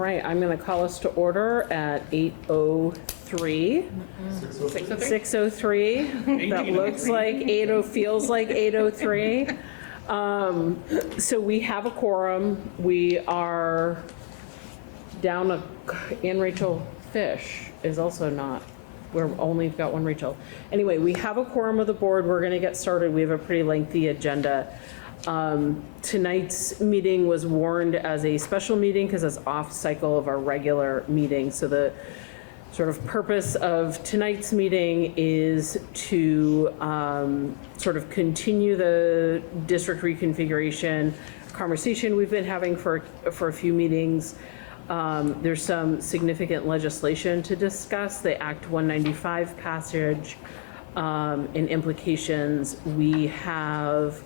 right, I'm going to call us to order at 8:03. 6:03. That looks like 80, feels like 8:03. So we have a quorum. We are down and Rachel Fish is also not. We're only got one Rachel. Anyway, we have a quorum of the board. We're going to get started. We have a pretty lengthy agenda. Tonight's meeting was warned as a special meeting because it's off cycle of our regular meeting. So the sort of purpose of tonight's meeting is to sort of continue the district reconfiguration conversation we've been having for a few meetings. There's some significant legislation to discuss, the Act 195 passage and implications. We have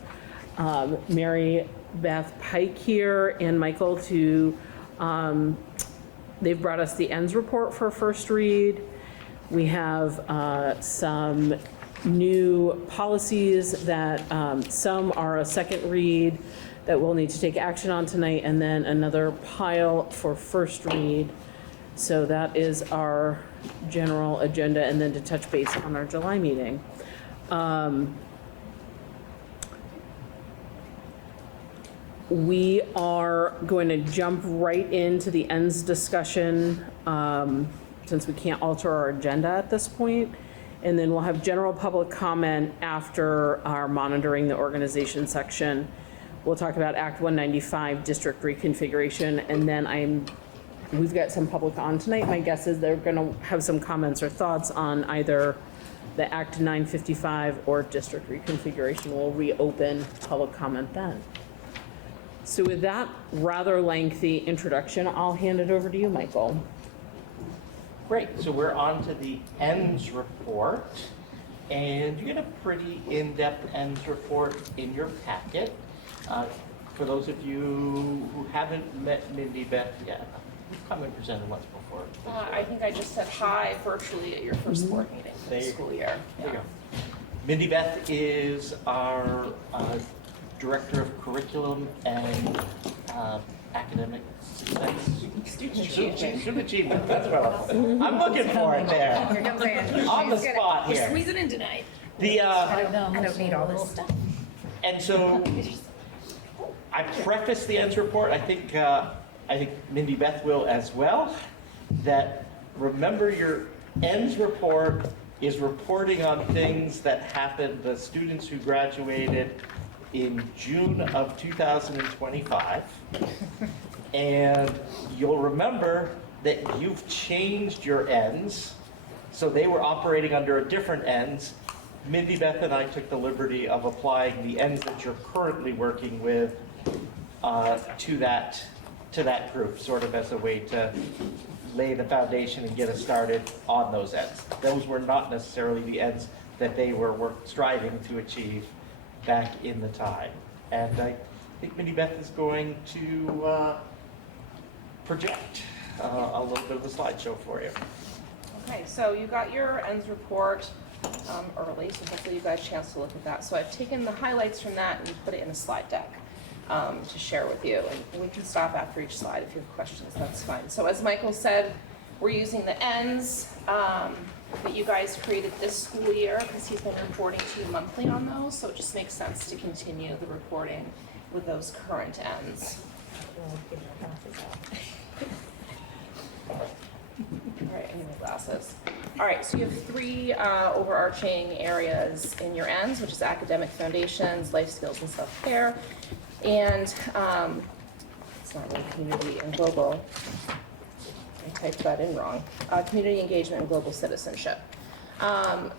Mary Beth Pike here and Michael to, they've brought us the ends report for first read. We have some new policies that some are a second read that we'll need to take action on tonight, and then another pile for first read. So that is our general agenda, and then to touch base on our July meeting. We are going to jump right into the ends discussion since we can't alter our agenda at this point. And then we'll have general public comment after our monitoring the organization section. We'll talk about Act 195 district reconfiguration, and then we've got some public on tonight. My guess is they're going to have some comments or thoughts on either the Act 955 or district reconfiguration. We'll reopen public comment then. So with that rather lengthy introduction, I'll hand it over to you, Michael. Great, so we're on to the ends report, and you get a pretty in-depth ends report in your packet. For those of you who haven't met Mindy Beth yet, you've come and presented once before. I think I just said hi virtually at your first board meeting for the school year. There you go. Mindy Beth is our Director of Curriculum and Academic Success. Student Achievement, that's what I'm looking for it there. Here comes Anne. On the spot here. We're squeezing in tonight. I don't need all this stuff. And so I prefaced the ends report, I think Mindy Beth will as well, that remember your ends report is reporting on things that happened, the students who graduated in June of 2025. And you'll remember that you've changed your ends, so they were operating under a different ends. Mindy Beth and I took the liberty of applying the ends that you're currently working with to that group, sort of as a way to lay the foundation and get us started on those ends. Those were not necessarily the ends that they were striving to achieve back in the time. And I think Mindy Beth is going to project a little bit of a slideshow for you. Okay, so you got your ends report early, so hopefully you got a chance to look at that. So I've taken the highlights from that and put it in a slide deck to share with you. And we can stop after each slide if you have questions, that's fine. So as Michael said, we're using the ends that you guys created this school year because he's been reporting to you monthly on those, so it just makes sense to continue the reporting with those current ends. All right, I need my glasses. All right, so you have three overarching areas in your ends, which is academic foundations, life skills, and self-care. And it's not really community and global. I typed that in wrong. Community engagement and global citizenship.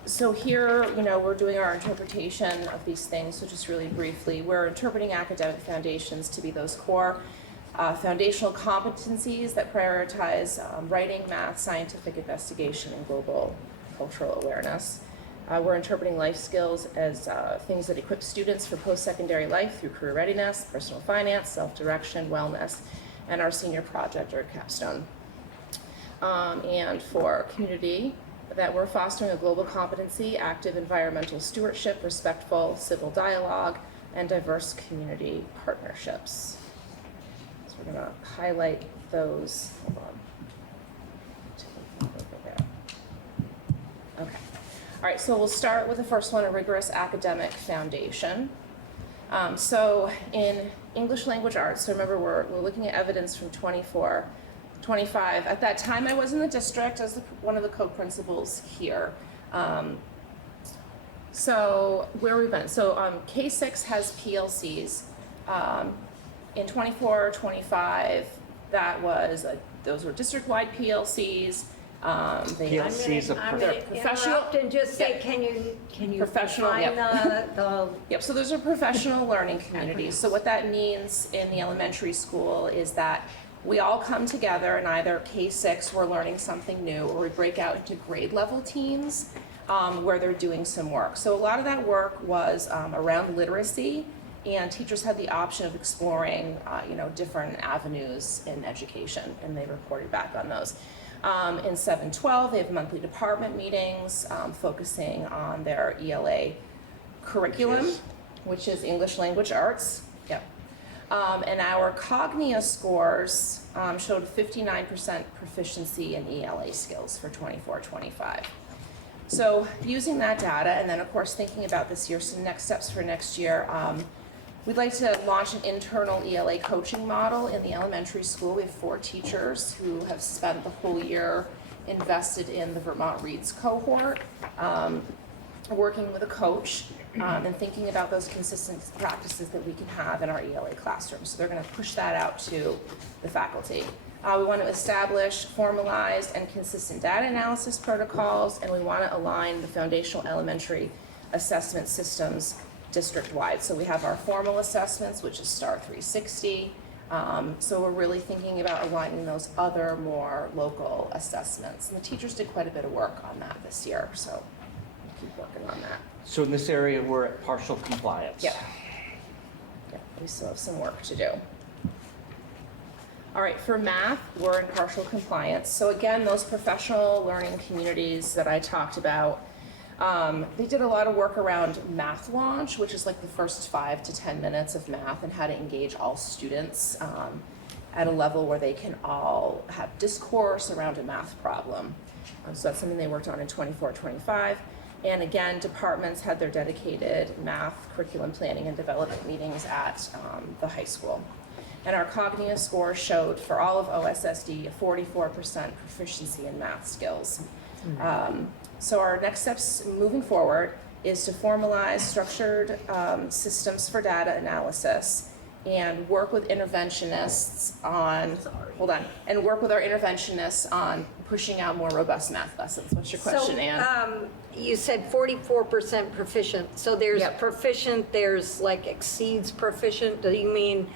So here, we're doing our interpretation of these things. So just really briefly, we're interpreting academic foundations to be those core foundational competencies that prioritize writing, math, scientific investigation, and global cultural awareness. We're interpreting life skills as things that equip students for post-secondary life through career readiness, personal finance, self-direction, wellness, and our senior project or capstone. And for community, that we're fostering a global competency, active environmental stewardship, respectful civil dialogue, and diverse community partnerships. So we're going to highlight those, hold on. Taking over there. Okay. All right, so we'll start with the first one, a rigorous academic foundation. So in English language arts, so remember we're looking at evidence from 24, 25. At that time I was in the district as one of the co-principals here. So where we've been, so K6 has PLCs. In 24, 25, that was, those were district-wide PLCs. PLC is a I'm gonna professional- interrupt and just say, Yep. can you Professional, define the Yep, so those are professional learning communities. So what that means in the elementary school is that we all come together and either K6, we're learning something new, or we break out into grade level teams where they're doing some work. So a lot of that work was around literacy, and teachers had the option of exploring different avenues in education, and they reported back on those. In 7-12, they have monthly department meetings focusing on their ELA curriculum, which is English language arts. Yep. And our Cognia scores showed 59% proficiency in ELA skills for 24-25. So using that data, and then of course thinking about this year, some next steps for next year, we'd like to launch an internal ELA coaching model in the elementary school. We have 4 teachers who have spent the whole year invested in the Vermont Reads cohort, working with a coach and thinking about those consistent practices that we can have in our ELA classroom. So they're going to push that out to the faculty. We want to establish formalized and consistent data analysis protocols, and we want to align the foundational elementary assessment systems district-wide. So we have our formal assessments, which is STAR 360. So we're really thinking about aligning those other more local assessments. And the teachers did quite a bit of work on that this year, so we'll keep working on that. So in this area, we're at partial compliance. Yeah. Yeah, we still have some work to do. All right, for math, we're in partial compliance. So again, those professional learning communities that I talked about, they did a lot of work around Math Launch, which is like the first 5 to 10 minutes of math and how to engage all students at a level where they can all have discourse around a math problem. So that's something they worked on in 24-25. And again, departments had their dedicated math curriculum planning and development meetings at the high school. And our Cognia score showed for all of OSSD a 44% proficiency in math skills. So our next steps moving forward is to formalize structured systems for data analysis and work with interventionists on, and work with our interventionists on pushing out more robust math lessons. What's your question, Anne? So, you said 44% proficient, so there's Yep. proficient, there's like exceeds proficient, do you mean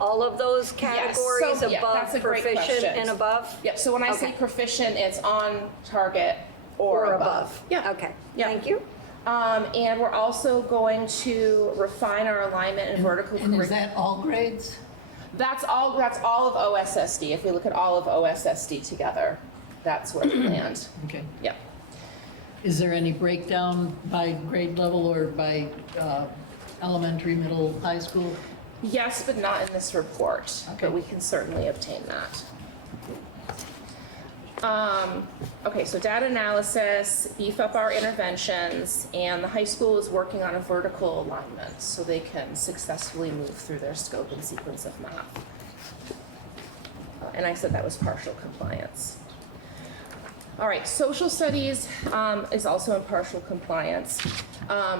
all of those categories So, yeah, above that's a great proficient question. and above? Yep, so when I say Okay. proficient, it's on target or above. Yeah. Okay, Yeah. thank you. And we're also going to refine our alignment and vertical And is curriculum. that all grades? That's all of OSSD. If we look at all of OSSD together, that's where we land. Okay. Yep. Is there any breakdown by grade level or by elementary, middle, high school? Yes, but not in this report, Okay. but we can certainly obtain that. Okay, so data analysis, beef up our interventions, and the high school is working on a vertical alignment so they can successfully move through their scope and sequence of math. And I said that was partial compliance. All right, social studies is also in partial compliance.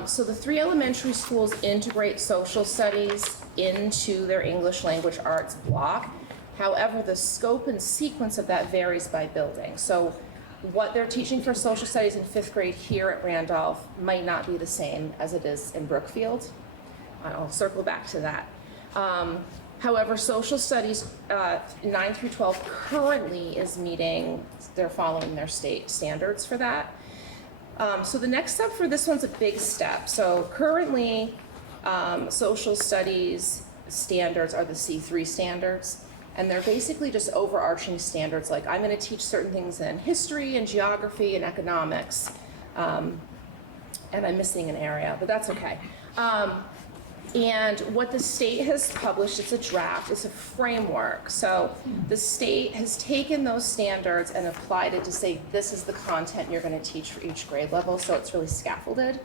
So the 3 elementary schools integrate social studies into their English language arts block. However, the scope and sequence of that varies by building. So what they're teaching for social studies in 5th grade here at Randolph might not be the same as it is in Brookfield. I'll circle back to that. However, social studies 9 through 12 currently is meeting, they're following their state standards for that. So the next step for this one's a big step. So currently, social studies standards are the C3 standards. And they're basically just overarching standards like I'm going to teach certain things in history and geography and economics. And I'm missing an area, but that's okay. And what the state has published, it's a draft, it's a framework. So the state has taken those standards and applied it to say, this is the content you're going to teach for each grade level, so it's really scaffolded.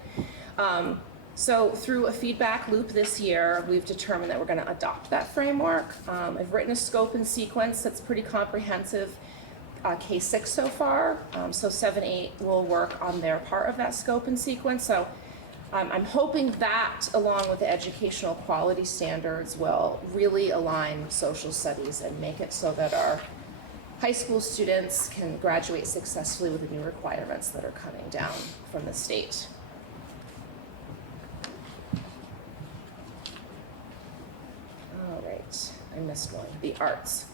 So through a feedback loop this year, we've determined that we're going to adopt that framework. I've written a scope and sequence that's pretty comprehensive, K-6 so far. So 7, 8 will work on their part of that scope and sequence. So I'm hoping that, along with the educational quality standards, will really align social studies and make it so that our high school students can graduate successfully with the new requirements that are coming down from the state. All right, I missed one, the arts.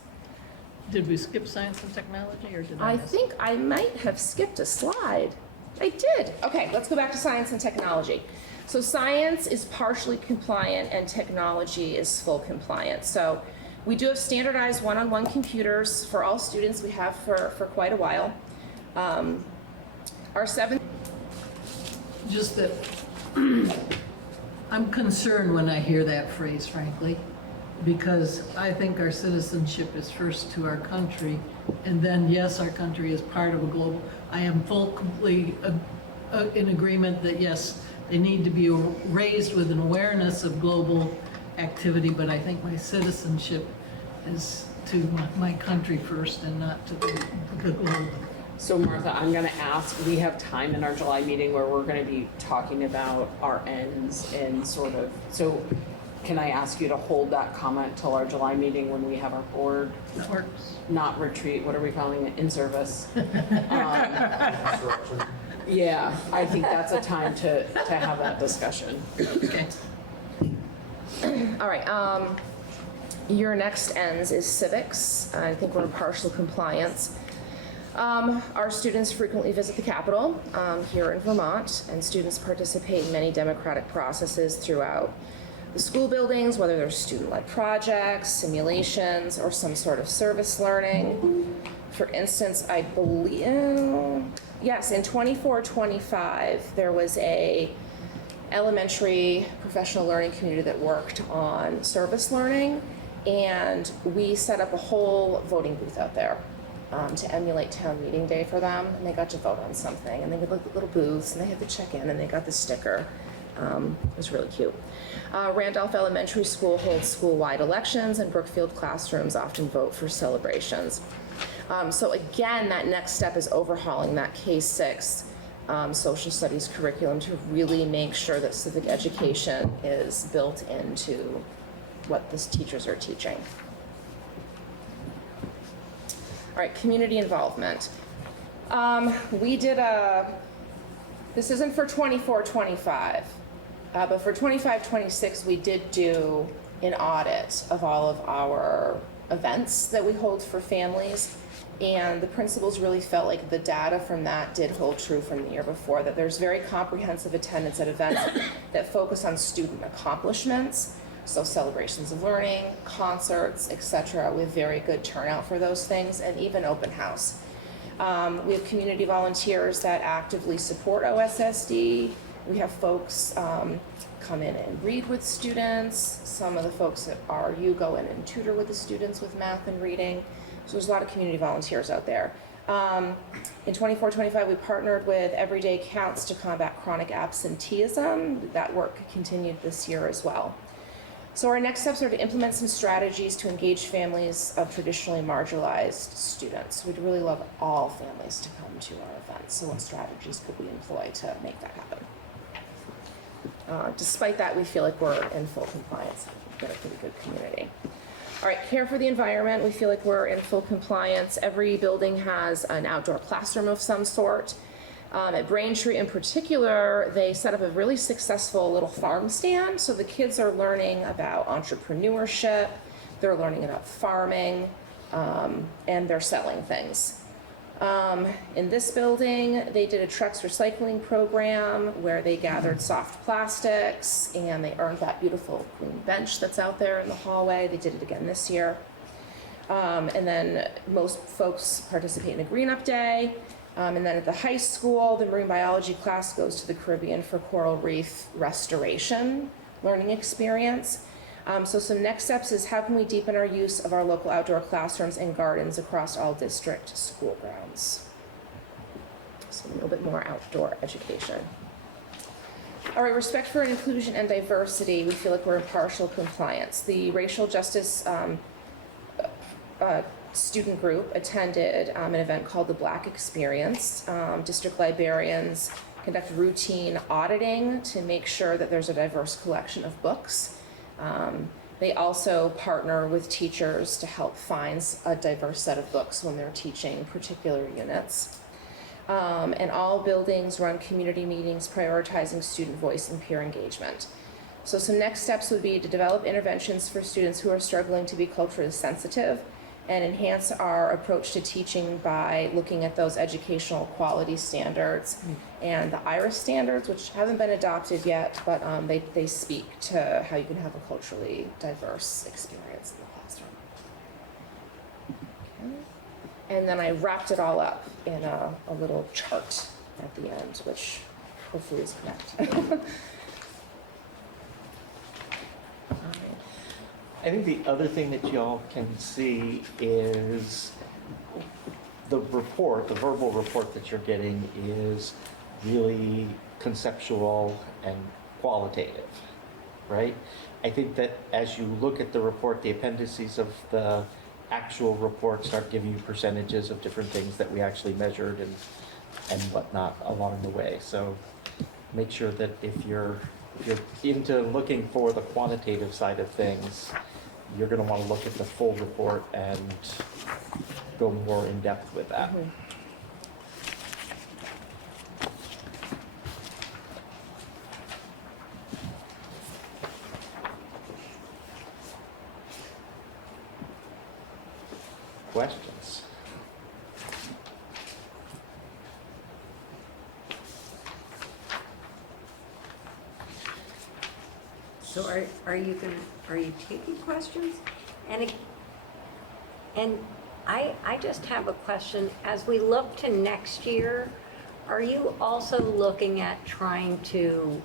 Did we skip science and technology, or did I I miss? think I might have skipped a slide. I did. Okay, let's go back to science and technology. So science is partially compliant and technology is full compliant. So we do have standardized one-on-one computers for all students. We have for quite a while. Our 7th. Just that, I'm concerned when I hear that phrase, frankly, because I think our citizenship is first to our country, and then, yes, our country is part of a global. I am fully in agreement that, yes, they need to be raised with an awareness of global activity, but I think my citizenship is to my country first and not to the globe. So Martha, I'm gonna ask, we have time in our July meeting where we're gonna be talking about our ends and sort of, so can I ask you to hold that comment till our July meeting when we have our board, That works. not retreat, what are we calling it, in service? Yeah, I think that's a time to have that discussion. Okay. All right, your next ends is civics. I think we're in partial compliance. Our students frequently visit the Capitol here in Vermont, and students participate in many democratic processes throughout the school buildings, whether they're student-led projects, simulations, or some sort of service learning. For instance, I believe, yes, in 24-25, there was a elementary professional learning community that worked on service learning, and we set up a whole voting booth out there to emulate town meeting day for them, and they got to vote on something, and they would look at little booths, and they had to check in, and they got the sticker. It was really cute. Randolph Elementary School holds school-wide elections, and Brookfield classrooms often vote for celebrations. So again, that next step is overhauling that K-6 social studies curriculum to really make sure that civic education is built into what the teachers are teaching. All right, community involvement. We did this isn't for 24-25, but for 25-26, we did do an audit of all of our events that we hold for families. And the principals really felt like the data from that did hold true from the year before, that there's very comprehensive attendance at events that focus on student accomplishments. So celebrations of learning, concerts, etc. We have very good turnout for those things, and even open house. We have community volunteers that actively support OSSD. We have folks come in and read with students. Some of the folks at RU go in and tutor with the students with math and reading. So there's a lot of community volunteers out there. In 24-25, we partnered with Everyday Counts to combat chronic absenteeism. That work continued this year as well. So our next steps are to implement some strategies to engage families of traditionally marginalized students. We'd really love all families to come to our events. So what strategies could we employ to make that happen? Despite that, we feel like we're in full compliance. We've got a pretty good community. All right, care for the environment. We feel like we're in full compliance. Every building has an outdoor classroom of some sort. At Braintree in particular, they set up a really successful little farm stand. So the kids are learning about entrepreneurship, they're learning about farming, and they're selling things. In this building, they did a Trex recycling program where they gathered soft plastics and they earned that beautiful green bench that's out there in the hallway. They did it again this year. And then most folks participate in a Green Up Day. And then at the high school, the marine biology class goes to the Caribbean for coral reef restoration, learning experience. So some next steps is how can we deepen our use of our local outdoor classrooms and gardens across all district school grounds? So a little bit more outdoor education. All right, respect for inclusion and diversity, we feel like we're in partial compliance. The racial justice student group attended an event called the Black Experience. District librarians conduct routine auditing to make sure that there's a diverse collection of books. They also partner with teachers to help find a diverse set of books when they're teaching particular units. And all buildings run community meetings prioritizing student voice and peer engagement. So some next steps would be to develop interventions for students who are struggling to be culturally sensitive and enhance our approach to teaching by looking at those educational quality standards and the IRIS standards, which haven't been adopted yet, but they speak to how you can have a culturally diverse experience in the classroom. Okay. And then I wrapped it all up in a little chart at the end, which hopefully is correct. I think the other thing that y'all can see is the report, the verbal report that you're getting is really conceptual and qualitative, right? I think that as you look at the report, the appendices of the actual report start giving you percentages of different things that we actually measured and whatnot along the way. So make sure that if you're into looking for the quantitative side of things, you're going to want to look at the full report and go more in depth with that. Mm-hmm. Questions? So are you taking questions? And I just have a question. As we look to next year, are you also looking at trying to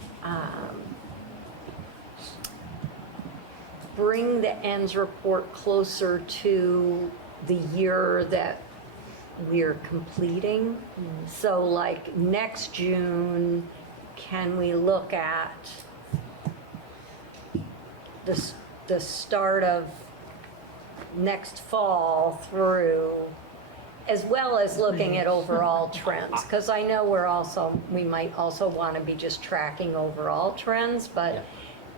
bring the ends report closer to the year that we're completing? So like next June, can we look at the start of next fall through, as well as looking at overall trends? Because I know we might also want to be just tracking overall trends, but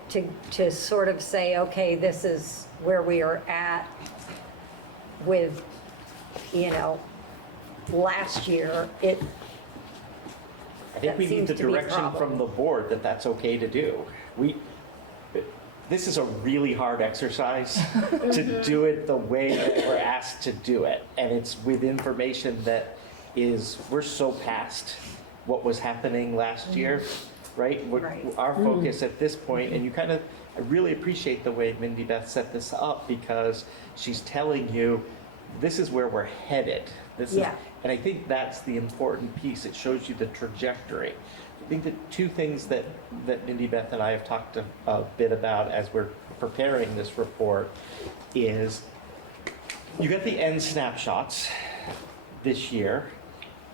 to sort of say, okay, this is where we are at with, last year, I think That we need seems the to be a direction problem. from the board that that's okay to do. This is a really hard exercise to do it the way that we're asked to do it. And it's with information that we're so past what was happening last year, right? Right. Our focus at this point, and I really appreciate the way Mindy Beth set this up, because she's telling you, this is where we're headed. Yeah. And I think that's the important piece. It shows you the trajectory. I think the two things that Mindy Beth and I have talked a bit about as we're preparing this report is you get the end snapshots this year,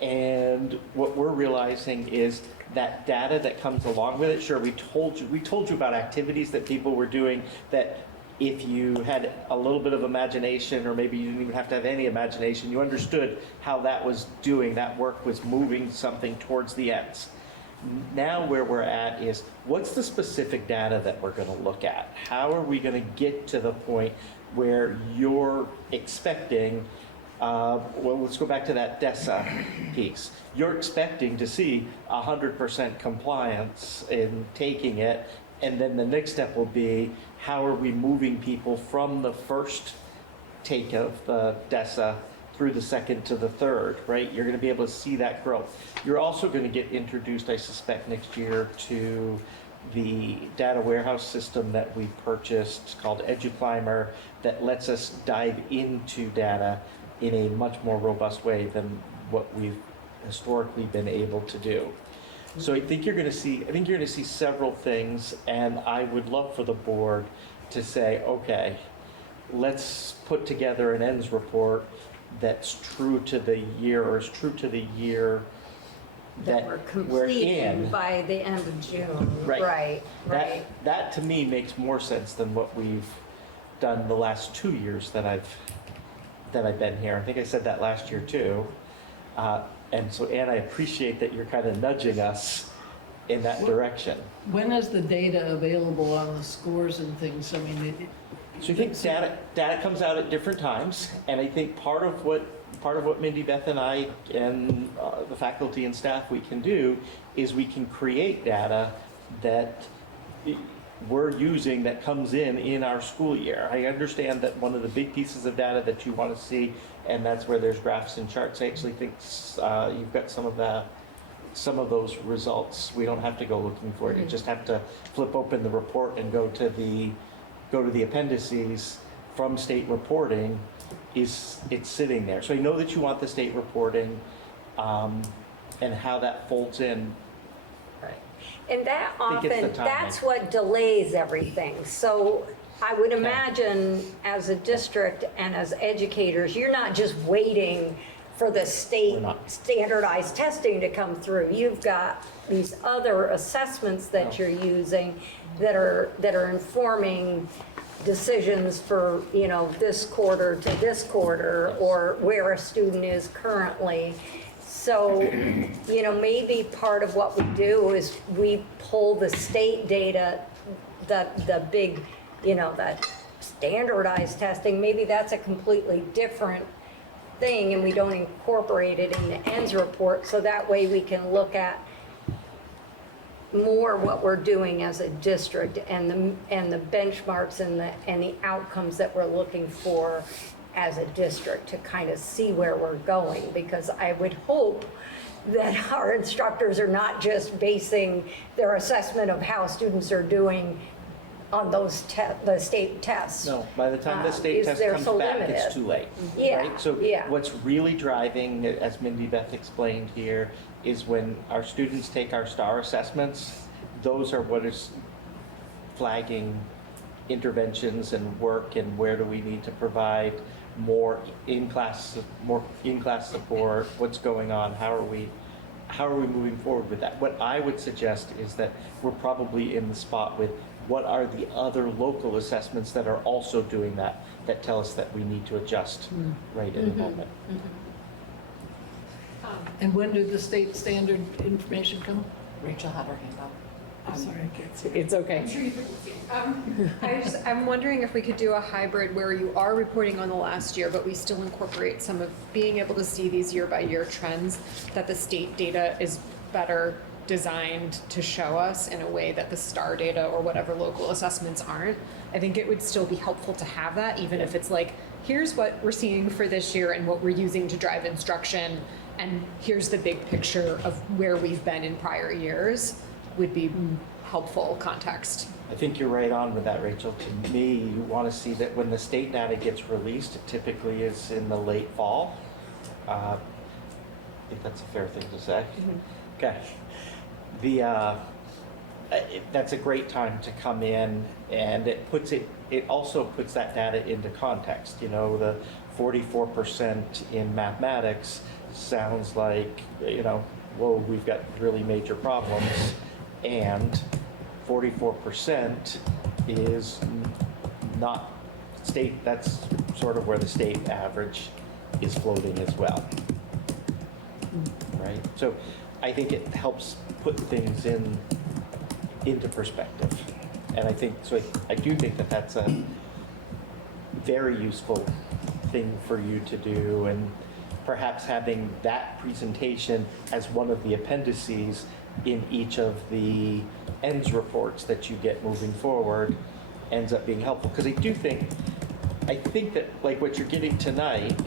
and what we're realizing is that data that comes along with it. Sure, we told you about activities that people were doing that if you had a little bit of imagination, or maybe you didn't even have to have any imagination, you understood how that work was moving something towards the ends. Now where we're at is, what's the specific data that we're going to look at? How are we going to get to the point where you're expecting, let's go back to that DESA piece. You're expecting to see 100% compliance in taking it, and then the next step will be, how are we moving people from the first take of the DESA through the second to the third, right? You're going to be able to see that growth. You're also going to get introduced, I suspect, next year to the data warehouse system that we purchased called EduClimber, that lets us dive into data in a much more robust way than what we've historically been able to do. So I think you're going to see several things, and I would love for the board to say, okay, let's put together an ends report that's true to the year, or is true to the year That we're completing in. by the end of June. Right. Right, right. That to me makes more sense than what we've done the last 2 years that I've been here. I think I said that last year too. And so, Ann, I appreciate that you're kind of nudging us in that direction. When is the data available on the scores and things? I mean, So I think data comes out at different times, and I think part of what Mindy Beth and I and the faculty and staff we can do is we can create data that we're using that comes in our school year. I understand that one of the big pieces of data that you want to see, and that's where there's graphs and charts. I actually think you've got some of those results. We don't have to go looking for it. You just have to flip open the report and go to the appendices from state reporting. It's sitting there. So I know that you want the state reporting and how that folds in. Right. And that I think it's the often, timing. that's what delays everything. So I would imagine as a district and as educators, you're not just waiting for the state We're not. standardized testing to come through. You've got these other assessments that you're using that are informing decisions for, this quarter to this quarter, or where a student is currently. So, maybe part of what we do is we pull the state data, the big, that standardized testing, maybe that's a completely different thing, and we don't incorporate it in the ends report, so that way we can look at more what we're doing as a district and the benchmarks and the outcomes that we're looking for as a district to kind of see where we're going, because I would hope that our instructors are not just basing their assessment of how students are doing on those the state tests. No, by the time the state Is test they're comes so back, limited. it's too late. Yeah, Right? So yeah. what's really driving, as Mindy Beth explained here, is when our students take our STAR assessments, those are what is flagging interventions and work, and where do we need to provide more in-class support, what's going on, how are we moving forward with that? What I would suggest is that we're probably in the spot with what are the other local assessments that are also doing that tell us that we need to adjust right in the moment. and when did the state standard information come? Rachel had her hand up. I'm sorry, I can't see. It's okay. I'm sure you couldn't see. I'm wondering if we could do a hybrid where you are reporting on the last year, but we still incorporate some of being able to see these year-by-year trends, that the state data is better designed to show us in a way that the STAR data or whatever local assessments aren't. I think it would still be helpful to have that, even if it's like, here's what we're seeing for this year and what we're using to drive instruction, and here's the big picture of where we've been in prior years, would be helpful context. I think you're right on with that, Rachel. To me, you want to see that when the state data gets released, it typically is in the late fall. I think that's a fair thing to say. Okay. That's a great time to come in, and it also puts that data into context. The 44% in mathematics sounds like, whoa, we've got really major problems. And 44% is not state, that's sort of where the state average is floating as well. Right? So I think it helps put things into perspective. And I do think that that's a very useful thing for you to do, and perhaps having that presentation as one of the appendices in each of the ends reports that you get moving forward ends up being helpful. Because I think that like what you're getting tonight,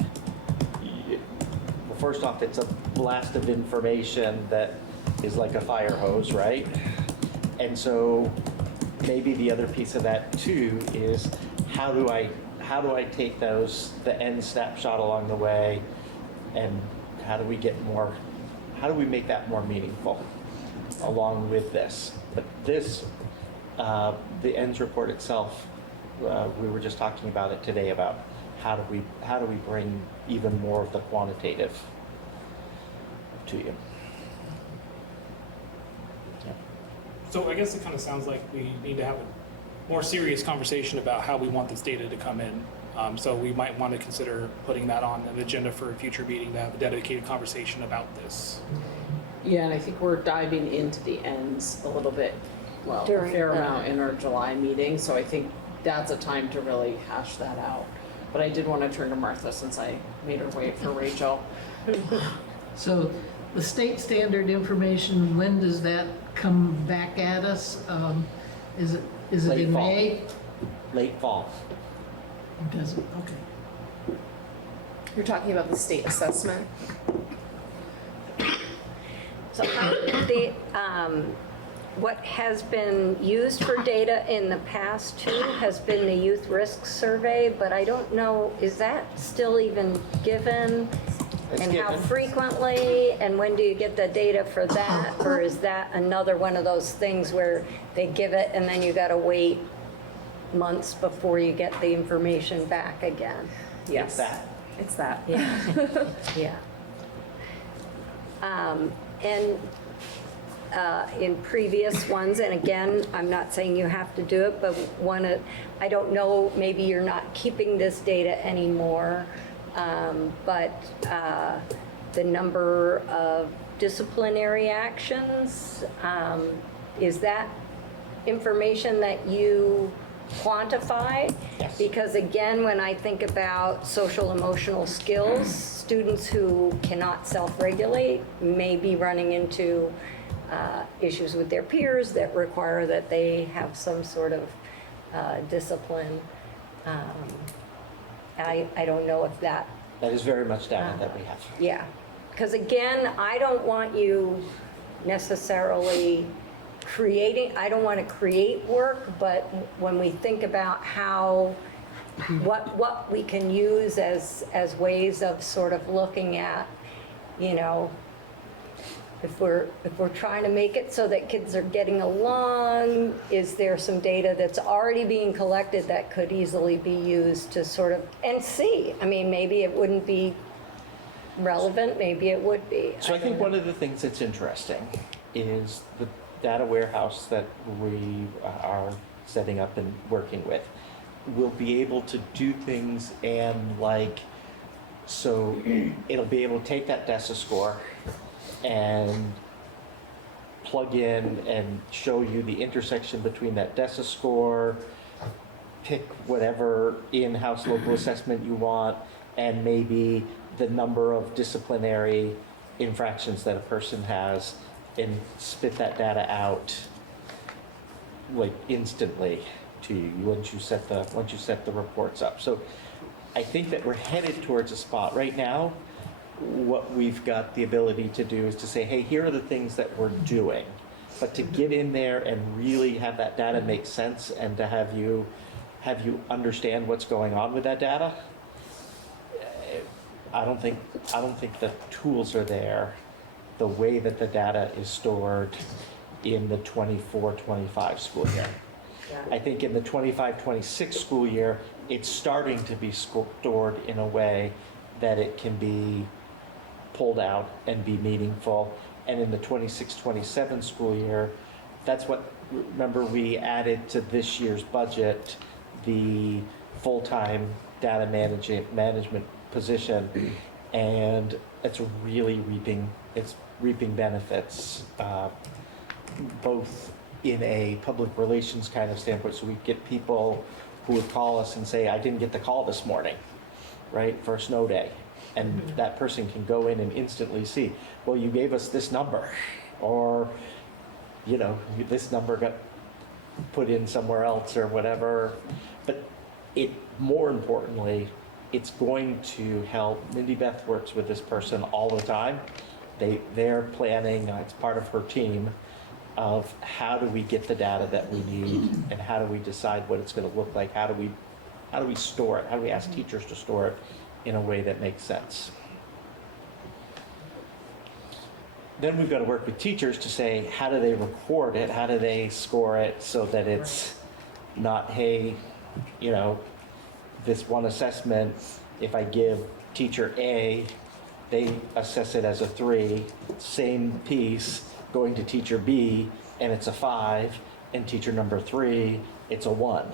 well, first off, it's a blast of information that is like a fire hose, right? And so maybe the other piece of that too is how do I take the end snapshot along the way, and how do we make that more meaningful? along with this. But this, the ends report itself, we were just talking about it today about how do we bring even more of the quantitative to you. Yeah. So I guess it kind of sounds like we need to have a more serious conversation about how we want this data to come in. So we might want to consider putting that on an agenda for a future meeting to have a dedicated conversation about this. Yeah, and I think we're diving into the ends a little bit, well, a During fair the- amount in our July meeting, so I think that's a time to really hash that out. But I did want to turn to Martha since I made her wait for Rachel. So the state standard information, when does that come back at us? Is it Late in fall. May? Late fall. It doesn't, okay. You're talking about the state assessment? So what has been used for data in the past too has been the youth risk survey, but I don't know, is that still even given? It's And how given. frequently, and when do you get the data for that? Or is that another one of those things where they give it and then you gotta wait months before you get the information back again? Yes. That. It's that. Yeah, yeah. And in previous ones, and again, I'm not saying you have to do it, but I don't know, maybe you're not keeping this data anymore, but the number of disciplinary actions, is that information that you quantify? Yes. Because again, when I think about social emotional skills, students who cannot self-regulate may be running into issues with their peers that require that they have some sort of discipline. I don't know if that, That is very much data that we have. yeah. Because again, I don't want you necessarily I don't want to create work, but when we think about what we can use as ways of sort of looking at, you know, if we're trying to make it so that kids are getting along, is there some data that's already being collected that could easily be used to sort of, and see, I mean, maybe it wouldn't be relevant, maybe it would be. So I think one of the things that's interesting is the data warehouse that we are setting up and working with will be able to do things and so it'll be able to take that DESA score and plug in and show you the intersection between that DESA score, pick whatever in-house local assessment you want, and maybe the number of disciplinary infractions that a person has, and spit that data out instantly to you once you set the reports up. So I think that we're headed towards a spot right now. What we've got the ability to do is to say, hey, here are the things that we're doing, but to get in there and really have that data make sense and to have you understand what's going on with that data. I don't think the tools are there the way that the data is stored in the 24-25 school year. I think in the 25-26 school year, it's starting to be stored in a way that it can be pulled out and be meaningful. And in the 26-27 school year, that's what, remember, we added to this year's budget the full-time data management position, and it's really reaping benefits, both in a public relations kind of standpoint. So we get people who would call us and say, I didn't get the call this morning, right, for a snow day. And that person can go in and instantly see, well, you gave us this number, or, you know, this number got put in somewhere else or whatever. But more importantly, it's going to help. Mindy Beth works with this person all the time. They're planning, it's part of her team, of how do we get the data that we need and how do we decide what it's going to look like, how do we store it, how do we ask teachers to store it in a way that makes sense. then we've got to work with teachers to say, how do they record it? How do they score it so that it's not, hey, you know, this one assessment, if I give teacher A, they assess it as a 3, same piece, going to teacher B, and it's a 5, and teacher number 3, it's a 1,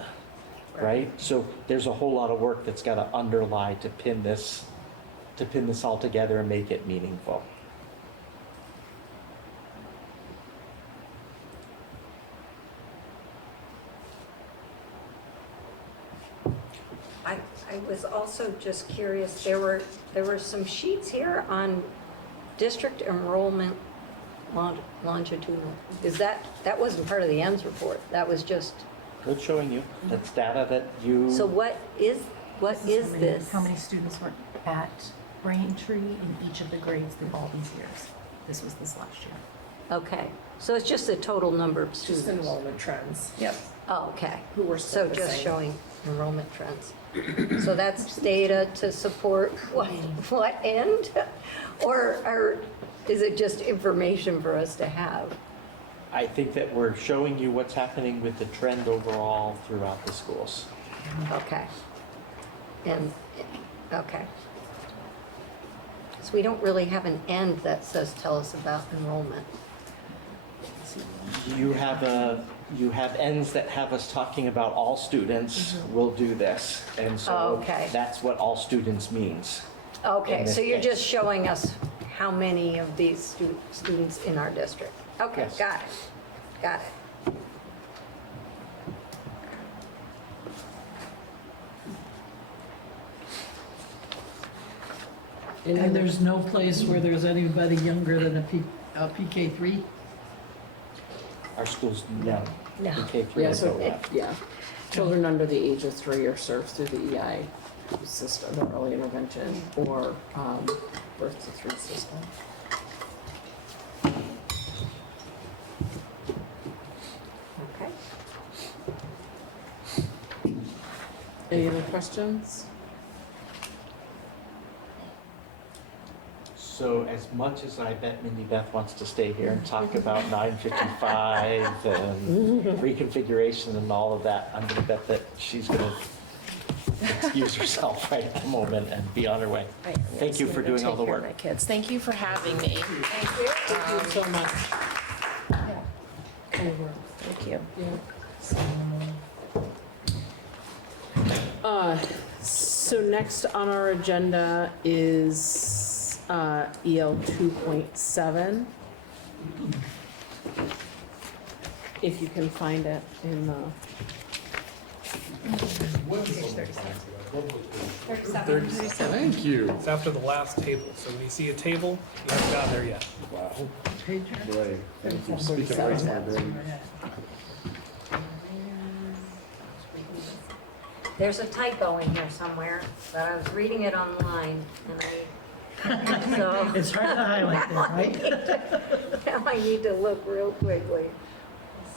right? So there's a whole lot of work that's got to underlie to pin this all together and make it meaningful. I was also just curious, there were some sheets here on district enrollment longitudinal. Is that wasn't part of the ends report, that was just, Good showing you. That's data that you. so what is this? How many students were at Braintree in each of the grades in all these years? This was this last year. Okay, so it's just the total number of Just students? enrollment trends. Yep. Oh, okay. Who we're still So just missing. showing enrollment trends. So that's data to support what end? Or is it just information for us to have? I think that we're showing you what's happening with the trend overall throughout the schools. Okay. And, okay. So we don't really have an end that says, tell us about enrollment. You have ends that have us talking about all students will do this. And so Okay. that's what all students means. Okay, In this so you're case. just showing us how many of these students in our district? Okay, Yes. got it, got it. And there's no place where there's anybody younger than a PK3? Our schools, no. No. K-3 Yeah, is so, overlap. yeah. Children under the age of 3 are served through the EI system, the early intervention, or birth to 3 system. Okay. Any other questions? So as much as I bet Mindy Beth wants to stay here and talk about 955 and reconfiguration and all of that, I'm gonna bet that she's gonna excuse herself right at the moment and be on her way. Right, I'm Thank you gonna for go doing all take the care of work. my kids. Thank you for having me. Thank you. Thank you so much. Thank you. So next on our agenda is EL 2.7. If you can find it in the, Thank you. It's after the last table, so when you see a table, you haven't gotten there yet. Wow. Page Boy, thank you. Speaking of my brain. There's a typo in here somewhere, but I was reading it online and so It's hard to highlight that, right? now I need to look real quickly,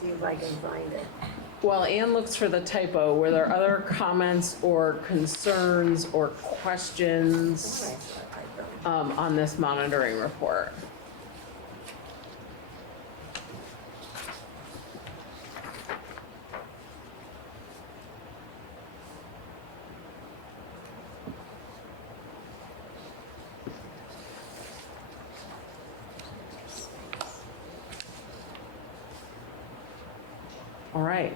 see if I can find it. while Ann looks for the typo, were there other comments or concerns or questions on this monitoring report? All right.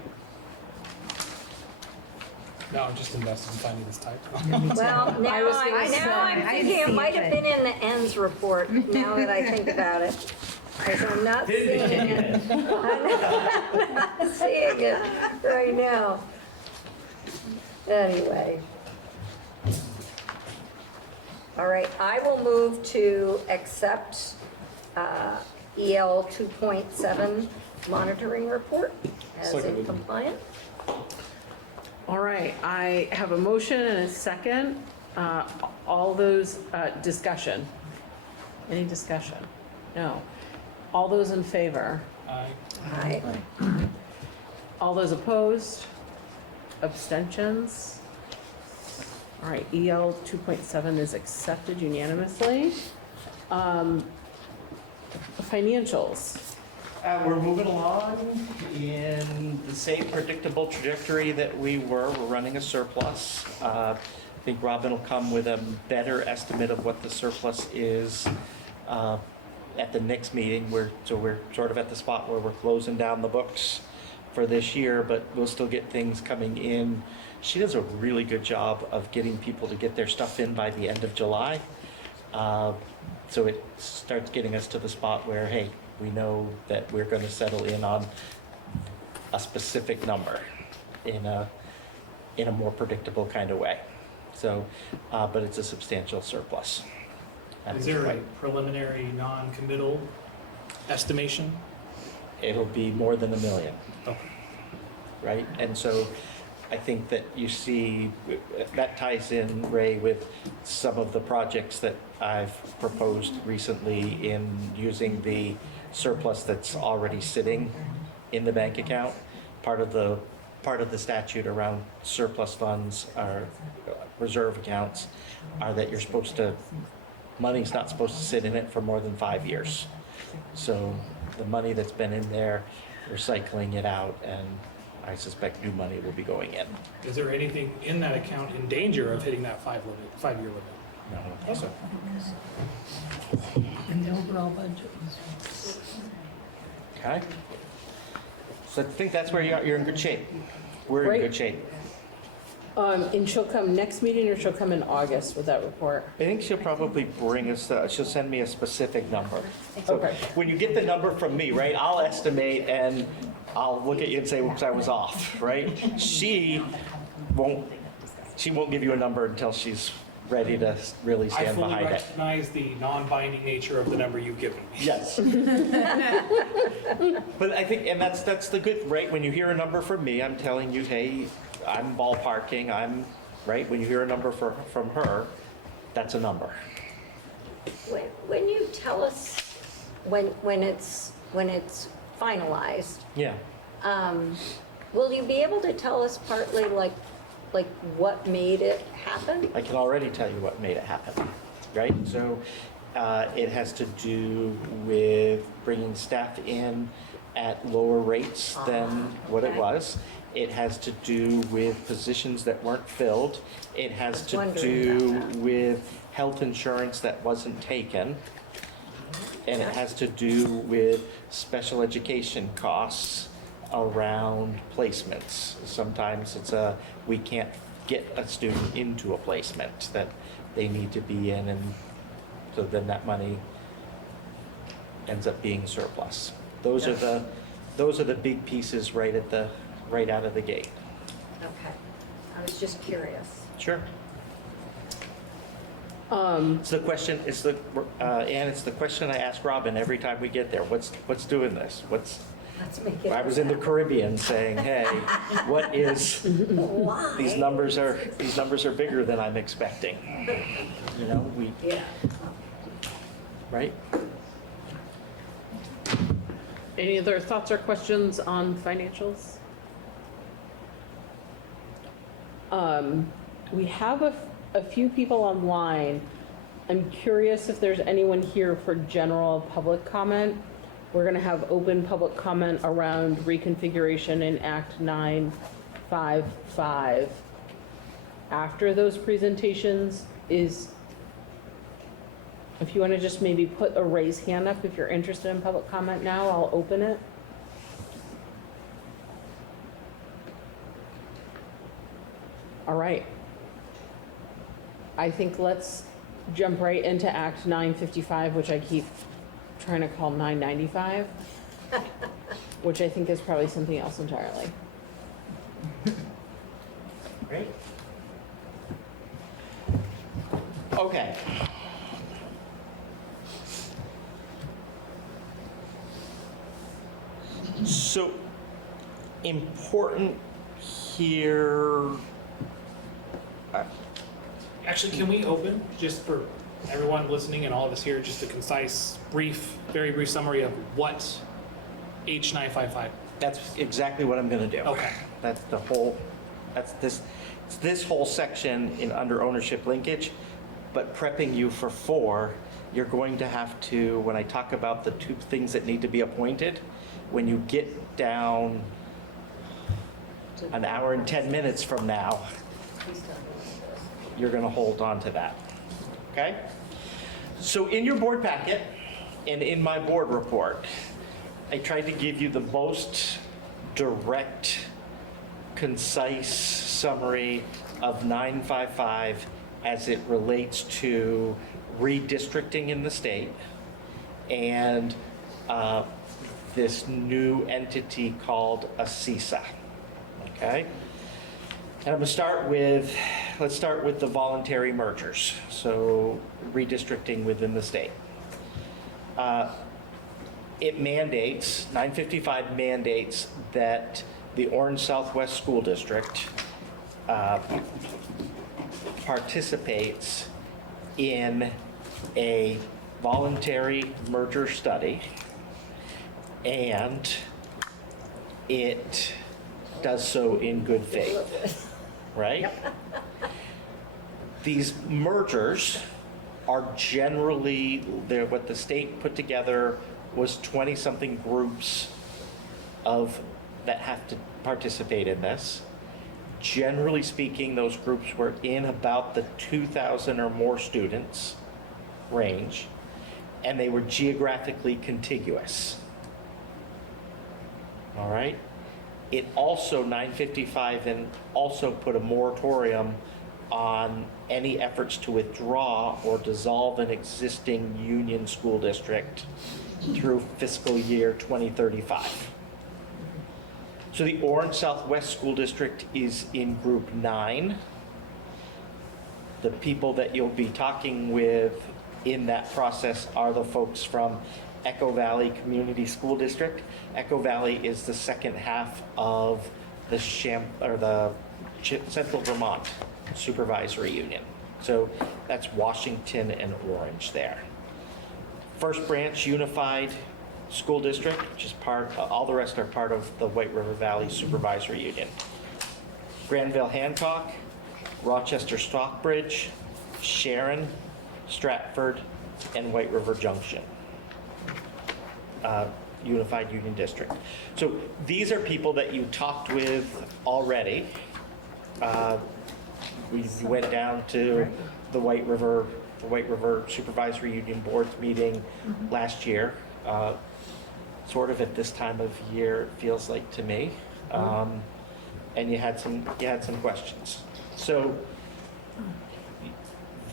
No, I'm just invested in finding this type. Well, now was gonna I'm I thinking it see might have it. been in the ends report, now that I think about it. Because I'm not seeing it. I'm not seeing it right now. Anyway. All right, I will move to accept EL 2.7 monitoring report as in Seconded. compliant. All right, I have a motion and a second. All those, discussion. Any discussion? No. All those in favor? I Aye. All those opposed? Abstentions? All right, EL 2.7 is accepted unanimously. financials. We're moving along in the same predictable trajectory that we were. We're running a surplus. I think Robin will come with a better estimate of what the surplus is at the next meeting. So we're sort of at the spot where we're closing down the books for this year, but we'll still get things coming in. She does a really good job of getting people to get their stuff in by the end of July. So it starts getting us to the spot where, hey, we know that we're going to settle in on a specific number in a more predictable kind of way. So, but it's a substantial surplus. Is there a preliminary non-committal estimation? It'll be more than $1 million, Okay. right? And so I think that you see, that ties in, Ray, with some of the projects that I've proposed recently in using the surplus that's already sitting in the bank account. Part of the statute around surplus funds or reserve accounts are that you're supposed to, money's not supposed to sit in it for more than 5 years. So the money that's been in there, we're cycling it out, and I suspect new money will be going in. Is there anything in that account in danger of hitting that 5-year limit? No, I don't think so. And the overall budget was. Okay. So I think that's where you're in good shape. We're Great. in good shape. And she'll come next meeting, or she'll come in August with that report? I think she'll probably bring us, she'll send me a specific number. So Okay. when you get the number from me, right, I'll estimate and I'll look at you and say, whoops, I was off, right? She won't give you a number until she's ready to really I stand fully behind it. recognize the non-binding nature of the number you've given me. Yes. But I think, and that's the good, right? When you hear a number from me, I'm telling you, hey, I'm ballparking, right? When you hear a number from her, that's a number. When you tell us, when it's finalized, Yeah. will you be able to tell us partly like what made it happen? I can already tell you what made it happen, right? So it has to do with bringing staff in at lower rates than what it okay. was. It has to do with positions that weren't filled. It has to Wondering do about that. with health insurance that wasn't taken. And it has to do with special education costs around placements. Sometimes it's we can't get a student into a placement that they need to be in, and so then that money ends up being surplus. Those are the big pieces right out of the gate. Okay, I was just curious. Sure. It's the question. Ann, it's the question I ask Robin every time we get there. What's doing this? Let's make it. I was in the Caribbean saying, hey, what is, Why? these numbers are bigger than I'm expecting. You know, Yeah. right? Any other thoughts or questions on financials? We have a few people online. I'm curious if there's anyone here for general public comment. We're going to have open public comment around reconfiguration in Act 955. After those presentations if you want to just maybe put a raise hand up if you're interested in public comment now, I'll open it. All right. I think let's jump right into Act 955, which I keep trying to call 995, which I think is probably something else entirely. Great. Okay. So important here. Actually, can we open, just for everyone listening and all of us here, just a concise, very brief summary of what H955? That's exactly what I'm going to do. Okay. That's this whole section in under ownership linkage, but prepping you for 4 you're going to have to, when I talk about the two things that need to be appointed, when you get down an hour and 10 minutes from now, you're going to hold on to that. Okay? So in your board packet and in my board report, I tried to give you the most direct, concise summary of 955 as it relates to redistricting in the state and this new entity called a CISA. Okay? And I'm going to start with, let's start with the voluntary mergers. So redistricting within the state. It mandates, 955 mandates that the Orange Southwest School District participates in a voluntary merger study, and it does so in good faith, right? These mergers are generally, what the state put together was 20-something groups that have to participate in this. Generally speaking, those groups were in about the 2,000 or more students range, and they were geographically contiguous. All right? It also, 955, and also put a moratorium on any efforts to withdraw or dissolve an existing union school district through fiscal year 2035. So the Orange Southwest School District is in Group 9. The people that you'll be talking with in that process are the folks from Echo Valley Community School District. Echo Valley is the second half of the Central Vermont Supervisory Union. So that's Washington and Orange there. First Branch Unified School District, which is all the rest are part of the White River Valley Supervisory Union. Granville Hancock, Rochester Stockbridge, Sharon, Stratford, and White River Junction. Unified Union District. So these are people that you talked with already. We went down to the White River Supervisory Union Board meeting last year. Sort of at this time of year, it feels like to me. And you had some questions. So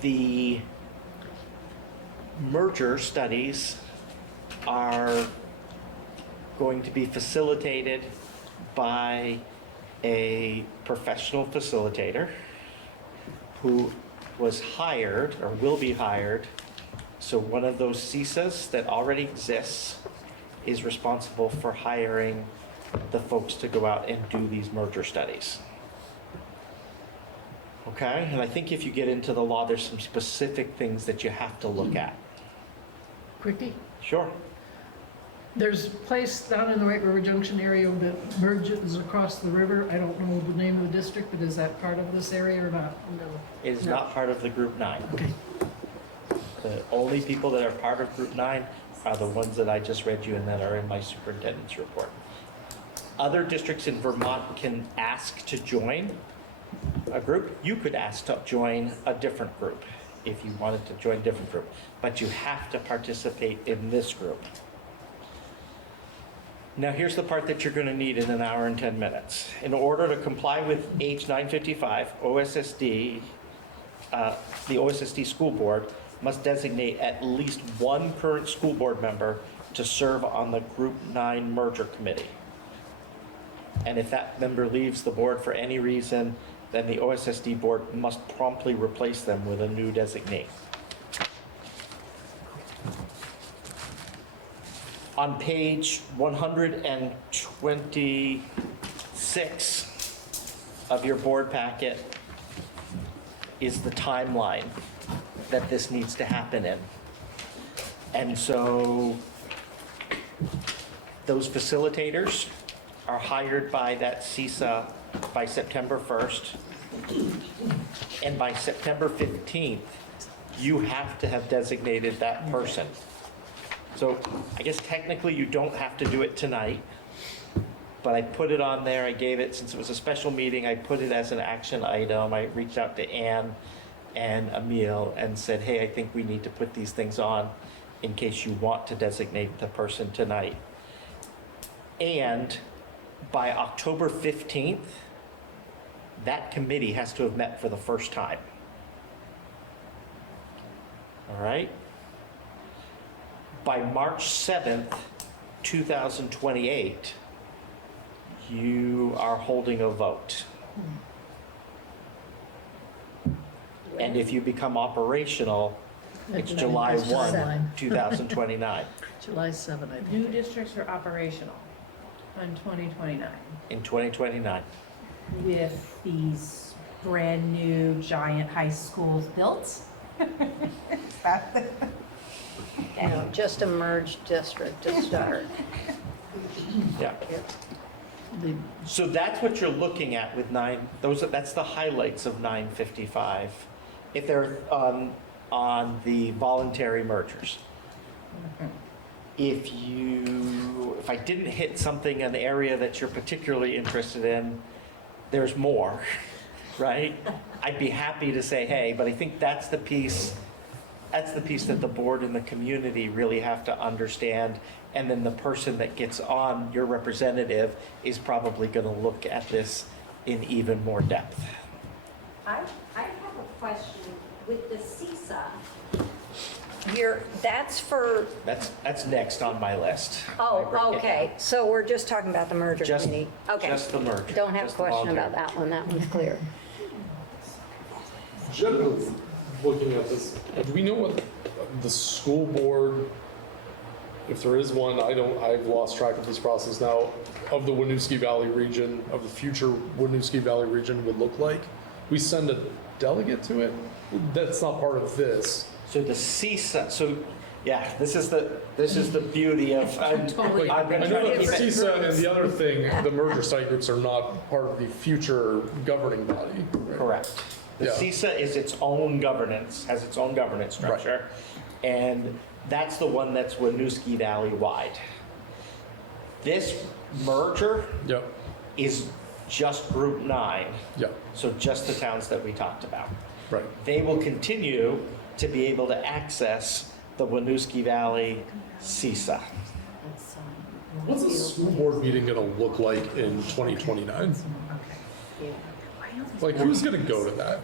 the merger studies are going to be facilitated by a professional facilitator who was hired or will be hired. So one of those CISAs that already exists is responsible for hiring the folks to go out and do these merger studies. Okay, and I think if you get into the law, there's some specific things that you have to look at. Quickie, Sure. there's a place down in the White River Junction area that merges across the river. I don't know the name of the district, but is that part of this area or not? No. It is not part of the Group 9. Okay. The only people that are part of Group 9 are the ones that I just read you and that are in my superintendent's report. Other districts in Vermont can ask to join a group. You could ask to join a different group if you wanted to join a different group, but you have to participate in this group. Now here's the part that you're going to need in an hour and 10 minutes. In order to comply with H 955, OSSD, the OSSD school board must designate at least one current school board member to serve on the Group 9 merger committee. And if that member leaves the board for any reason, then the OSSD board must promptly replace them with a new designee. On page 126 of your board packet is the timeline that this needs to happen in. And so those facilitators are hired by that CISA by September 1st. And by September 15th, you have to have designated that person. So I guess technically you don't have to do it tonight, but I put it on there, I gave it, since it was a special meeting, I put it as an action item. I reached out to Ann and Emil and said, hey, I think we need to put these things on in case you want to designate the person tonight. And by October 15th, that committee has to have met for the first time. All right? By March 7th, 2028, you are holding a vote. And if you become operational, it's July 1, 2029. July 7, I think. New districts are operational on 2029 In 2029. with these brand-new giant high schools built. Just a merged district to start. Yeah. The- So that's what you're looking at with that's the highlights of 955. If they're on the voluntary mergers. If I didn't hit something, an area that you're particularly interested in, there's more, right? I'd be happy to say, hey, but I think that's the piece that the board and the community really have to understand. And then the person that gets on, your representative, is probably going to look at this in even more depth. I have a question with the CISA. That's for, That's next on my list. oh, okay, so we're just talking about the merger Just, committee. Okay. just the merger. Don't have a just the question voluntary. about that one, that one's clear. Generally, looking at this, do we know what the school board, if there is one, I've lost track of this process now, of the Winooski Valley region, of the future Winooski Valley region would look like? We send a delegate to it? That's not part of this. So the CISA, yeah, this is the beauty of. Totally. I've been I trying know to that the keep it- CISA and the other thing, the merger site groups are not part of the future governing body. right? Correct. The Yeah. CISA is its own governance, has its own governance structure, and that's the one that's Winooski Valley wide. This merger Yep, is just Group 9, yep, so just the towns that we talked about. right. They will continue to be able to access the Winooski Valley CISA. What's a school board meeting gonna look like in 2029? Like, who's gonna go to that?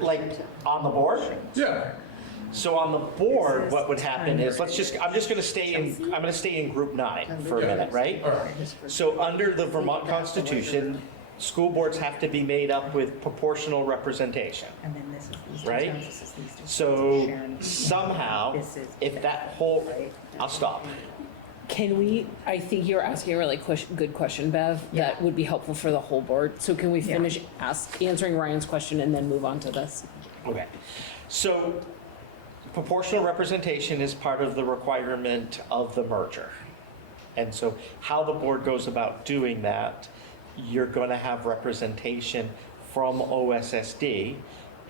Like on the board? Yeah, So on the board, what would happen is, I'm just gonna stay in Group 9 for a minute, right? all right. So under the Vermont Constitution, school boards have to be made up with proportional representation, And then this is these two right? towns, this is these two So Sharon. somehow, if that whole, I'll stop. Can we, I think you're asking a really good question, Bev, that would be helpful for the whole board. So can we finish answering Ryan's question and then move on to this? Okay. So proportional representation is part of the requirement of the merger. And so how the board goes about doing that, you're going to have representation from OSSD.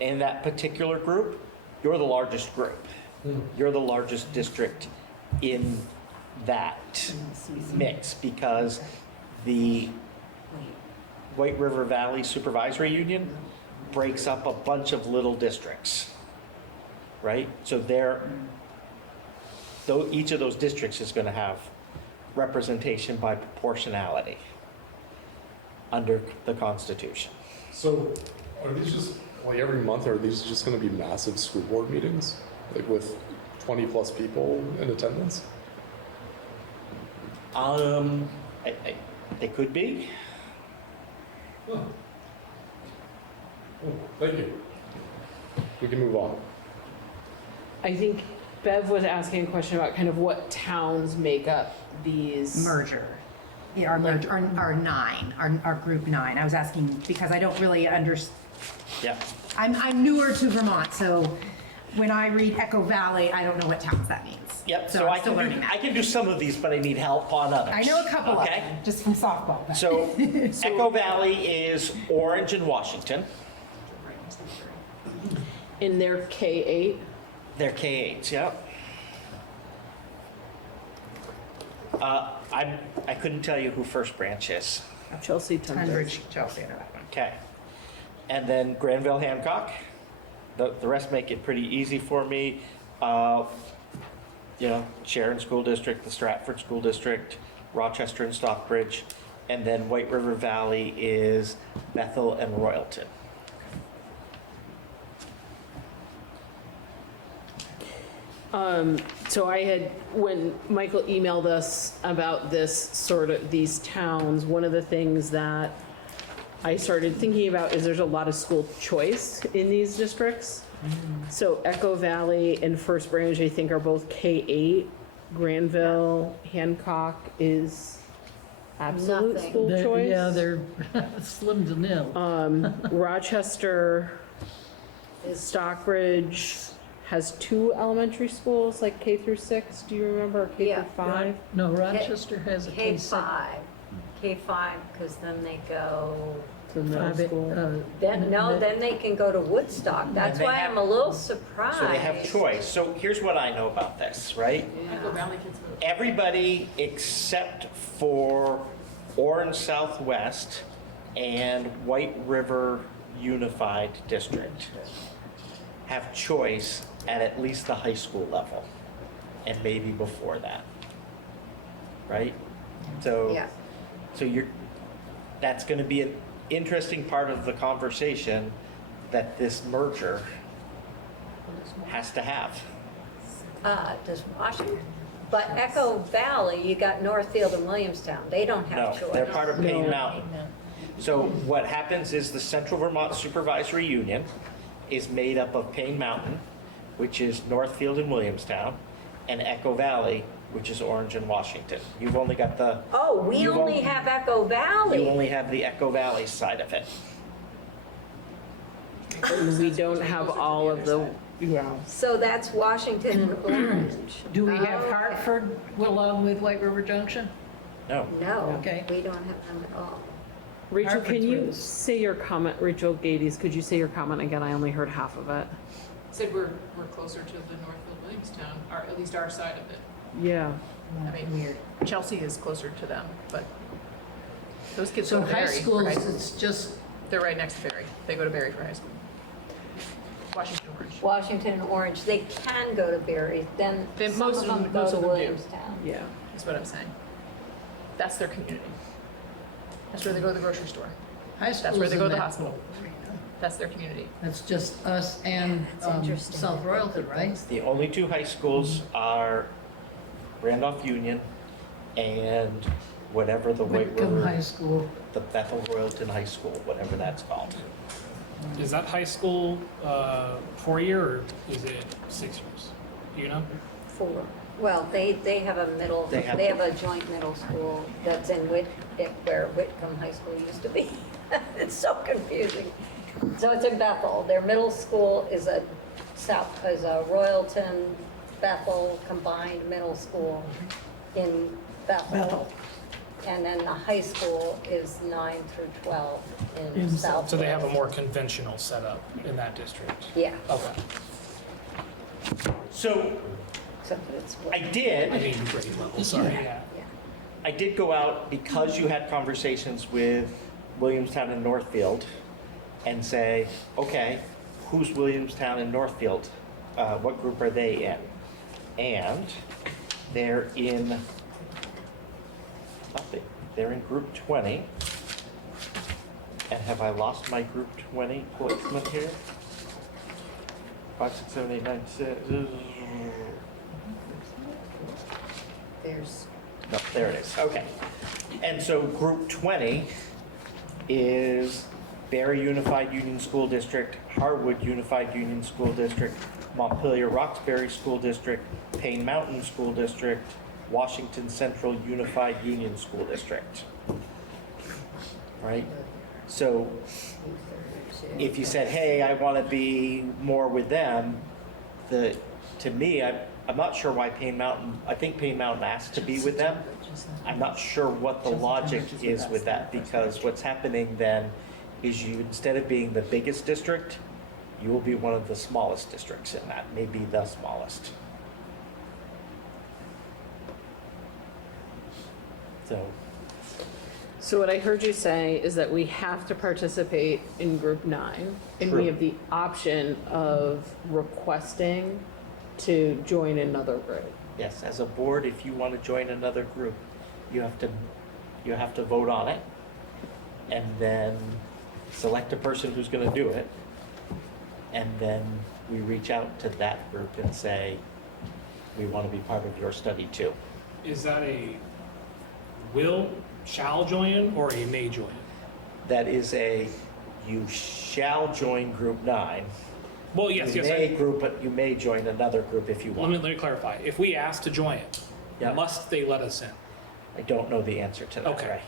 In that particular group, you're the largest group. You're the largest district in that mix because the White River Valley Supervisory Union breaks up a bunch of little districts, right? So each of those districts is going to have representation by proportionality under the Constitution. So are these just, like every month, are these just gonna be massive school board meetings? Like with 20 plus people in attendance? They could be. Oh, thank you. We can move on. I think Bev was asking a question about kind of what towns make up these. Merger. Yeah, our merge, our 9, our group 9. I was asking because I don't really understand. Yeah. I'm newer to Vermont, so when I read Echo Valley, I don't know what towns that means. Yep. So I'm still I learning that. can do some of these, but I need help on others. I know a couple of Okay. them, just from softball. but- So Echo Valley is Orange and Washington. In their K-8, They're K-8s, yep. I couldn't tell you who First Branch is. Chelsea, Tunbridge. Chelsea, I know that one. Okay. And then Granville, Hancock. The rest make it pretty easy for me. Sharon School District, the Stratford School District, Rochester and Stockbridge, and then White River Valley is Bethel and Royalton. So when Michael emailed us about these towns, one of the things that I started thinking about is there's a lot of school choice in these districts. So Echo Valley and First Branch, I think, are both K-8. Granville, Hancock is absolute Nothing. school choice. Yeah, they're slim to nil. Rochester, Stockbridge has 2 elementary schools, like K through 6. Do you remember? Or K Yeah. through 5? No, Rochester has a K-6. K5, because then they go, To middle school. then they can go to Woodstock. That's they why have- I'm a little surprised. So they have choice. So here's what I know about this, right? Echo Valley kids go. Everybody except for Orange Southwest and White River Unified District have choice at least the high school level, and maybe before that, right? So, Yeah. so that's going to be an interesting part of the conversation that this merger has to have. Does Washington? But Echo Valley, you got Northfield and Williamstown. They don't have No, choice. they're part of Payne No. Mountain. So what happens is the Central Vermont Supervisory Union is made up of Payne Mountain, which is Northfield and Williamstown, and Echo Valley, which is Orange and Washington. You've only got the, Oh, we You only won't- have Echo you Valley. only have the Echo Valley side of it. And we don't have all of the, So that's Washington and Orange. Do we have Okay. Hartford along with White River Junction? No. No, Okay. we don't have them at all. Rachel, can Hartford's you wins. say your comment, Rachel Gades, could you say your comment again? I only heard half of it. Said we're closer to the Northfield Williamstown, or at least our side of it. Yeah. I mean, Chelsea is closer to them, but those kids So go to high Berry for schools, high school. it's just, They're right next to Berry. They go to Berry for high school. Washington Orange. Washington and Orange, they can go to Berry, then Then some most of of them them- go most to of them do. Williamstown. Yeah. Is what I'm saying. That's their community. That's where they go to the grocery store. high schools. That's where they go to the in that- hospital. That's their community. That's just us and That's interesting. South Royalton, right? The only 2 high schools are Randolph Union and whatever the White Whitcomb High River, School. the Bethel Royalton High School, whatever that's called. Is that high school 4-year or is it 6 years? Do you know? Well, they have a middle, They have- they have a joint middle school that's in where Whitcomb High School used to be. It's so confusing. So it's in Bethel. Their middle school is a Royalton, Bethel combined middle school in Bethel. And then the high school is 9 through 12 in In South. So they have a more conventional setup in that district? Yeah, Okay. So except that it's. I did. I mean, grade level, sorry, yeah. Yeah. I did go out because you had conversations with Williamstown and Northfield and say, okay, who's Williamstown and Northfield? What group are they in? And they're in, they're in group 20. And have I lost my group 20 placement here? 5, 6, 7, 8, 9, 6. There's, No, there it is, okay. And so group 20 is Barry Unified Union School District, Harwood Unified Union School District, Montpelier Roxbury School District, Payne Mountain School District, Washington Central Unified Union School District. Right? So if you said, hey, I want to be more with them, to me, I'm not sure why Payne Mountain, I think Payne Mountain asked to be with them. I'm not sure what the logic is with that, because what's happening then is you, instead of being the biggest district, you will be one of the smallest districts in that, maybe the smallest. So what I heard you say is that we have to participate in group 9, and True. we have the option of requesting to join another group. Yes, as a board, if you want to join another group, you have to vote on it, and then select a person who's going to do it, and then we reach out to that group and say, we want to be part of your study too. Is that a shall join or a may join? That is you shall join group 9. Well, yes, You yes. you may join another group if you Let me want. clarify. If we ask to join it, Yeah. must they let us in? I don't know the answer to that, Okay. Ray.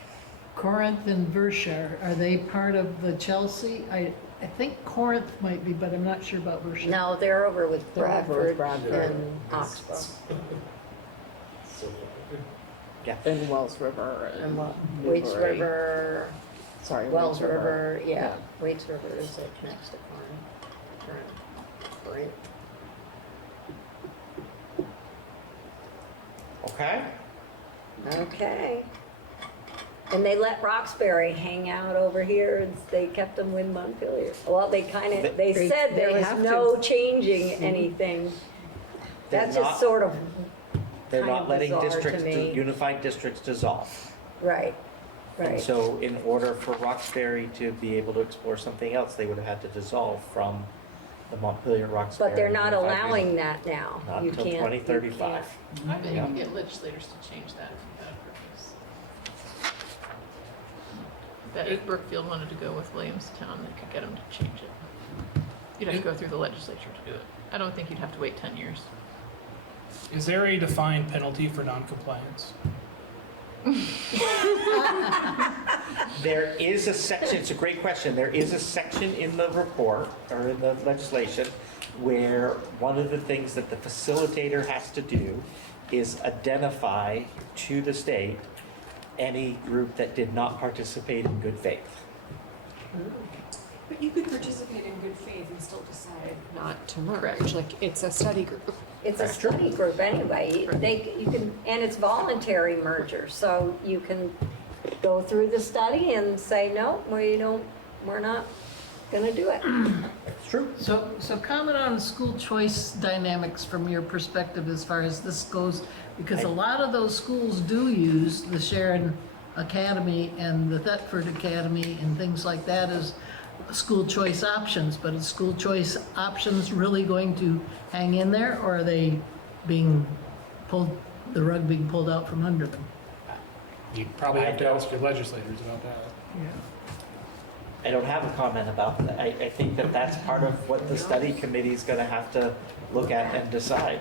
Corinth and Vershar, are they part of the Chelsea? I think Corinth might be, but I'm not sure about Vershar. No, they're over with They're over with Bradford Bradford. and Oxbow. And Wells River and Waits Newbury. River, Sorry, Wells River, yeah. Waits River is like next to Corinth. Right. Okay? Okay. And they let Roxbury hang out over here, and they kept them with Montpelier. Well, they They- said there they was have no to. changing anything. They're That's not- just sort of, They're kind not of letting bizarre to districts, me. unified districts dissolve. right, And right. so in order for Roxbury to be able to explore something else, they would have had to dissolve from the Montpelier Roxbury. But they're not Unified allowing Union. that now. Not You until can't- you 2035. I bet you Yeah. can get legislators to change that if you had a purpose. Bet if Brookfield wanted to go with Williamstown, they could get them to change it. You'd have to go through the legislature to do it. I don't think you'd have to wait 10 years. Is there a defined penalty for noncompliance? There is a section, it's a great question, there is a section in the report, or in the legislation, where one of the things that the facilitator has to do is identify to the state any group that did not participate in good faith. But you could participate in good faith and still decide not to merge, like, it's a study group. It's a study group anyway. You can, and it's voluntary merger, so you can go through the study and say, no, we're not gonna do it. It's true. So comment on school choice dynamics from your perspective as far as this goes, because a lot of those schools do use the Sharon Academy and the Thetford Academy and things like that as school choice options, but is school choice options really going to hang in there, or are they being pulled, the rug being pulled out from under them? You'd probably have to I don't- ask your legislators about that. I don't have a comment about that. I think that that's part of what the study committee is gonna have to look at and decide.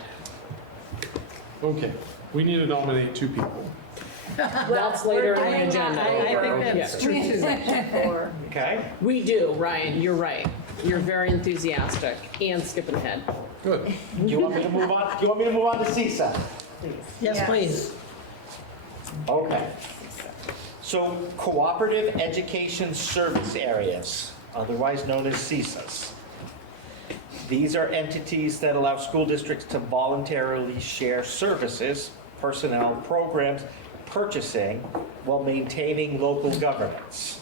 Okay, we need to nominate 2 people. That's later in the agenda. I think Yeah. that's true too. Or, Okay? We do, Ryan, you're right. You're very enthusiastic and skipping ahead. Good. Do you want me to move on? Do you want me to move on to CISA? Yes, please. Okay. So Cooperative Education Service Areas, otherwise known as CISAs. These are entities that allow school districts to voluntarily share services, personnel, programs, purchasing, while maintaining local governance.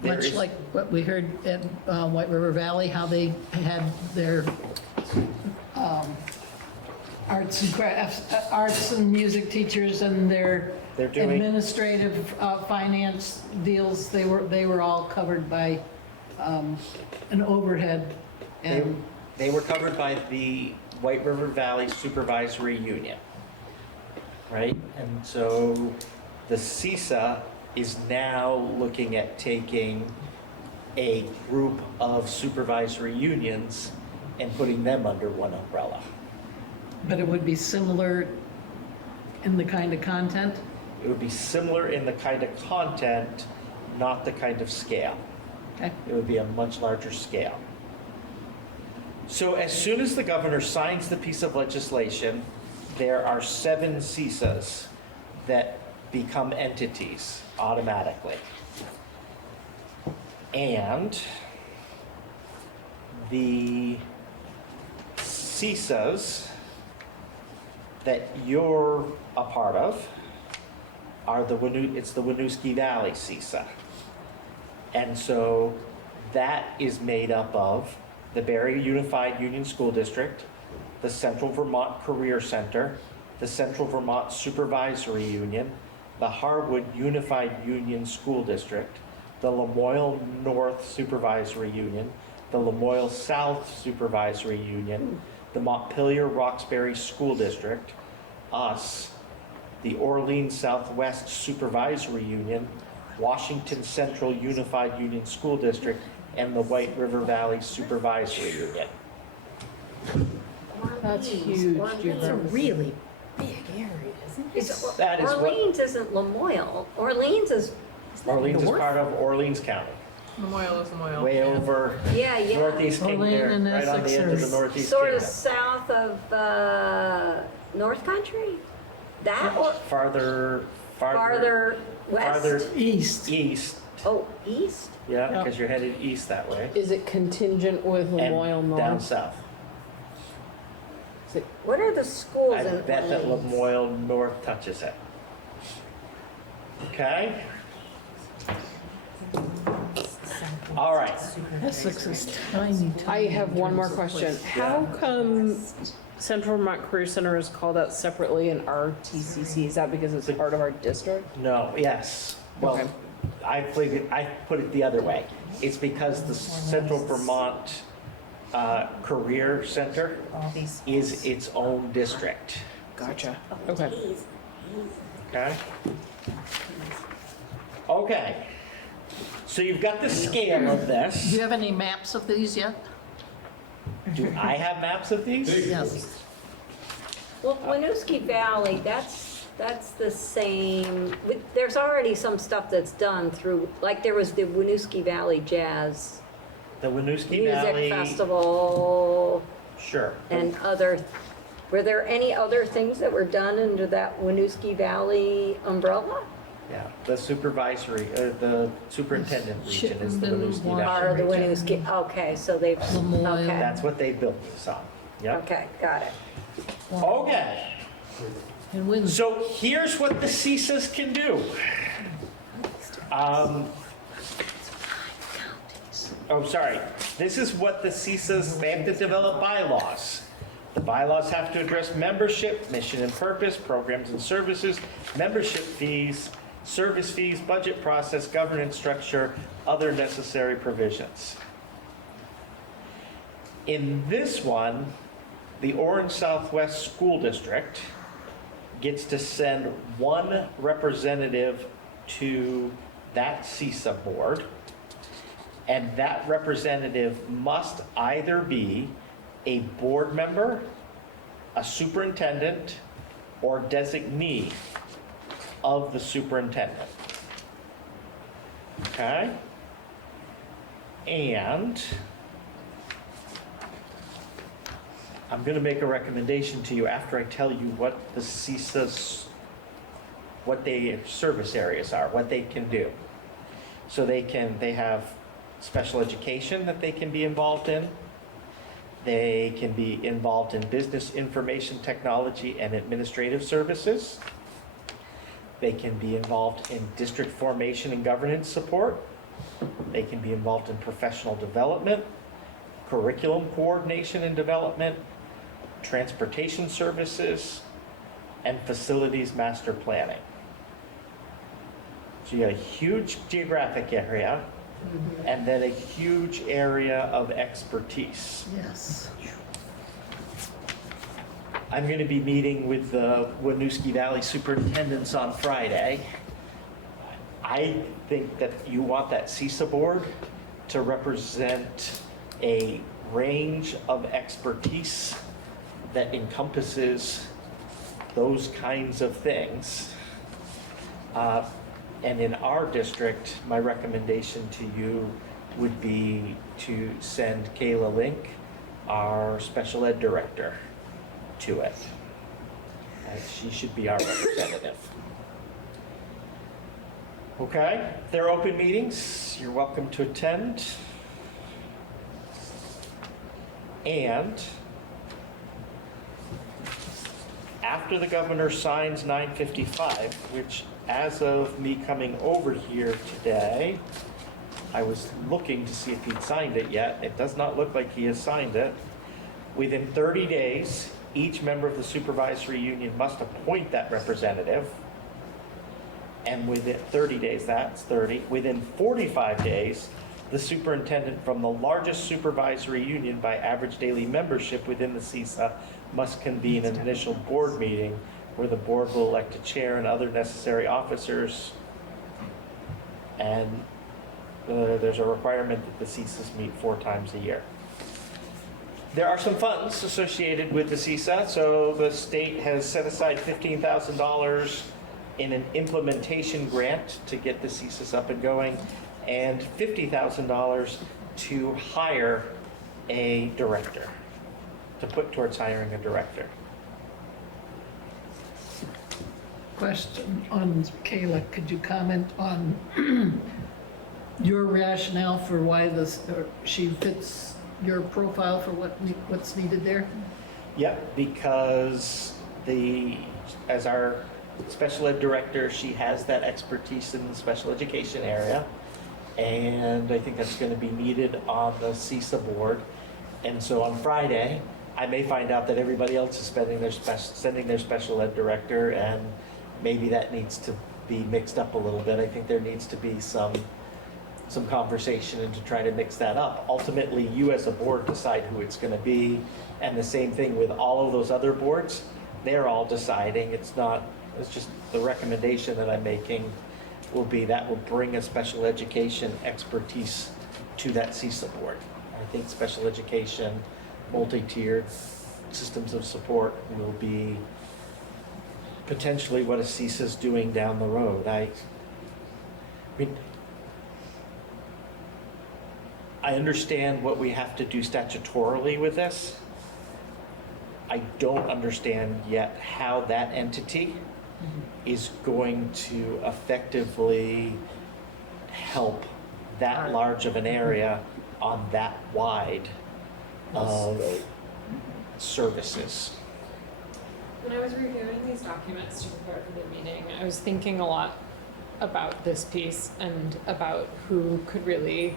There Much is- like what we heard at White River Valley, how they had their arts and crafts, arts and music teachers and their They're doing- administrative finance deals, they were all covered by an overhead. They, And they were covered by the White River Valley Supervisory Union, right? And so the CISA is now looking at taking a group of supervisory unions and putting them under one umbrella. but it would be similar in the kind of content. It would be similar in the kind of content, not the kind of scale. Okay. It would be a much larger scale. So as soon as the governor signs the piece of legislation, there are 7 CISAs that become entities automatically. And the CISAs that you're a part of are it's the Winooski Valley CISA. And so that is made up of the Barre Unified Union School District, the Central Vermont Career Center, the Central Vermont Supervisory Union, the Harwood Unified Union School District, the Lamoille North Supervisory Union, the Lamoille South Supervisory Union, the Montpelier Roxbury School District, us, the Orleans Southwest Supervisory Union, Washington Central Unified Union School District, and the White River Valley Supervisory Union. That's huge. It's a really big area, isn't it? That is what- Orleans isn't Lamoille. Orleans is, Orleans is part of Orleans County, Memorial is Memorial. way yeah. over yeah, northeast King Orleans there, and right on the end of the Essex northeast sort of Kingdom. south of North Country? That or Farther farther west? farther East. east, Oh, east? yeah, Yep. because you're headed east that way. Is it contingent with Lamoille And down North? south. What are the schools I in bet that Orleans? Lamoille North touches it. Okay? All right. Essex is tiny, I tiny. have in one more terms of question. place. How come Central Vermont Career Center is called out separately in our TCC? Is that because it's part of our district? No, yes. Well, Okay. I put it the other way. It's because the Central Vermont Career Center All these. is its own district. Gotcha. Okay. Okay? Okay. So you've got the scale of Do this. you have any maps of these yet? Do I have maps of these? Yes. Well, Winooski Valley, that's the same, there's already some stuff that's done through, like there was the Winooski Valley Jazz The Winooski Music Valley. Festival Sure. and were there any other things that were done under that Winooski Valley umbrella? Yeah, the superintendent region is the Chittenden, Winooski Washington. Or Valley. the Winooski, okay, so they've, Lamoille. okay, That's what they built this on. Yep. okay, got it. Okay, And Windsor. so here's what the CISAs can do. Sorry. This is what the CISAs, they have to develop bylaws. The bylaws have to address membership, mission and purpose, programs and services, membership fees, service fees, budget process, governance structure, other necessary provisions. In this one, the Orange Southwest School District gets to send one representative to that CISA board, and that representative must either be a board member, a superintendent, or designee of the superintendent. Okay? And I'm going to make a recommendation to you after I tell you what the CISA's, what their service areas are, what they can do. So they have special education that they can be involved in. They can be involved in business information technology and administrative services. They can be involved in district formation and governance support. They can be involved in professional development, curriculum coordination and development, transportation services, and facilities master planning. So you got a huge geographic area, and then a huge area of expertise. Yes. I'm going to be meeting with the Winooski Valley superintendents on Friday. I think that you want that CISA board to represent a range of expertise that encompasses those kinds of things. And in our district, my recommendation to you would be to send Kayla Link, our special ed director, to it. She should be our representative. Okay, they're open meetings. You're welcome to attend. And after the governor signs 955, which as of me coming over here today, I was looking to see if he'd signed it yet. It does not look like he has signed it. Within 30 days, each member of the supervisory union must appoint that representative. And within 30 days, that's 30. Within 45 days, the superintendent from the largest supervisory union by average daily membership within the CISA must convene an initial board meeting where the board will elect a chair and other necessary officers. And there's a requirement that the CISAs meet 4 times a year. There are some funds associated with the CISA, so the state has set aside $15,000 in an implementation grant to get the CISAs up and going, and $50,000 to hire a director, to put towards hiring a director. Question on Kayla, could you comment on your rationale for why this, or she fits your profile for what's needed there? Yep, because as our special ed director, she has that expertise in the special education area. And I think that's going to be needed on the CISA board. And so on Friday, I may find out that everybody else is sending their special ed director, and maybe that needs to be mixed up a little bit. I think there needs to be some conversation and to try to mix that up. Ultimately, you as a board decide who it's going to be, and the same thing with all of those other boards. They're all deciding. It's just the recommendation that I'm making will be that will bring a special education expertise to that CISA board. I think special education, multi-tiered systems of support will be potentially what a CISA is doing down the road. I mean, I understand what we have to do statutorily with this. I don't understand yet how that entity is going to effectively help that large of an area on that wide of services. When I was reviewing these documents to prepare for the meeting, I was thinking a lot about this piece and about who could really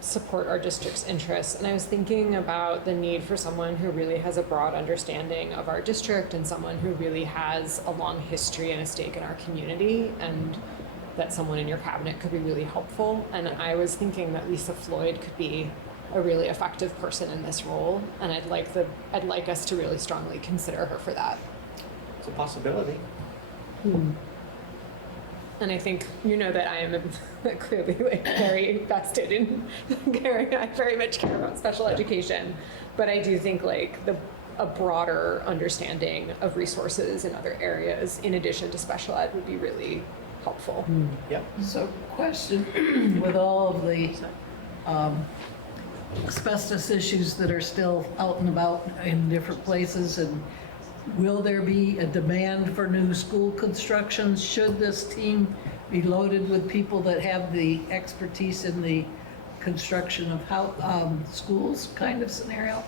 support our district's interests. And I was thinking about the need for someone who really has a broad understanding of our district and someone who really has a long history and a stake in our community, and that someone in your cabinet could be really helpful. And I was thinking that Lisa Floyd could be a really effective person in this role, and I'd like us to really strongly consider her for that. It's a possibility. And I think you know that I am clearly very vested in caring. I very much care about special education, but I do think a broader understanding of resources in other areas, in addition to special ed, would be really helpful. Yep. So question, with all of the asbestos issues that are still out and about in different places, and will there be a demand for new school constructions? Should this team be loaded with people that have the expertise in the construction of schools kind of scenario?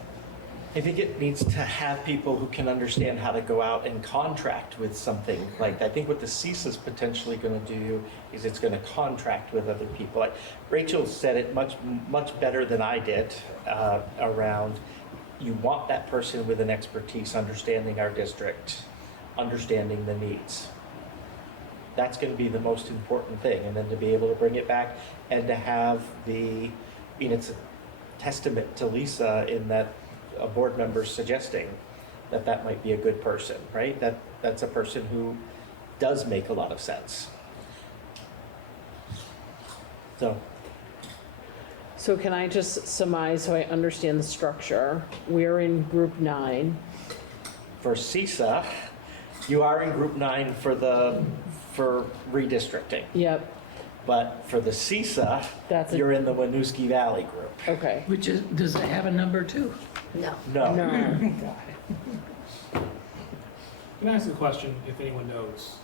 I think it needs to have people who can understand how to go out and contract with something like that. I think what the CISA is potentially going to do is it's going to contract with other people. Like Rachel said it much better than I did around, you want that person with an expertise understanding our district, understanding the needs. That's going to be the most important thing. And then to be able to bring it back and to have it's a testament to Lisa in that a board member suggesting that might be a good person, right? That's a person who does make a lot of sense. So can I just surmise so I understand the structure? We're in group 9. For CISA, you are in group 9 for redistricting. Yep, But for the CISA, you're in the Winooski Valley group. okay. Does it have a number too? No. No. No. Can I ask a question, if anyone knows,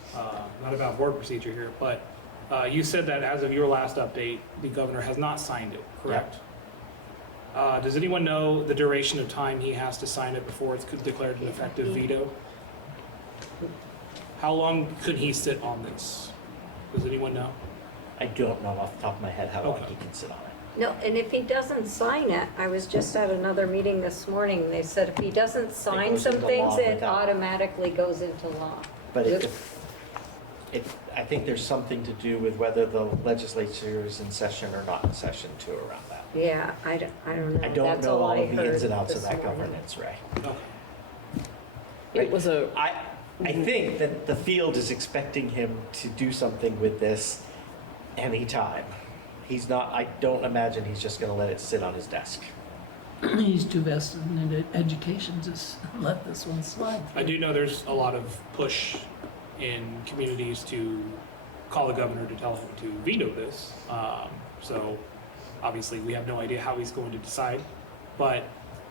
not about board procedure here, but you said that as of your last update, the governor has not signed it, correct? Does anyone know the duration of time he has to sign it before it's declared an effective veto? How long could he sit on this? Does anyone know? I don't know off the top of my head how long Okay. he can sit on it. No, and if he doesn't sign it, I was just at another meeting this morning, they said if he doesn't sign goes some into things, law it without- automatically goes into law. But I think there's something to do with whether the legislature is in session or not in session too around that. Yeah, I don't know. I don't That's know all I of the ins heard and outs of this that morning. governance, Ray. Okay. It was a, I think that the field is expecting him to do something with this anytime. He's not, I don't imagine he's just gonna let it sit on his desk. He's too vested in education to let this one slide. I do know there's a lot of push in communities to call the governor to tell him to veto this. So obviously, we have no idea how he's going to decide. But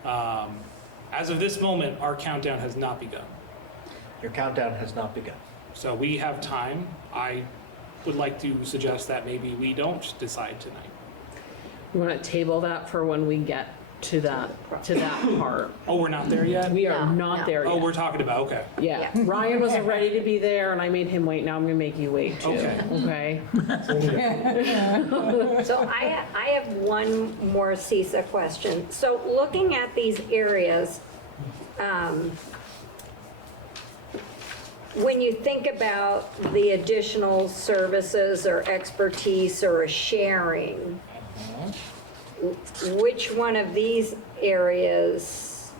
as of this moment, our countdown has not begun. Your countdown has not begun. So we have time. I would like to suggest that maybe we don't decide tonight. we want to table that for when we get to that part. Oh, we're not there yet? We are No, not no. there Oh, we're yet. talking about, okay. Yeah, Ryan wasn't ready to be there and I made him wait. Now I'm gonna make you wait too, Okay. okay? So I have one more CISA question. So looking at these areas, when you think about the additional services or expertise or a sharing, which one of these areas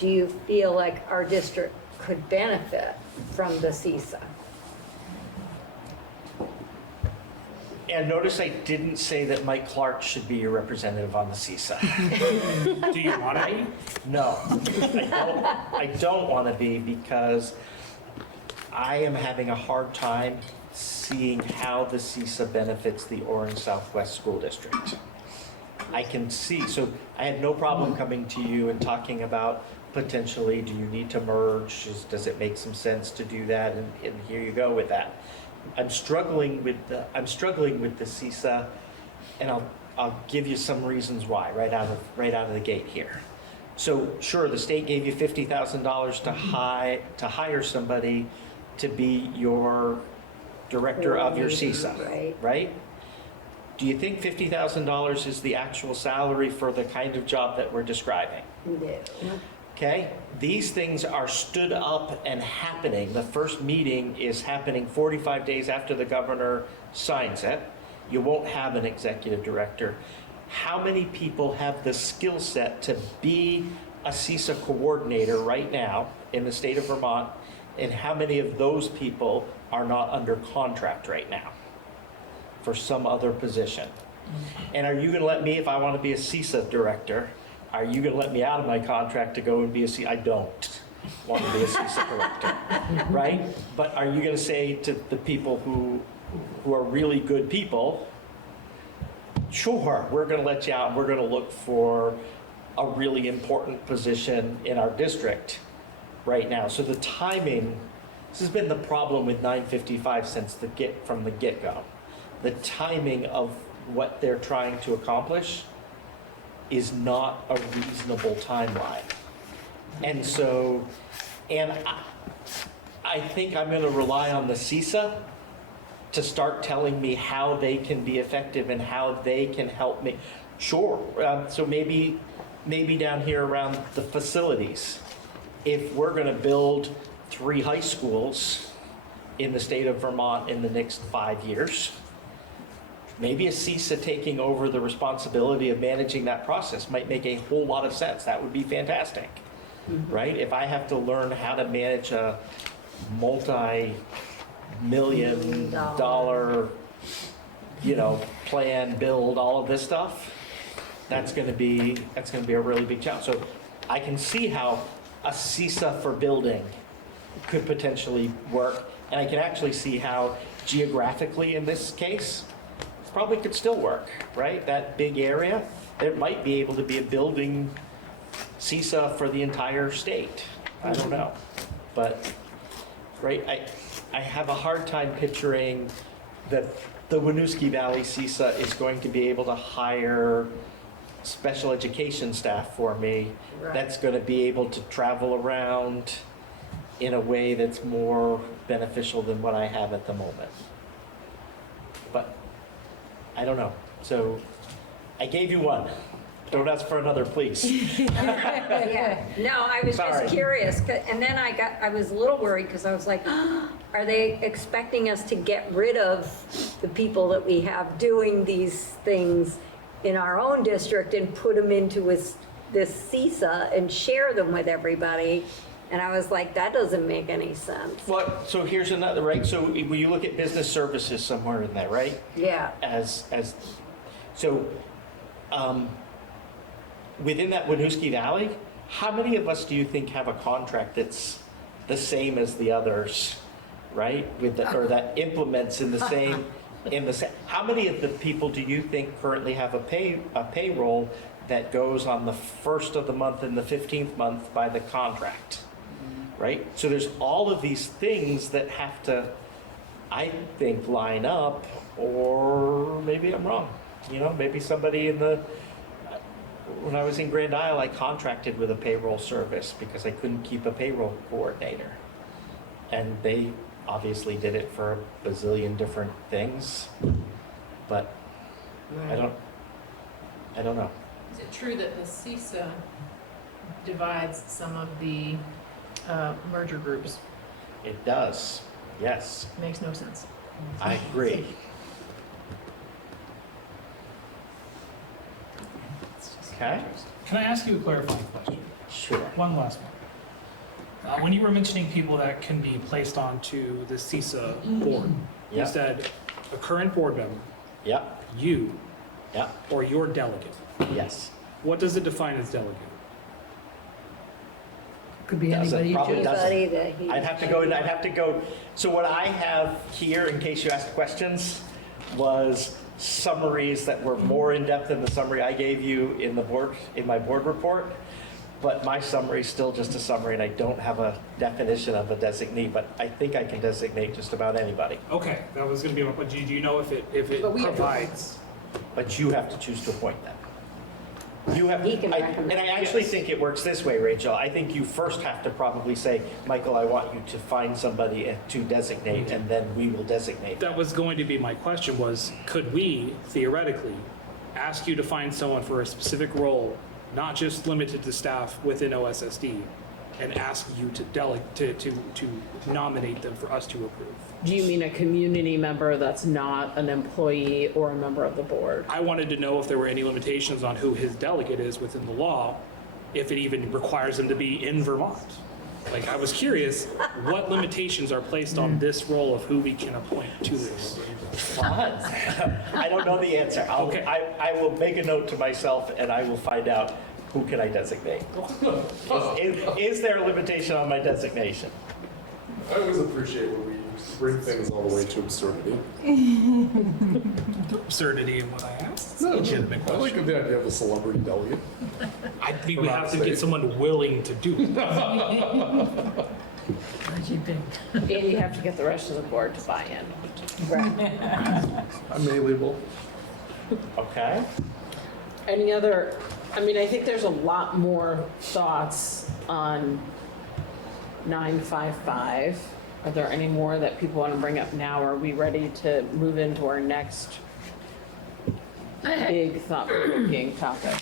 do you feel like our district could benefit from the CISA? And notice I didn't say that Mike Clark should be your representative on the CISA. Do you want to? No, I don't want to be because I am having a hard time seeing how the CISA benefits the Orange Southwest School District. I can see, so I had no problem coming to you and talking about potentially, do you need to merge? Does it make some sense to do that? And here you go with that. I'm struggling with the CISA, and I'll give you some reasons why right out of the gate here. So sure, the state gave you $50,000 to hire somebody to be your director of your CISA, right? Do you think $50,000 is the actual salary for the kind of job that we're describing? No. Okay, these things are stood up and happening. The first meeting is happening 45 days after the governor signs it. You won't have an executive director. How many people have the skill set to be a CISA coordinator right now in the state of Vermont? And how many of those people are not under contract right now for some other position? And are you going to let me, if I want to be a CISA director, are you going to let me out of my contract to go and be a CISA? I don't want to be a CISA director, right? But are you going to say to the people who are really good people, sure, we're going to let you out, we're going to look for a really important position in our district right now. So the timing, this has been the problem with 955 since from the get-go. The timing of what they're trying to accomplish is not a reasonable timeline. And so, and I think I'm going to rely on the CISA to start telling me how they can be effective and how they can help me. Sure, so maybe down here around the facilities, if we're going to build 3 high schools in the state of Vermont in the next 5 years, maybe a CISA taking over the responsibility of managing that process might make a whole lot of sense. That would be fantastic, right? If I have to learn how to manage a multi-million dollar, plan, build, all of this stuff, that's going to be a really big challenge. So I can see how a CISA for building could potentially work, and I can actually see how geographically in this case, probably could still work, right? That big area, it might be able to be a building CISA for the entire state. I don't know. But, right, I have a hard time picturing that the Winooski Valley CISA is going to be able to hire special education staff for me Right. that's going to be able to travel around in a way that's more beneficial than what I have at the moment. But I don't know. So I gave you one. Don't ask for another, please. Yeah, no, I was Sorry. just curious, and then I was a little worried, because I was like, are they expecting us to get rid of the people that we have doing these things in our own district and put them into this CISA and share them with everybody? And I was like, that doesn't make any sense. Well, so here's another, right? So when you look at business services somewhere in there, right? Yeah, So, within that Winooski Valley, how many of us do you think have a contract that's the same as the others, right? Or that implements in the same, how many of the people do you think currently have a payroll that goes on the first of the month and the 15th month by the contract, right? So there's all of these things that have to, I think, line up, or maybe I'm wrong. You know, maybe somebody when I was in Grand Isle, I contracted with a payroll service because I couldn't keep a payroll coordinator. And they obviously did it for a bazillion different things, but I don't know. Is it true that the CISA divides some of the merger groups? It does, yes, Makes no sense. I agree. Okay, Can I ask you a clarifying question? sure. One last one. When you were mentioning people that can be placed onto the CISA board, you Yeah. said a current board member, Yep, you, yep, or your delegate. yes. What does it define as delegate? Could be Doesn't, anybody you probably choose. doesn't. anybody that he. I'd have to go, so what I have here, in case you asked questions, was summaries that were more in-depth than the summary I gave you in my board report. But my summary is still just a summary, and I don't have a definition of a designee, but I think I can designate just about anybody. Okay, that was going to be my question. Do you know if it But we have to provides? But you have to choose to appoint them. You have, He can and recommend. I actually think it works this way, Rachel. I think you first have to probably say, Michael, I want you to find somebody to designate, and then we will designate. That was going to be my question was, could we theoretically ask you to find someone for a specific role, not just limited to staff within OSSD, and ask you to to nominate them for us to approve? Do you mean a community member that's not an employee or a member of the board? I wanted to know if there were any limitations on who his delegate is within the law, if it even requires him to be in Vermont. Like, I was curious, what limitations are placed on this role of who we can appoint to this? Fun. I don't know the answer. Okay. I will make a note to myself, and I will find out who can I designate. Is there a limitation on my designation? I always appreciate when we bring things all the way to absurdity. Absurdity in what I asked. It's a No, legitimate I like question. the idea of a celebrity delegate. I think we have to get someone willing to do it. What'd you think? And you have to get the rest of the board to buy in. I'm malleable. Okay. Any other, I mean, I think there's a lot more thoughts on 955. Are there any more that people want to bring up now? Are we ready to move into our next big thought-provoking topic?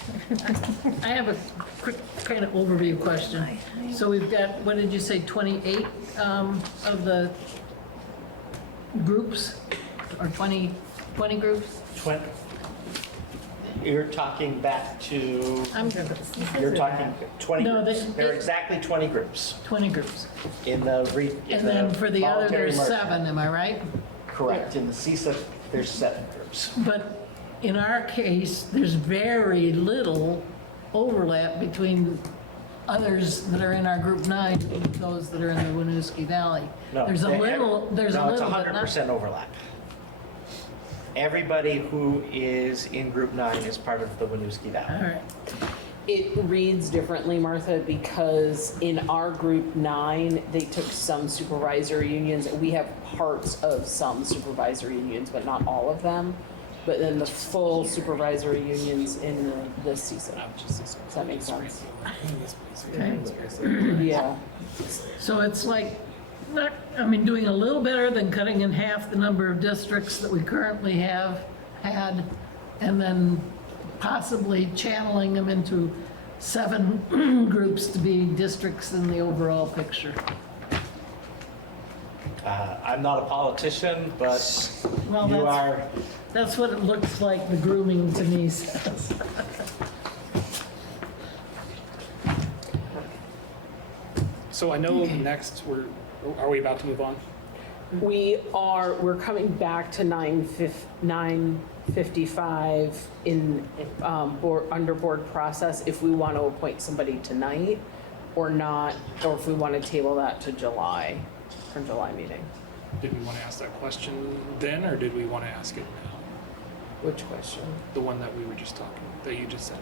I have a quick kind of overview question. So we've got, what did you say, 28 of the groups? Or 20 groups? You're talking back to, I'm good. you're talking 20 No, groups. they- There are exactly 20 groups 20 groups. in the And then for the other, voluntary there's merger. 7, am I right? Correct. In the CISA, there's 7 groups. But in our case, there's very little overlap between others that are in our group 9 and those that are in the Winooski Valley. No, There's a they- little, No, it's but not. 100% overlap. Everybody who is in Group 9 is part of the Winooski All Valley. right. It reads differently, Martha, because in our group 9, they took some supervisory unions. We have parts of some supervisory unions, but not all of them. but then the full supervisory unions in this season. Does that make sense? Yeah. So it's like, I mean, doing a little better than cutting in half the number of districts that we currently have had, and then possibly channeling them into 7 groups to be districts in the overall picture. I'm not a politician, but Well, you are. That's what it looks like the grooming to me says. So I know next are we about to move on? We're coming back to 9:55 in, under board process if we want to appoint somebody tonight or not, or if we want to table that to July, for July meeting. Did we want to ask that question then, or did we want to ask it now? Which question? The one that we were just talking, that you just said.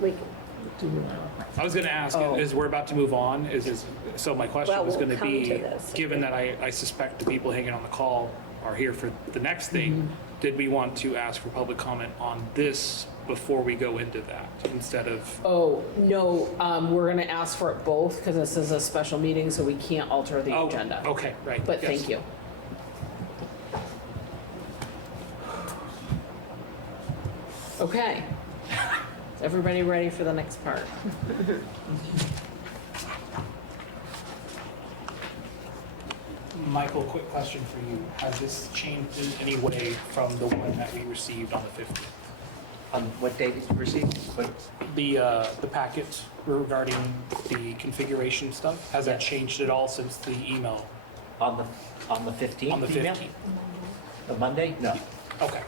Like, I was going to ask, Oh. is we're about to move on? So my question Well, was we'll going to come be, to this. given that I suspect the people hanging on the call are here for the next thing, did we want to ask for public comment on this before we go into that, instead of, oh, no, we're going to ask for it both because this is a special meeting, so we can't alter the oh, agenda. okay, right. But yes. thank you. Okay. Is everybody ready for the next part? Michael, quick question for you. Has this changed in any way from the one that we received on the 15th? On what date did you receive? What- The packet regarding the configuration stuff, has that changed at all since the email On the 15th? on the email? 15th? The Monday? No. Okay.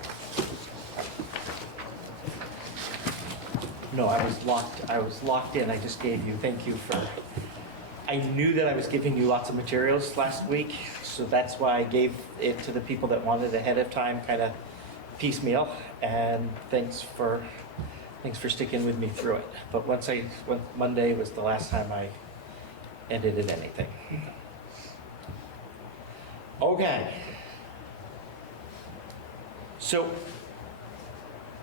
No, I was locked in. I just gave you, thank you for, I knew that I was giving you lots of materials last week, so that's why I gave it to the people that wanted ahead of time, kind of piecemeal, and thanks for sticking with me through it. But when Monday was the last time I edited anything. Okay. So,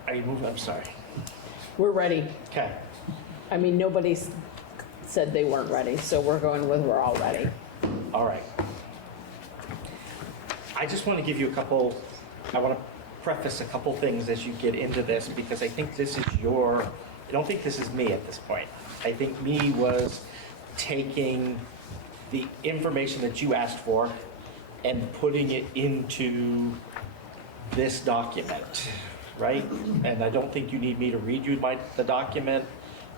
are you moving? I'm sorry. We're ready. Okay. I mean, nobody said they weren't ready, so we're going with we're all ready. All right. I just want to give you I want to preface a couple things as you get into this, because I think this is I don't think this is me at this point. I think me was taking the information that you asked for and putting it into this document, right? And I don't think you need me to read you the document.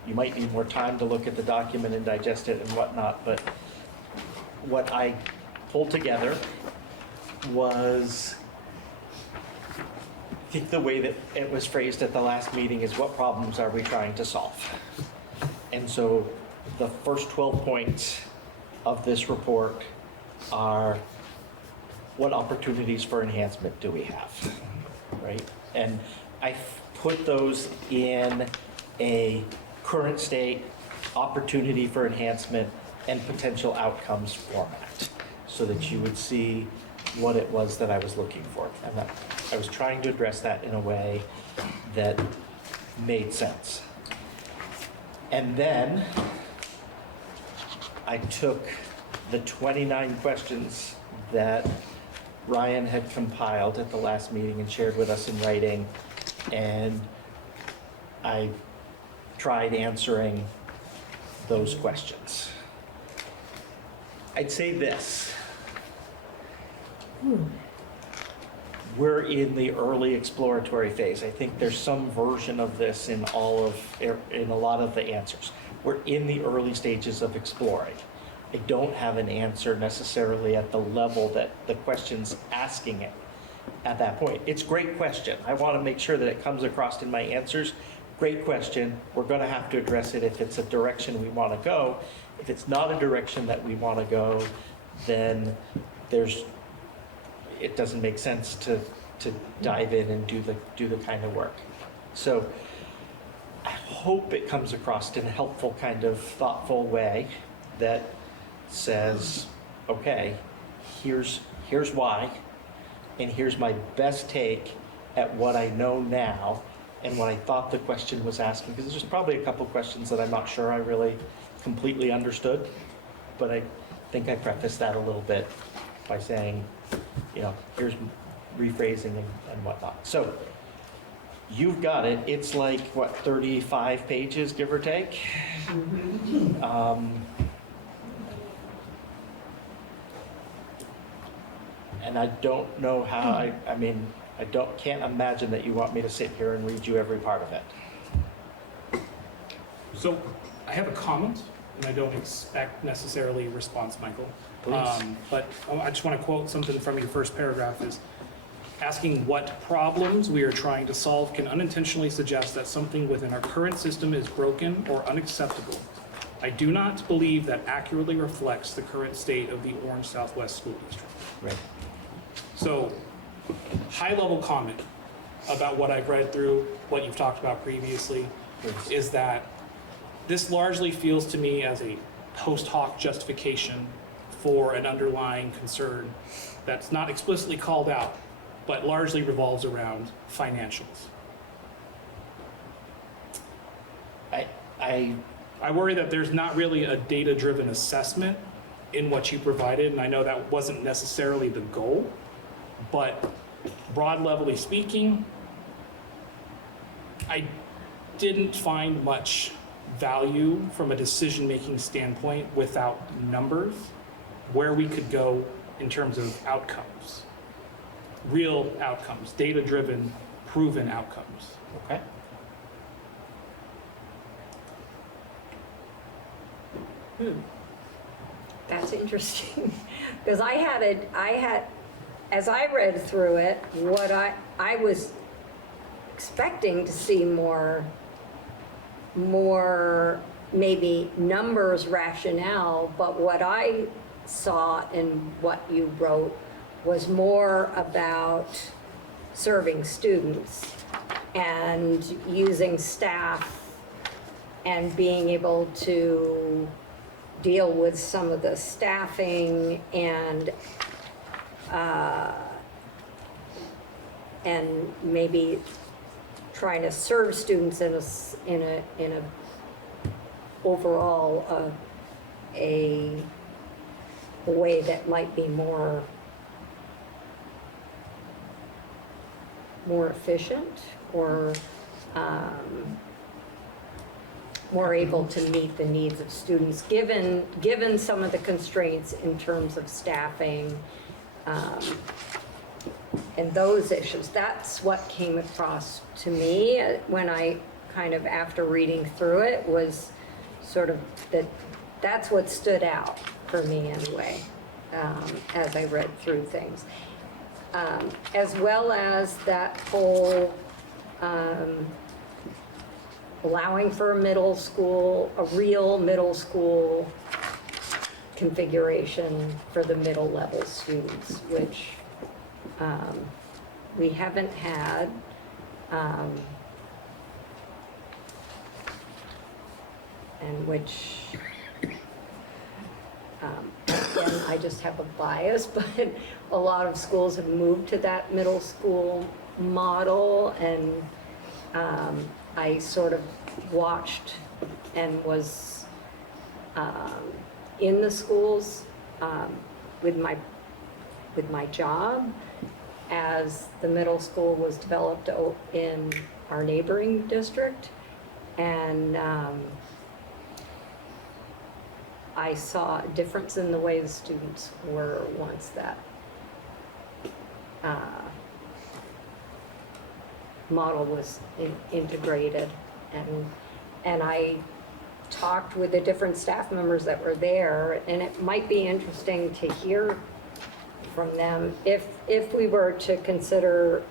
You might need more time to look at the document and digest it and whatnot, but what I pulled together was, I think the way that it was phrased at the last meeting is, what problems are we trying to solve? And so the first 12 points of this report are, what opportunities for enhancement do we have, right? And I put those in a current state, opportunity for enhancement, and potential outcomes format, so that you would see what it was that I was looking for. And that I was trying to address that in a way that made sense. And then I took the 29 questions that Ryan had compiled at the last meeting and shared with us in writing, and I tried answering those questions. I'd say this. We're in the early exploratory phase. I think there's some version of this in a lot of the answers. We're in the early stages of exploring. I don't have an answer necessarily at the level that the question's asking it at that point. It's a great question. I want to make sure that it comes across in my answers. Great question. We're going to have to address it if it's a direction we want to go. If it's not a direction that we want to go, then it doesn't make sense to dive in and do the kind of work. So I hope it comes across in a helpful, kind of thoughtful way that says, okay, here's why, and here's my best take at what I know now and what I thought the question was asking, because there's probably a couple questions that I'm not sure I really completely understood, but I think I prefaced that a little bit by saying, you know, here's rephrasing and whatnot. So you've got it. It's like, what, 35 pages, give or take? And I don't know how, I mean, can't imagine that you want me to sit here and read you every part of it. So I have a comment, and I don't expect necessarily a response, Michael. Please. But I just want to quote something from your first paragraph is, asking what problems we are trying to solve can unintentionally suggest that something within our current system is broken or unacceptable. I do not believe that accurately reflects the current state of the Orange Southwest School District. Right. So, high-level comment about what I've read through, what you've talked about previously, Please. is that this largely feels to me as a post hoc justification for an underlying concern that's not explicitly called out, but largely revolves around financials. I worry that there's not really a data-driven assessment in what you provided, and I know that wasn't necessarily the goal, but broad levelly speaking, I didn't find much value from a decision-making standpoint without numbers, where we could go in terms of outcomes, real outcomes, data-driven, proven outcomes. Okay. That's interesting, because I had, as I read through it, what I was expecting to see more maybe numbers rationale, but what I saw in what you wrote was more about serving students and using staff and being able to deal with some of the staffing and maybe trying to serve students in a overall a way that might be more efficient or more able to meet the needs of students, given some of the constraints in terms of staffing and those issues. That's what came across to me when I kind of, after reading through it, was sort of that's what stood out for me anyway, as I read through things. As well as that whole allowing for a middle school, a real middle school configuration for the middle level students, which we haven't had. And which, again, I just have a bias, but a lot of schools have moved to that middle school model, and I sort of watched and was in the schools with my job as the middle school was developed in our neighboring district, and I saw a difference in the way the students were once that model was integrated, and I talked with the different staff members that were there, and it might be interesting to hear from them if we were to consider,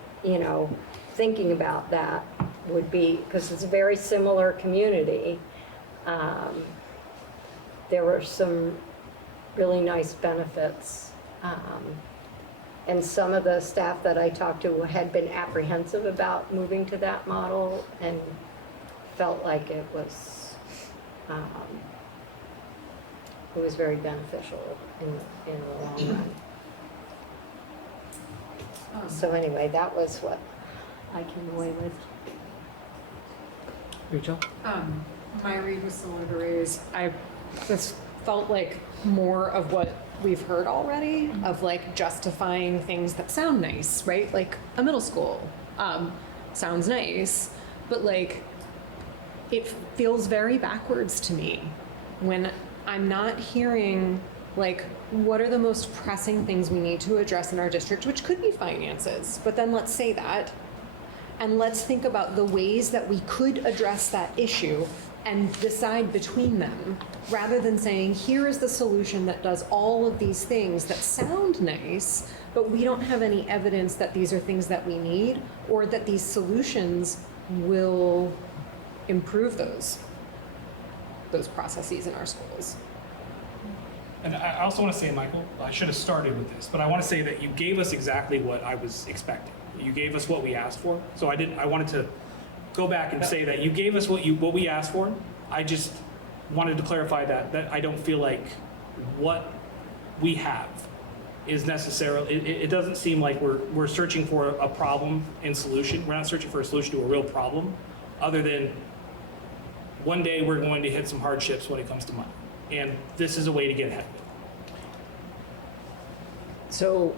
thinking about that, would be, because it's a very similar community. There were some really nice benefits. And some of the staff that I talked to had been apprehensive about moving to that model and felt like it was very beneficial in the long run. So anyway, that was what I came away with. Rachel? My read was similar to Ray's. This felt like more of what we've heard already, of like justifying things that sound nice, right? Like a middle school sounds nice, but like it feels very backwards to me when I'm not hearing like what are the most pressing things we need to address in our district, which could be finances, but then let's say that and let's think about the ways that we could address that issue and decide between them, rather than saying, here is the solution that does all of these things that sound nice, but we don't have any evidence that these are things that we need, or that these solutions will improve those processes in our schools. And I also want to say, Michael, I should have started with this, but I want to say that you gave us exactly what I was expecting. You gave us what we asked for. So I wanted to go back and say that you gave us what we asked for. I just wanted to clarify that I don't feel like what we have is necessarily, it doesn't seem like we're searching for a problem and solution. We're not searching for a solution to a real problem, other than one day we're going to hit some hardships when it comes to money. And this is a way to get ahead of it. So,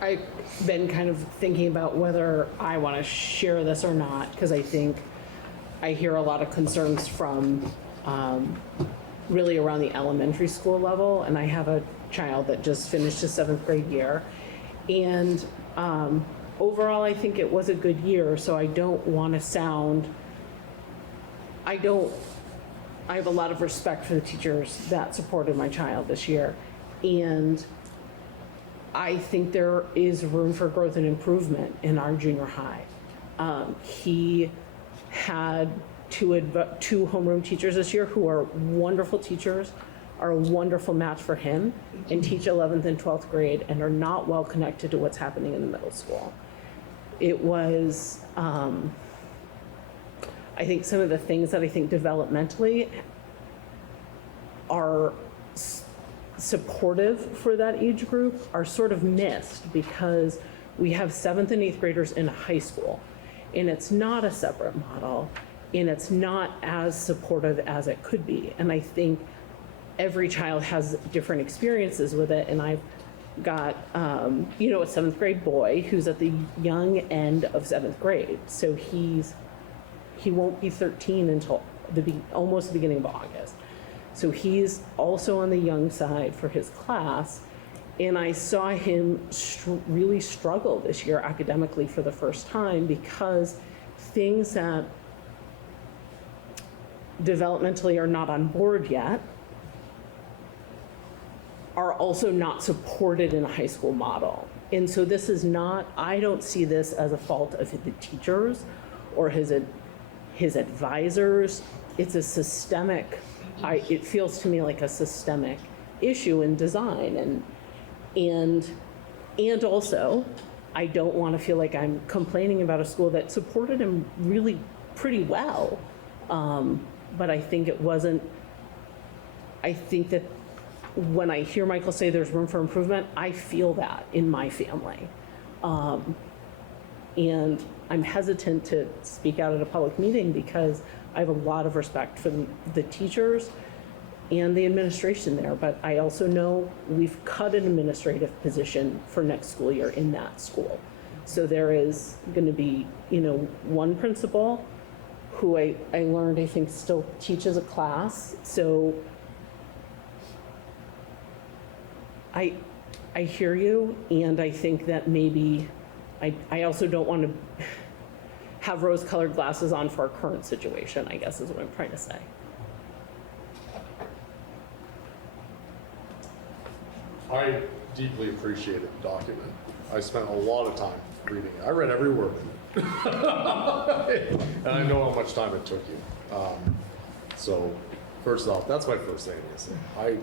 I've been kind of thinking about whether I want to share this or not, because I think I hear a lot of concerns from really around the elementary school level, and I have a child that just finished his 7th grade year. And overall, I think it was a good year, so I don't want to sound, I have a lot of respect for the teachers that supported my child this year. And I think there is room for growth and improvement in our junior high. He had two homeroom teachers this year who are wonderful teachers, are a wonderful match for him, and teach 11th and 12th grade and are not well connected to what's happening in the middle school. It was, I think some of the things that I think developmentally are supportive for that age group are sort of missed, because we have 7th and 8th graders in high school, and it's not a separate model, and it's not as supportive as it could be. And I think every child has different experiences with it, and I've got, a 7th grade boy who's at the young end of 7th grade. So he won't be 13 until almost the beginning of August. So he's also on the young side for his class. And I saw him really struggle this year academically for the first time, because things that developmentally are not on board yet are also not supported in a high school model. And so this is not, I don't see this as a fault of the teachers or his advisors. It's a systemic, it feels to me like a systemic issue in design. And also, I don't want to feel like I'm complaining about a school that supported him really pretty well. But I think it wasn't, I think that when I hear Michael say there's room for improvement, I feel that in my family. And I'm hesitant to speak out at a public meeting because I have a lot of respect for the teachers and the administration there, but I also know we've cut an administrative position for next school year in that school. So there is going to be, one principal who I learned, I think, still teaches a class. So I hear you, and I think that maybe I also don't want to have rose-colored glasses on for our current situation, I guess is what I'm trying to say. I deeply appreciated the document. I spent a lot of time reading it. I read every word. And I know how much time it took you. So first off, that's my first thing to say. I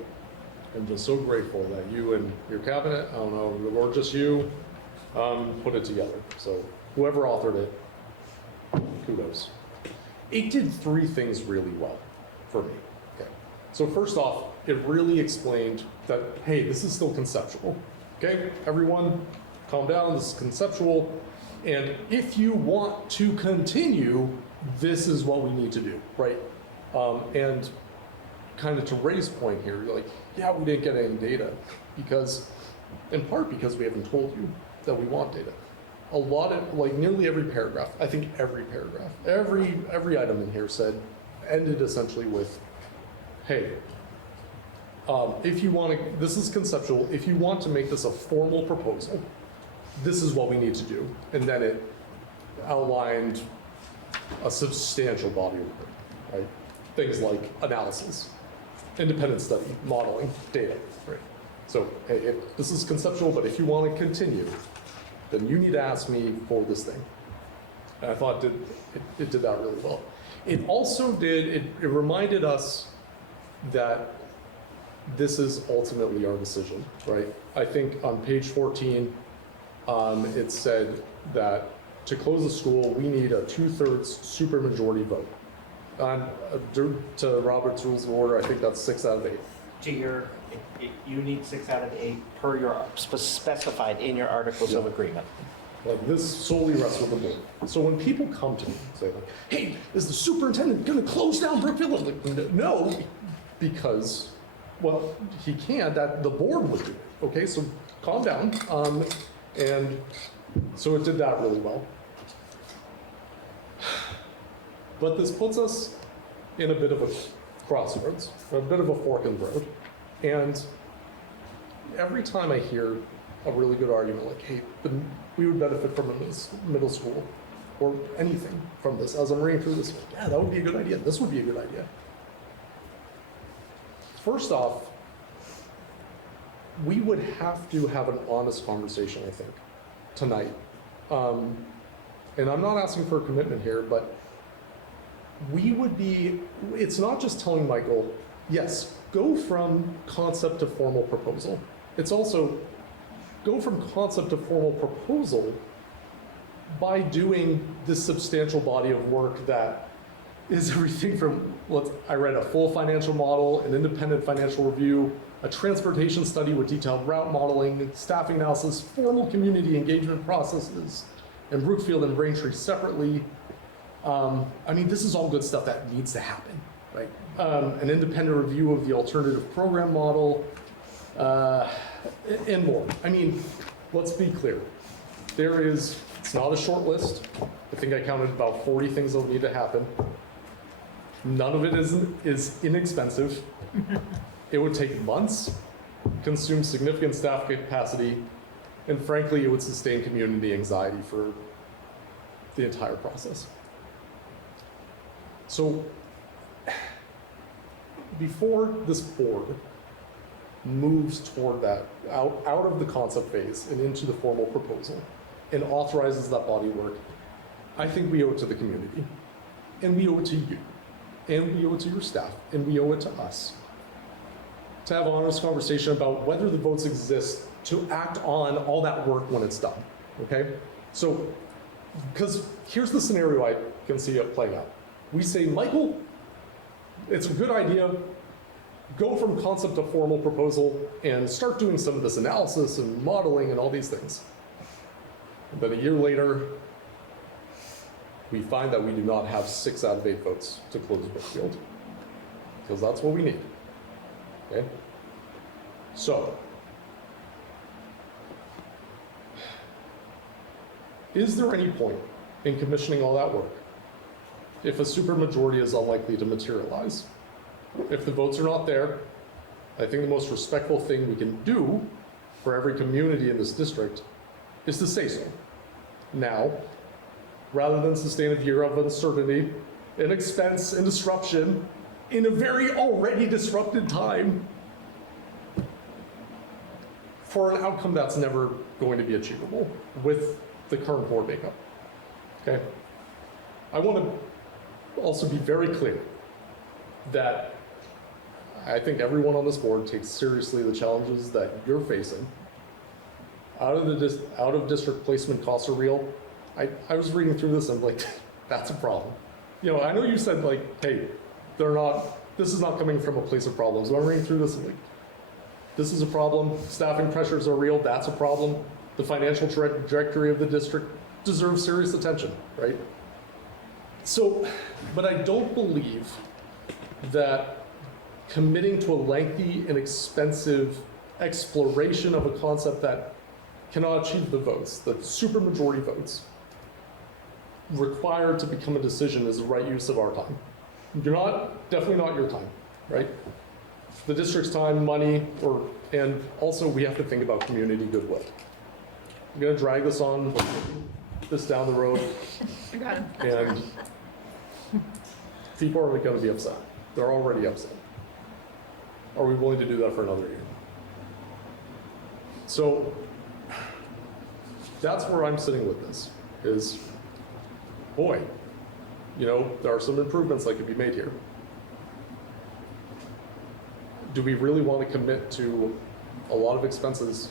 am just so grateful that you and your cabinet, I don't know, or just you, put it together. So whoever authored it, kudos. It did three things really well for me. Okay. So first off, it really explained that, hey, this is still conceptual. Okay, everyone, calm down, this is conceptual. And if you want to continue, this is what we need to do, right? And kind of to Ray's point here, like, yeah, we didn't get any data because, in part because we haven't told you that we want data. A lot of, like nearly every paragraph, I think every paragraph, every item in here ended essentially with, hey, if you want to, this is conceptual, if you want to make this a formal proposal, this is what we need to do. And then it outlined a substantial body of work, right? Things like analysis, independent study, modeling, data, right? So, hey, this is conceptual, but if you want to continue, then you need to ask me for this thing. And I thought it did that really well. It also it reminded us that this is ultimately our decision, right? I think on page 14, it said that to close the school, we need a 2/3 supermajority vote. To Robert's Rules of Order, I think that's 6 out of 8. You need 6 out of 8 per your, specified in your Articles of Agreement. Like, this solely rests with the board. So when people come to me and say, like, hey, is the superintendent going to close down Brookfield? I'm like, no, because, well, he can, that the board would do it. Okay, so calm down. And so it did that really well. But this puts us in a bit of a crossroads, a bit of a fork in the road. And every time I hear a really good argument like, hey, we would benefit from a middle school or anything from this, as I'm reading through this, yeah, that would be a good idea. This would be a good idea. First off, we would have to have an honest conversation, I think, tonight. And I'm not asking for a commitment here, but it's not just telling Michael, yes, go from concept to formal proposal. It's also go from concept to formal proposal by doing this substantial body of work that is everything from, I read a full financial model, an independent financial review, a transportation study with detailed route modeling, staffing analysis, formal community engagement processes, and Brookfield and Braintree separately. I mean, this is all good stuff that needs to happen, right? An independent review of the alternative program model, and more. I mean, let's be clear. It's not a short list. I think I counted about 40 things that will need to happen. None of it is inexpensive. It would take months, consume significant staff capacity, and frankly, it would sustain community anxiety for the entire process. So, before this board moves toward that, out of the concept phase and into the formal proposal, and authorizes that body of work, I think we owe it to the community, and we owe it to you, and we owe it to your staff, and we owe it to us to have an honest conversation about whether the votes exist to act on all that work when it's done, okay? So, because here's the scenario I can see it playing out. We say, Michael, it's a good idea, go from concept to formal proposal and start doing some of this analysis and modeling and all these things. And then a year later, we find that we do not have 6 out of 8 votes to close Brookfield, because that's what we need. Okay? So, is there any point in commissioning all that work if a supermajority is unlikely to materialize? If the votes are not there, I think the most respectful thing we can do for every community in this district is to say so. Now, rather than sustain a year of uncertainty and expense and disruption in a very already disrupted time for an outcome that's never going to be achievable with the current board makeup. Okay? I want to also be very clear that I think everyone on this board takes seriously the challenges that you're facing. Out of district placement costs are real. I was reading through this and I'm like, that's a problem. You know, I know you said like, hey, this is not coming from a place of problems. But I'm reading through this and like, this is a problem. Staffing pressures are real. That's a problem. The financial trajectory of the district deserve serious attention, right? So, but I don't believe that committing to a lengthy and expensive exploration of a concept that cannot achieve the votes, the supermajority votes, required to become a decision is the right use of our time. Definitely not your time, right? The district's time, money, and also we have to think about community goodwill. I'm gonna drag this on, this down the road, and people are gonna be upset. They're already upset. Are we willing to do that for another year? So that's where I'm sitting with this, is, boy, there are some improvements that could be made here. Do we really want to commit to a lot of expenses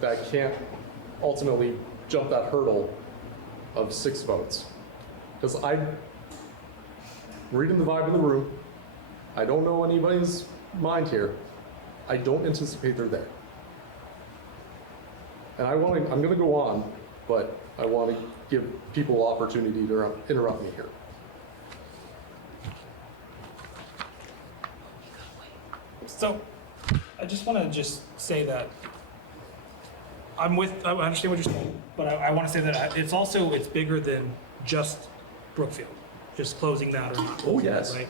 that can't ultimately jump that hurdle of 6 votes? Because I'm reading the vibe of the room. I don't know anybody's mind here. I don't anticipate they're there. And I'm going to go on, but I want to give people opportunity to interrupt me here. So, I just want to say that I understand what you're saying, but I want to say that it's bigger than just Brookfield, just closing that or not. Oh, yes. Right?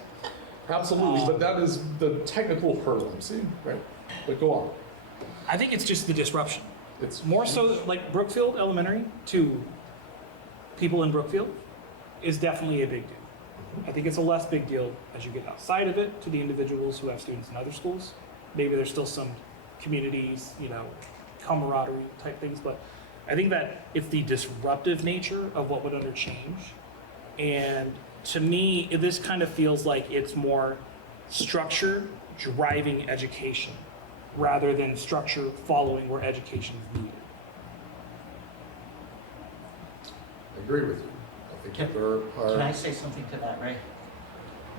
Absolutely, but that is the technical hurdle I'm seeing, right? But go on. I think it's just the disruption. It's More so like Brookfield Elementary to people in Brookfield is definitely a big deal. I think it's a less big deal as you get outside of it to the individuals who have students in other schools. Maybe there's still some communities, camaraderie type things, but I think that it's the disruptive nature of what would under change. And to me, this kind of feels like it's more structure driving education rather than structure following where education is needed. I agree with you. I think there Can I are. say something to that, Ray?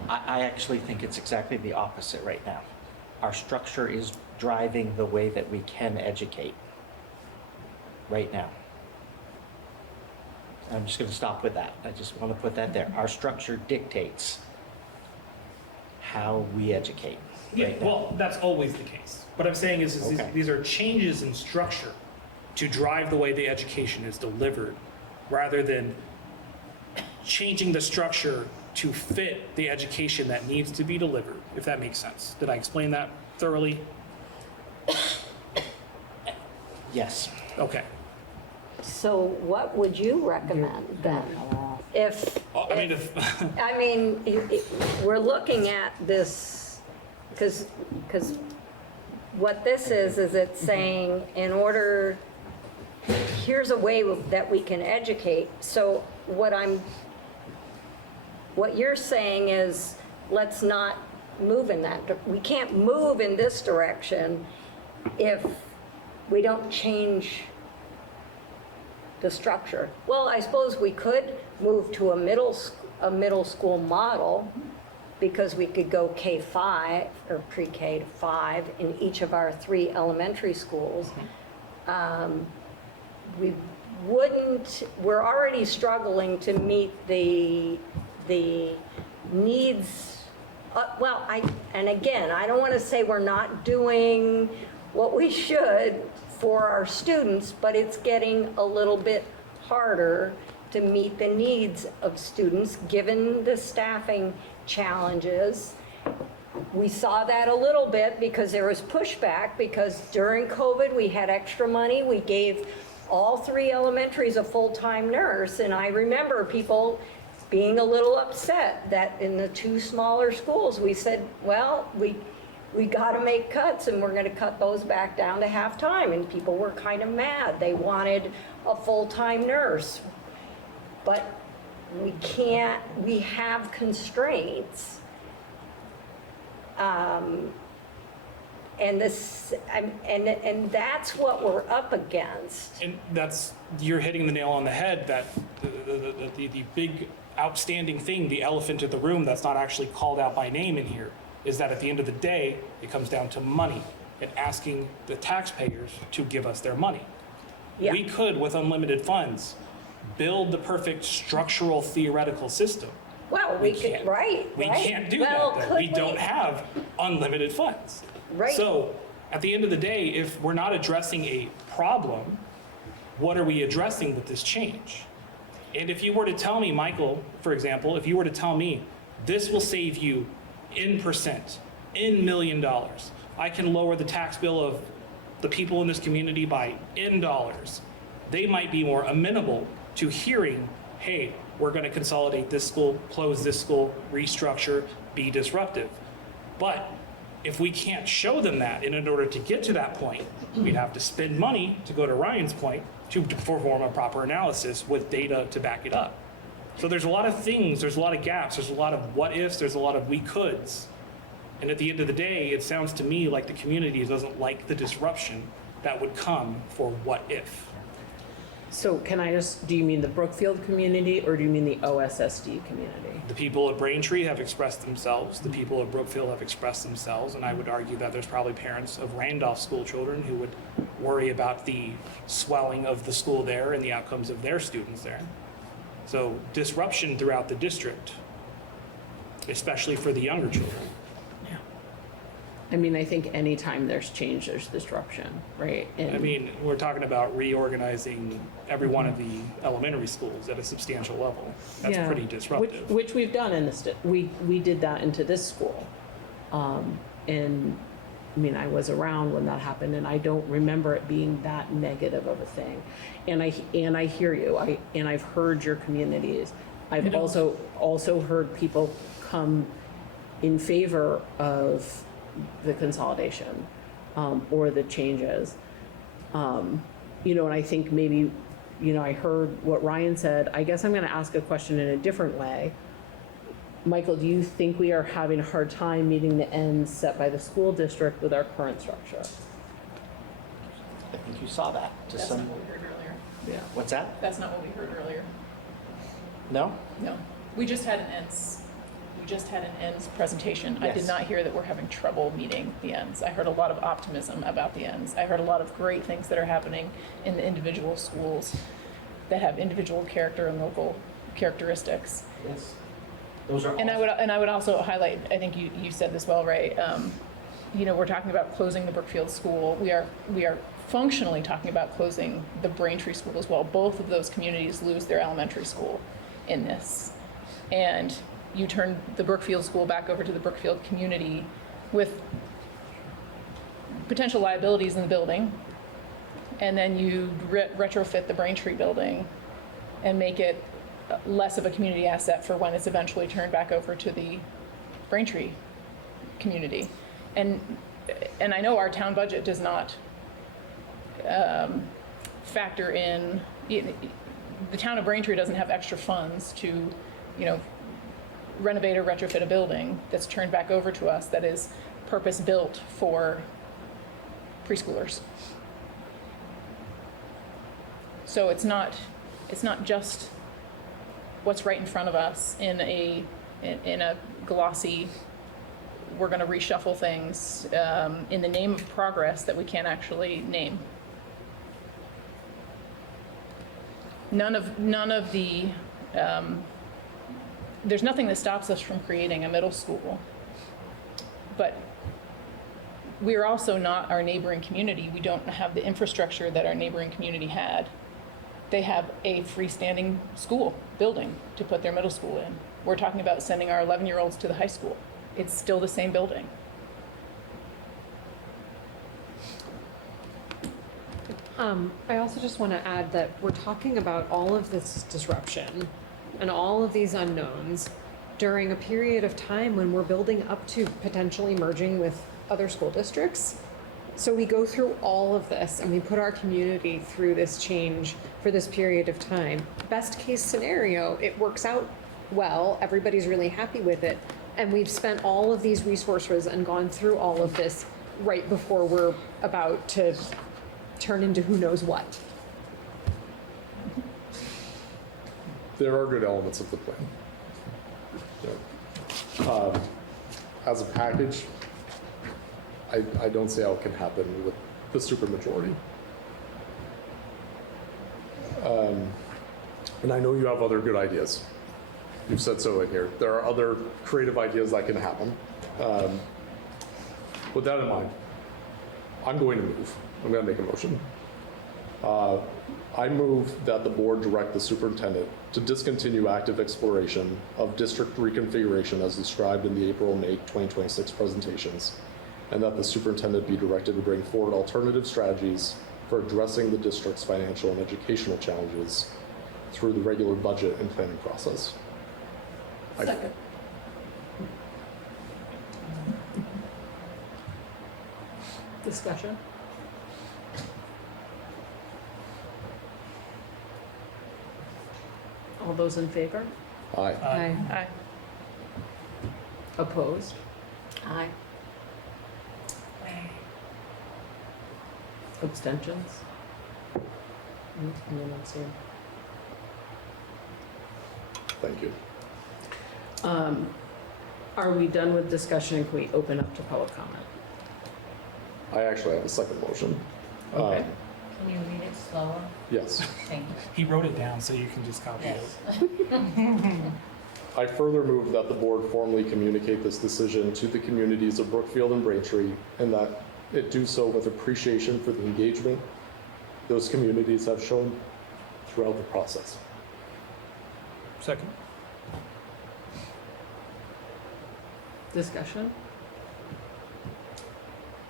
I actually think it's exactly the opposite right now. Our structure is driving the way that we can educate right now. I'm just going to stop with that. I just want to put that there. Our structure dictates how we educate Yeah, right now. well, that's always the case. What I'm saying is Okay. these are changes in structure to drive the way the education is delivered, rather than changing the structure to fit the education that needs to be delivered, if that makes sense. Did I explain that thoroughly? Yes. Okay. So what would you recommend then? If, I mean, if, we're looking at this, because what this is it's saying in order, here's a way that we can educate. So what you're saying is, let's not move in that, we can't move in this direction if we don't change the structure. Well, I suppose we could move to a middle school model, because we could go K-5 or pre-K to 5 in each of our 3 elementary schools. We're already struggling to meet the needs. And again, I don't want to say we're not doing what we should for our students, but it's getting a little bit harder to meet the needs of students given the staffing challenges. We saw that a little bit because there was pushback, because during COVID we had extra money. We gave all 3 elementaries a full-time nurse, and I remember people being a little upset that in the 2 smaller schools we said, well, we got to make cuts, and we're going to cut those back down to half-time, and people were kind of mad. They wanted a full-time nurse, but we can't, we have constraints. And that's what we're up against. and you're hitting the nail on the head, that the big outstanding thing, the elephant in the room that's not actually called out by name in here, is that at the end of the day, it comes down to money and asking the taxpayers to give us their money. Yeah. We could, with unlimited funds, build the perfect structural theoretical system. Well, we can't. could, right, We right. can't do Well, that, though. could We don't have unlimited funds. Right. So at the end of the day, if we're not addressing a problem, what are we addressing with this change? And if you were to tell me, Michael, for example, if you were to tell me, this will save you in percent, in $1 million, I can lower the tax bill of the people in this community by N dollars, they might be more amenable to hearing, hey, we're going to consolidate this school, close this school, restructure, be disruptive. But if we can't show them that, and in order to get to that point, we'd have to spend money, to go to Ryan's point, to perform a proper analysis with data to back it up. So there's a lot of things, there's a lot of gaps, there's a lot of what ifs, there's a lot of we coulds. And at the end of the day, it sounds to me like the community doesn't like the disruption that would come for what if. So can I just, do you mean the Brookfield community or do you mean the OSSD community? The people at Braintree have expressed themselves, the people at Brookfield have expressed themselves, and I would argue that there's probably parents of Randolph school children who would worry about the swelling of the school there and the outcomes of their students there. So disruption throughout the district, especially for the younger children. I mean, I think anytime there's change, there's disruption, right? I mean, we're talking about reorganizing every one of the elementary schools at a substantial level. That's Yeah. pretty disruptive. Which we've done in this, we did that into this school. And, I mean, I was around when that happened and I don't remember it being that negative of a thing. And I hear you, and I've heard your communities. I've also heard people come in favor of the consolidation, or the changes. And I think maybe, I heard what Ryan said. I guess I'm gonna ask a question in a different way. Michael, do you think we are having a hard time meeting the ends set by the school district with our current structure? I think you saw that to That's some, not what we heard earlier. Yeah. what's that? That's not what we heard earlier. No? No. We just had an ends presentation. I did Yes. not hear that we're having trouble meeting the ends. I heard a lot of optimism about the ends. I heard a lot of great things that are happening in the individual schools that have individual character and local characteristics. Yes. Those are And awesome. I would also highlight, I think you said this well, Ray. We're talking about closing the Brookfield school. We are functionally talking about closing the Braintree school as well. Both of those communities lose their elementary school in this. And you turn the Brookfield school back over to the Brookfield community with potential liabilities in the building. And then you retrofit the Braintree building and make it less of a community asset for when it's eventually turned back over to the Braintree community. And I know our town budget does not factor in, the town of Braintree doesn't have extra funds to, renovate or retrofit a building that's turned back over to us that is purpose-built for preschoolers. So it's not just what's right in front of us in a glossy, we're going to reshuffle things in the name of progress that we can't actually name. None of the there's nothing that stops us from creating a middle school, but we're also not our neighboring community. We don't have the infrastructure that our neighboring community had. They have a freestanding school building to put their middle school in. We're talking about sending our 11-year-olds to the high school. It's still the same building. I also just want to add that we're talking about all of this disruption and all of these unknowns during a period of time when we're building up to potentially merging with other school districts. So we go through all of this and we put our community through this change for this period of time. Best case scenario, it works out well, everybody's really happy with it, and we've spent all of these resources and gone through all of this right before we're about to turn into who knows what. There are good elements of the plan. Yeah. As a package, I don't see how it can happen with the supermajority. And I know you have other good ideas. You've said so in here. There are other creative ideas that can happen. With that in mind, I'm going to move. I'm going to make a motion. I move that the board direct the superintendent to discontinue active exploration of district reconfiguration as described in the April and May 2026 presentations, and that the superintendent be directed to bring forward alternative strategies for addressing the district's financial and educational challenges through the regular budget and planning process. Second. Discussion? All those in favor? Aye. Aye. Opposed? Aye. Abstentions? And then abstain. Thank you. Are we done with discussion? Can we open up to public comment? I actually have a second motion. Okay. Can you read it slower? Yes. Thank you. He wrote it down, so you can just copy it. Yes. I further move that the board formally communicate this decision to the communities of Brookfield and Braintree, and that it do so with appreciation for the engagement those communities have shown throughout the process. Second. Discussion?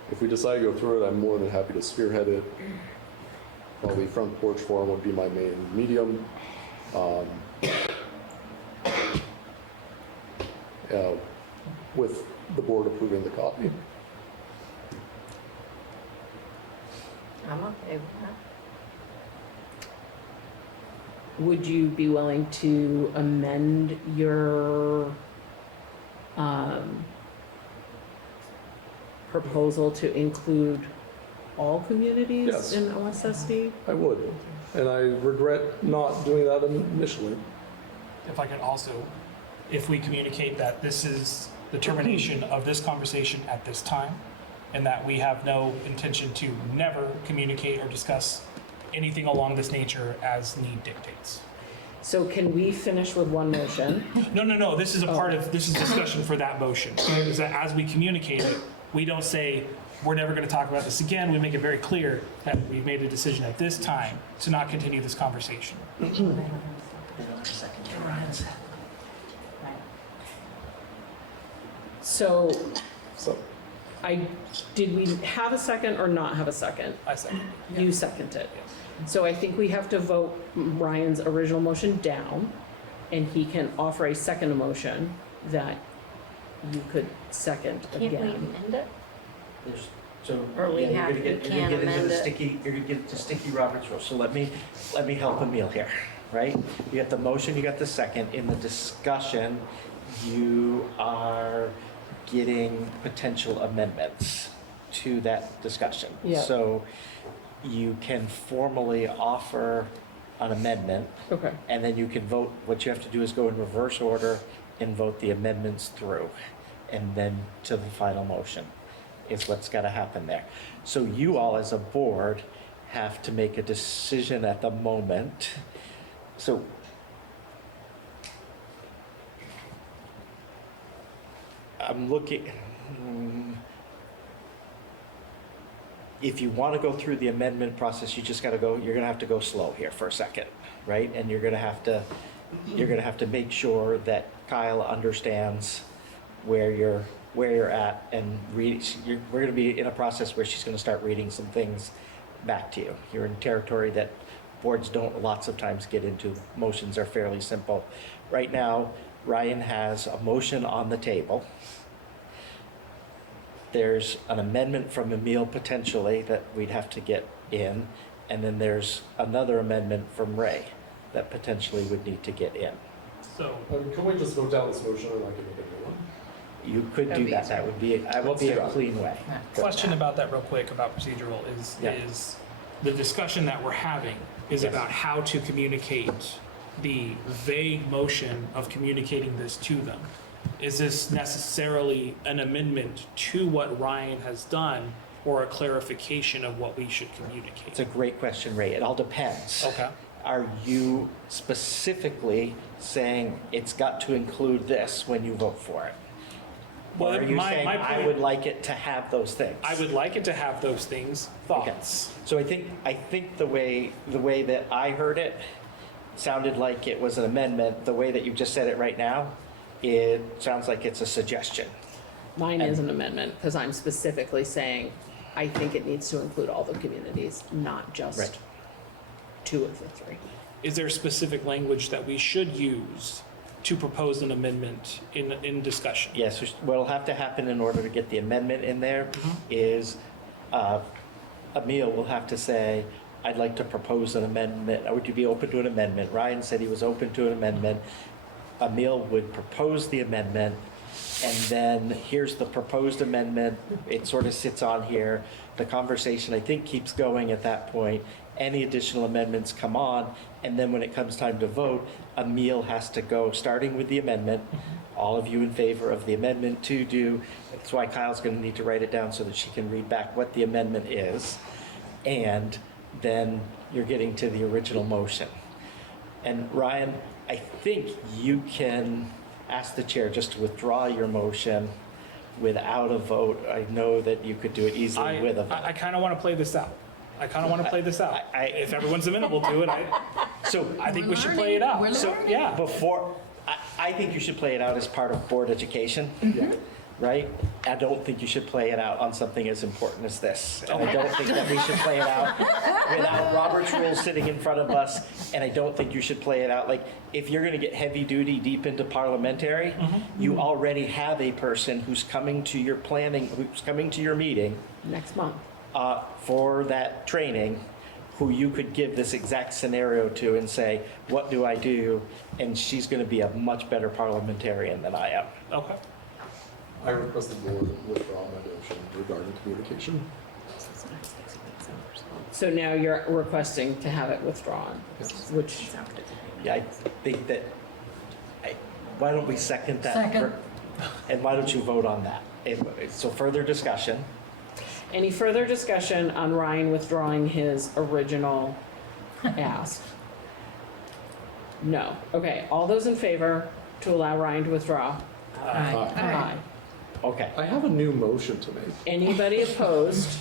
If we decide to go through it, I'm more than happy to spearhead it. Probably front porch forum would be my main medium. With the board approving the copy. I'm okay with that. Would you be willing to amend your proposal to include all communities Yes. in OSSD? I would, and I regret not doing that initially. If I could also, if we communicate that this is the termination of this conversation at this time, and that we have no intention to never communicate or discuss anything along this nature as need dictates. So can we finish with one motion? No, this is a part of, this is discussion for that motion. Is that as we communicate it, we don't say, we're never gonna talk about this again. We make it very clear that we've made a decision at this time to not continue this conversation. So So, did we have a second or not have a second? I second. You seconded. So I think we have to vote Ryan's original motion down, and he can offer a second motion that you could second Can't we again. amend it? So Or we you're have- gonna we get, you're can't gonna get into amend the it. sticky, you're gonna get into sticky Robert's rule. So let me help Emil here, right? You got the motion, you got the second. In the discussion, you are getting potential amendments to that discussion. Yeah. So you can formally offer an amendment, Okay, and then you can vote. What you have to do is go in reverse order and vote the amendments through, and then to the final motion is what's got to happen there. So you all as a board have to make a decision at the moment. So I'm looking, if you want to go through the amendment process, you just got to go, you're going to have to go slow here for a second, right? And you're going to have to make sure that Kyle understands where you're at and we're going to be in a process where she's going to start reading some things back to you. You're in territory that boards don't lots of times get into. Motions are fairly simple. Right now, Ryan has a motion on the table. There's an amendment from Emil potentially that we'd have to get in, and then there's another amendment from Ray that potentially would need to get in. So, can we just vote down this motion and I can make a new one? You could That'd do be that. easier. That would be, Let's do a that. clean way. question about that real quick about procedural Yeah. is the discussion that we're having is Yes. about how to communicate the vague motion of communicating this to them. Is this necessarily an amendment to what Ryan has done or a clarification of what we should It's communicate? a great question, Ray. It all depends. Okay. are you specifically saying it's got to include this when you vote for it? Or Well, are you saying, my I point- would like it to have those things? I would like it to have those things. Okay. Thoughts? So I think the way that I heard it sounded like it was an amendment. The way that you just said it right now, it sounds like it's a suggestion. Mine is an amendment, because I'm specifically saying, I think it needs to include all the communities, not just Right. 2 of the 3. Is there specific language that we should use to propose an amendment in discussion? Yes, what'll have to happen in order to get the amendment in there is Emil will have to say, I'd like to propose an amendment. Would you be open to an amendment? Ryan said he was open to an amendment. Emil would propose the amendment, and then here's the proposed amendment. It sort of sits on here. The conversation, I think, keeps going at that point. Any additional amendments come on, and then when it comes time to vote, Emil has to go, starting with the amendment. All of you in favor of the amendment to do, that's why Kyle's going to need to write it down so that she can read back what the amendment is. And then you're getting to the original motion. And Ryan, I think you can ask the chair just to withdraw your motion without a vote. I know that you could do it easily with a vote. I kind of want to play this out. If everyone's amenable to it, So I think we should play it out. We're So, learning. yeah. before, I think you should play it out as part of board education, right? I don't think you should play it out on something as important as this. And I don't think that we should play it out without Robert's rules sitting in front of us. And I don't think you should play it out, like, if you're gonna get heavy duty deep into parliamentary, you already have a person who's coming to your planning, who's coming to your meeting Next month. for that training, who you could give this exact scenario to and say, what do I do? And she's going to be a much better parliamentarian than I am. Okay. I request the board withdraw my motion regarding communication. So now you're requesting to have it withdrawn, which, Yeah, I think that, why don't we second that? Second. And why don't you vote on that? So further discussion. any further discussion on Ryan withdrawing his original ask? No. Okay, all those in favor to allow Ryan to withdraw? Aye. Okay. I have a new motion to make. Anybody opposed?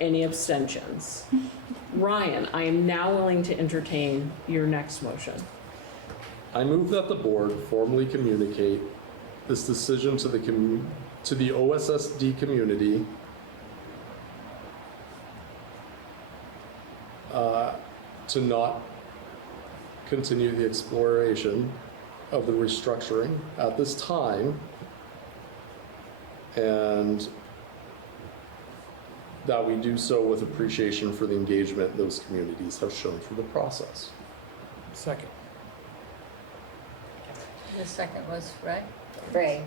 Any abstentions? Ryan, I am now willing to entertain your next motion. I move that the board formally communicate this decision to the OSSD community to not continue the exploration of the restructuring at this time, and that we do so with appreciation for the engagement those communities have shown through the process. Second. The second was Ray.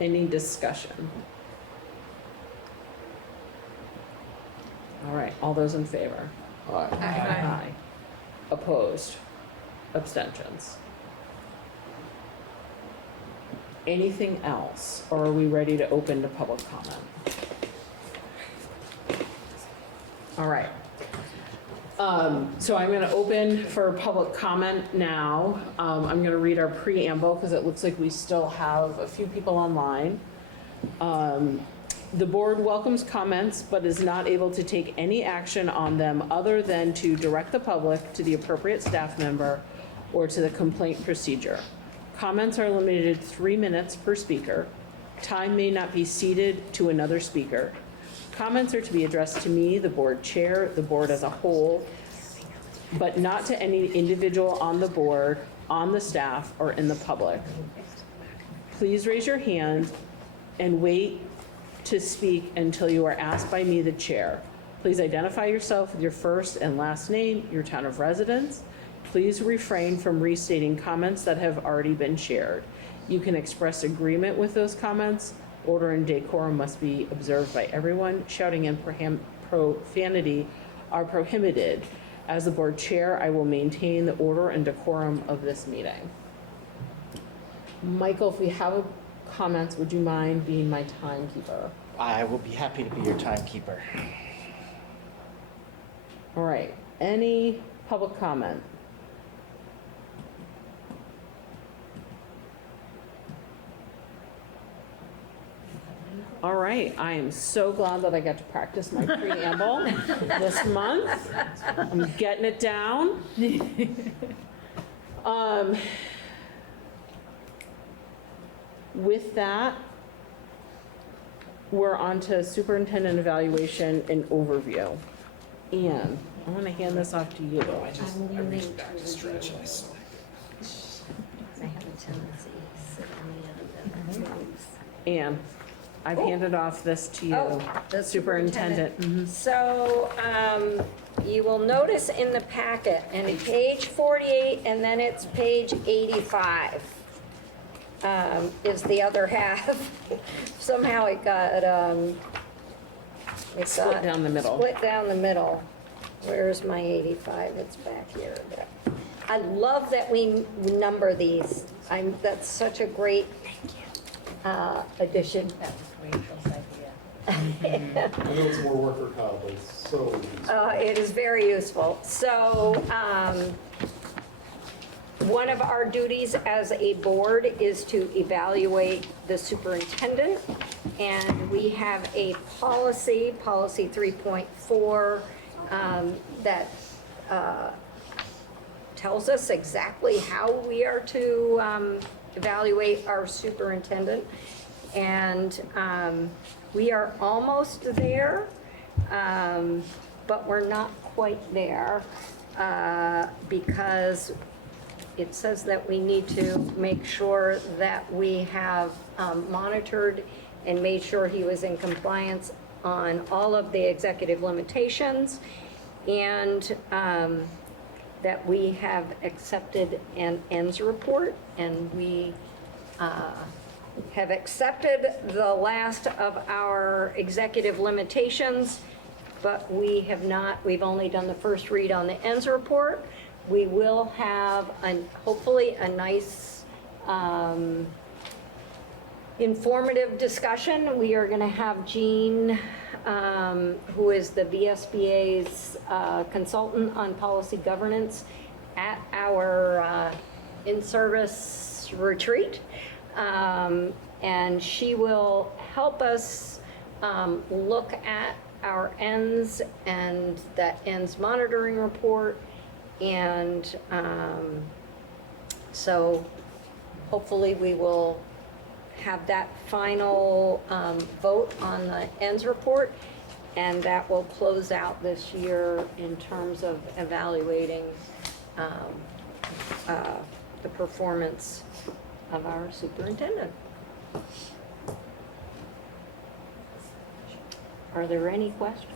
Any discussion? All right, all those in favor? Aye. Aye. Opposed? Abstentions? Anything else, or are we ready to open to public comment? All right. So I'm going to open for public comment now. I'm going to read our preamble because it looks like we still have a few people online. The board welcomes comments but is not able to take any action on them other than to direct the public to the appropriate staff member or to the complaint procedure. Comments are limited to 3 minutes per speaker. Time may not be ceded to another speaker. Comments are to be addressed to me, the board chair, the board as a whole, but not to any individual on the board, on the staff, or in the public. Please raise your hand and wait to speak until you are asked by me, the chair. Please identify yourself with your first and last name, your town of residence. Please refrain from restating comments that have already been shared. You can express agreement with those comments. Order and decorum must be observed by everyone. Shouting and profanity are prohibited. As the board chair, I will maintain the order and decorum of this meeting. Michael, if we have comments, would you mind being my timekeeper? I will be happy to be your timekeeper. All right, any public comment? All right, I am so glad that I got to practice my preamble this month. I'm getting it down. With that, we're on to superintendent evaluation and overview. Anne, I'm gonna hand this off to you. I'm leaning to stretch. I have a tendency to sit on the other end. Anne, I've handed off this to you, Oh, the superintendent. Mhm. So, you will notice in the packet, and page 48, and then it's page 85, is the other half. Somehow it got, Split down the middle. Split down the middle. Where's my 85? It's back here. I love that we number these. That's such a great addition. That was Rachel's idea. I know it's more work for Kyle, but it's so useful. It is very useful. So, one of our duties as a board is to evaluate the superintendent. And we have a policy, policy 3.4, that tells us exactly how we are to evaluate our superintendent. And we are almost there, but we're not quite there because it says that we need to make sure that we have monitored and made sure he was in compliance on all of the executive limitations, and that we have accepted an ends report, and we have accepted the last of our executive limitations, but we have not, we've only done the first read on the ends report. We will have, hopefully, a nice informative discussion. We are going to have Jean, who is the VSBA's consultant on policy governance, at our in-service retreat. And she will help us look at our ends and that ends monitoring report. And so hopefully we will have that final vote on the ends report, and that will close out this year in terms of evaluating the performance of our superintendent. Are there any questions?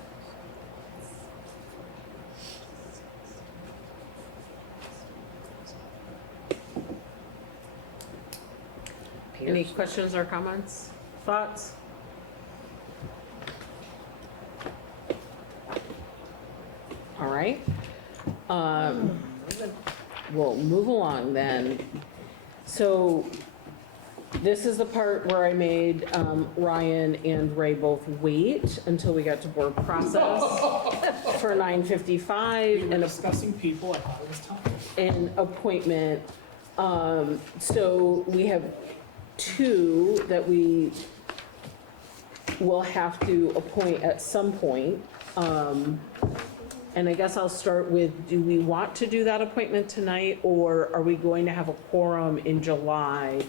Any questions or comments, thoughts? All right. We'll move along then. So this is the part where I made Ryan and Ray both wait until we got to board process for 9:55 We were and discussing people, I thought it was time. an appointment. So we have two that we will have to appoint at some point. And I guess I'll start with, do we want to do that appointment tonight, or are we going to have a quorum in July?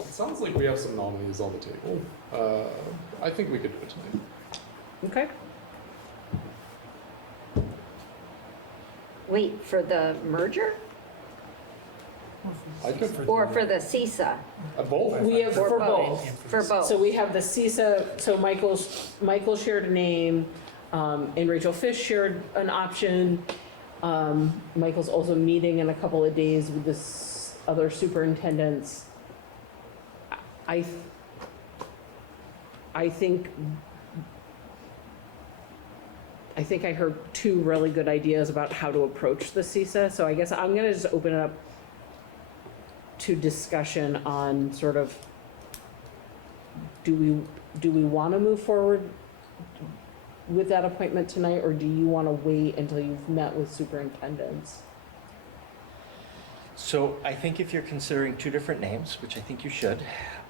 It sounds like we have some nominees on the table. I think we could do it tonight. Okay. Wait, for the merger I could, or for the CISA? both. We have for both. For both. So we have the CISA, so Michael shared a name, and Rachel Fish shared an option. Michael's also meeting in a couple of days with this other superintendents. I think I heard two really good ideas about how to approach the CISA, so I guess I'm gonna just open it up to discussion on sort of, do we want to move forward with that appointment tonight, or do you want to wait until you've met with superintendents? So I think if you're considering two different names, which I think you should,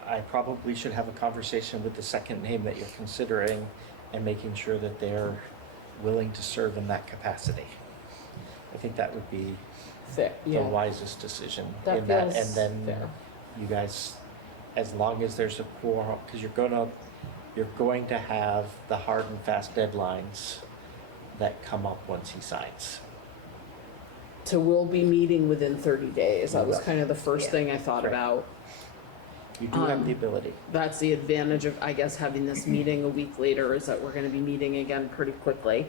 I probably should have a conversation with the second name that you're considering and making sure that they're willing to serve in that capacity. I think that would be Fair, the yeah. wisest decision That in that. feels And then fair. you guys, as long as there's a quorum, because you're going to have the hard and fast deadlines that come up once he signs. So we'll be meeting within 30 days. That was kind of the first Yeah. thing I thought Right. about. You do have the ability. That's the advantage of, I guess, having this meeting a week later, is that we're gonna be meeting again pretty quickly.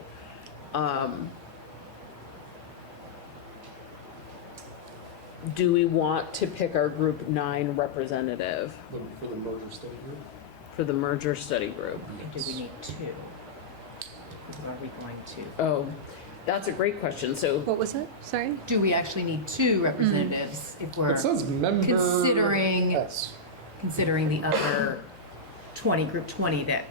Do we want to pick our group 9 representative For the merger study group? for the merger study group? Do we need 2? Or are we going to? Oh, that's a great question. So What was it? Sorry? Do we actually need 2 representatives if we're It says member considering- S. considering the other 20, group 20 that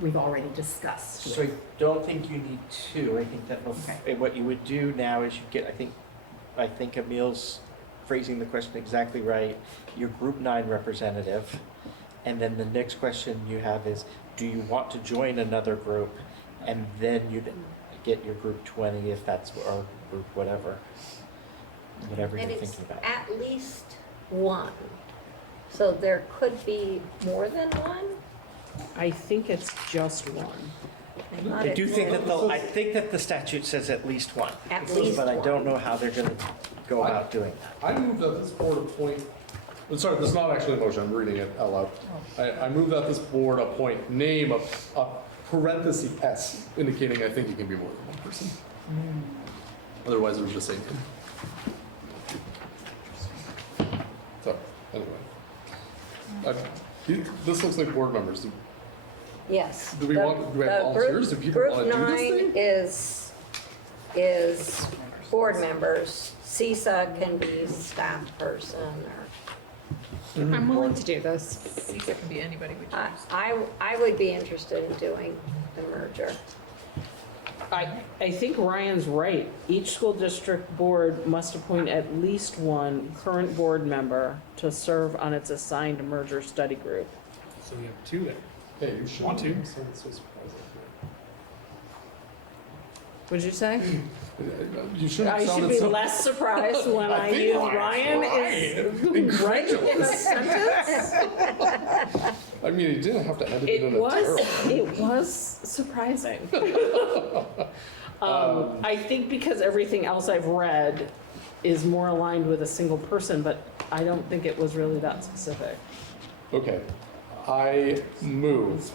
we've already discussed? So I don't think you need two. I think that Okay. what you would do now is you get, I think Emil's phrasing the question exactly right. Your group 9 representative. And then the next question you have is, do you want to join another group? And then you'd get your group 20 if that's, or group whatever you're And it's thinking about. at least one. So there could be more than one? I think it's just one. thought I it do think said that I think that the statute says at least one. At least But I don't one. know how they're gonna go about doing that. I move that this board appoint, sorry, this is not actually a motion, I'm reading it out loud. I move that this board appoint name a parenthesis S, indicating I think it can be more than one person. Otherwise, it would just say name. So, anyway. This looks like board members. Yes. Do we The- want- do we have the volunteers? Do people wanna do this Group thing? 9 is board members. CISA can be staff person or, I'm willing to do this. See, it can be anybody we I, choose. I would be interested in doing the merger. I think Ryan's right. Each school district board must appoint at least one current board member to serve on its assigned merger study group. So we have 2 there. Hey, you should. Want to. Sounds so surprising. What'd you say? You shouldn't I sound should be so. less surprised when I think use Ryan's Ryan is right in a sentence. I mean, he didn't have to edit it in It a was, terrible. it was surprising. I think because everything else I've read is more aligned with a single person, but I don't think it was really that specific. Okay, I move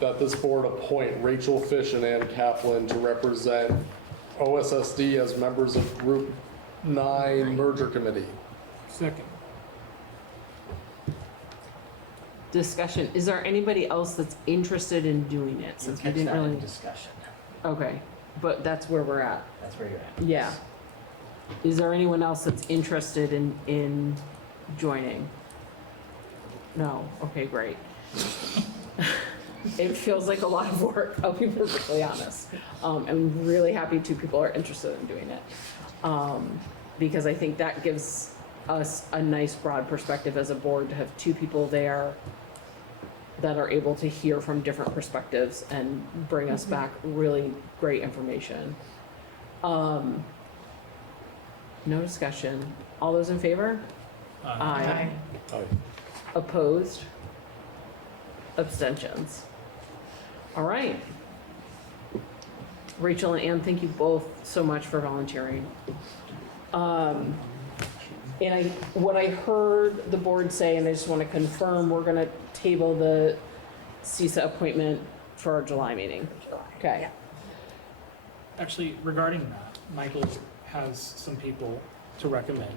that this board appoint Rachel Fish and Ann Kaplan to represent OSSD as members of Group 9 Merger Committee. Second. Discussion, is there anybody else that's interested in doing it? You Since we catch didn't that in really, discussion. okay, but that's where we're at. That's where you're at. Yeah. Is there anyone else that's interested in joining? No, okay, great. It feels like a lot of work, I'll be perfectly honest. I'm really happy 2 people are interested in doing it. Because I think that gives us a nice broad perspective as a board to have 2 people there that are able to hear from different perspectives and bring us back really great information. No discussion. All those in favor? Aye. Aye. Opposed? Abstentions? All right. Rachel and Ann, thank you both so much for volunteering. And what I heard the board say, and I just want to confirm, we're going to table the CISA appointment for our July meeting. Okay. Yeah. Actually, regarding that, Michael has some people to recommend.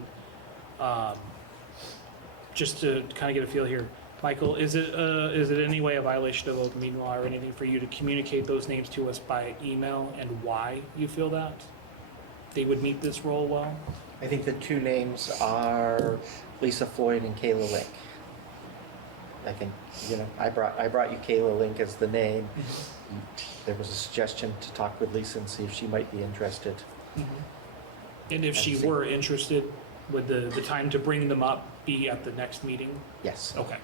Just to kind of get a feel here, Michael, is it any way a violation of open meeting law or anything for you to communicate those names to us by email and why you feel that they would meet this role well? I think the 2 names are Lisa Floyd and Kayla Link. I think, I brought you Kayla Link as the name. There was a suggestion to talk with Lisa and see if she might be interested. And if she were interested, would the time to bring them up be at the next meeting? Yes. Okay.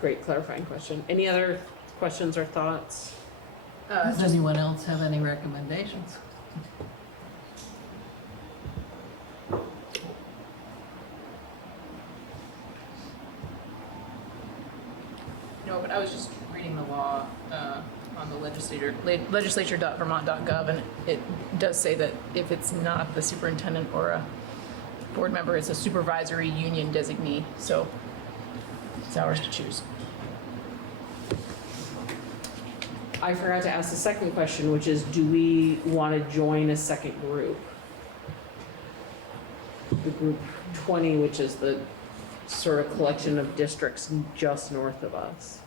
Great clarifying question. Any other questions or thoughts? Does anyone else have any recommendations? No, but I was just reading the law on the legislature.vermont.gov, and it does say that if it's not the superintendent or a board member, it's a supervisory union designee, so it's ours to choose. I forgot to ask the second question, which is, do we want to join a second group? The group 20, which is the sort of collection of districts just north of us.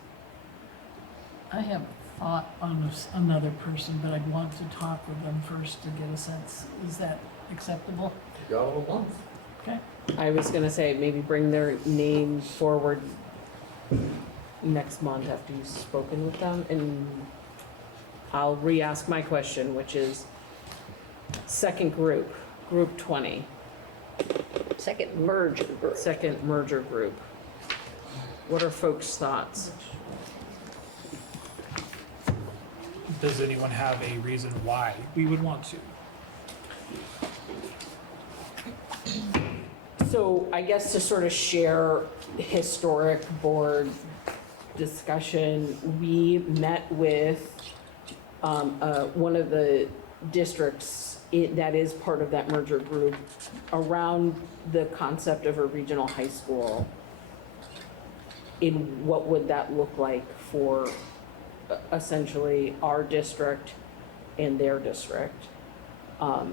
I have a thought on another person, but I'd want to talk with them first to get a sense. Is that acceptable? Okay. I was gonna say, maybe bring their name forward next month after you've spoken with them, and I'll re-ask my question, which is, second group, group 20, Second merger group. second merger group. What are folks' thoughts? Does anyone have a reason why we would want to? So I guess to sort of share historic board discussion, we met with one of the districts that is part of that merger group around the concept of a regional high school. In what would that look like for essentially our district and their district?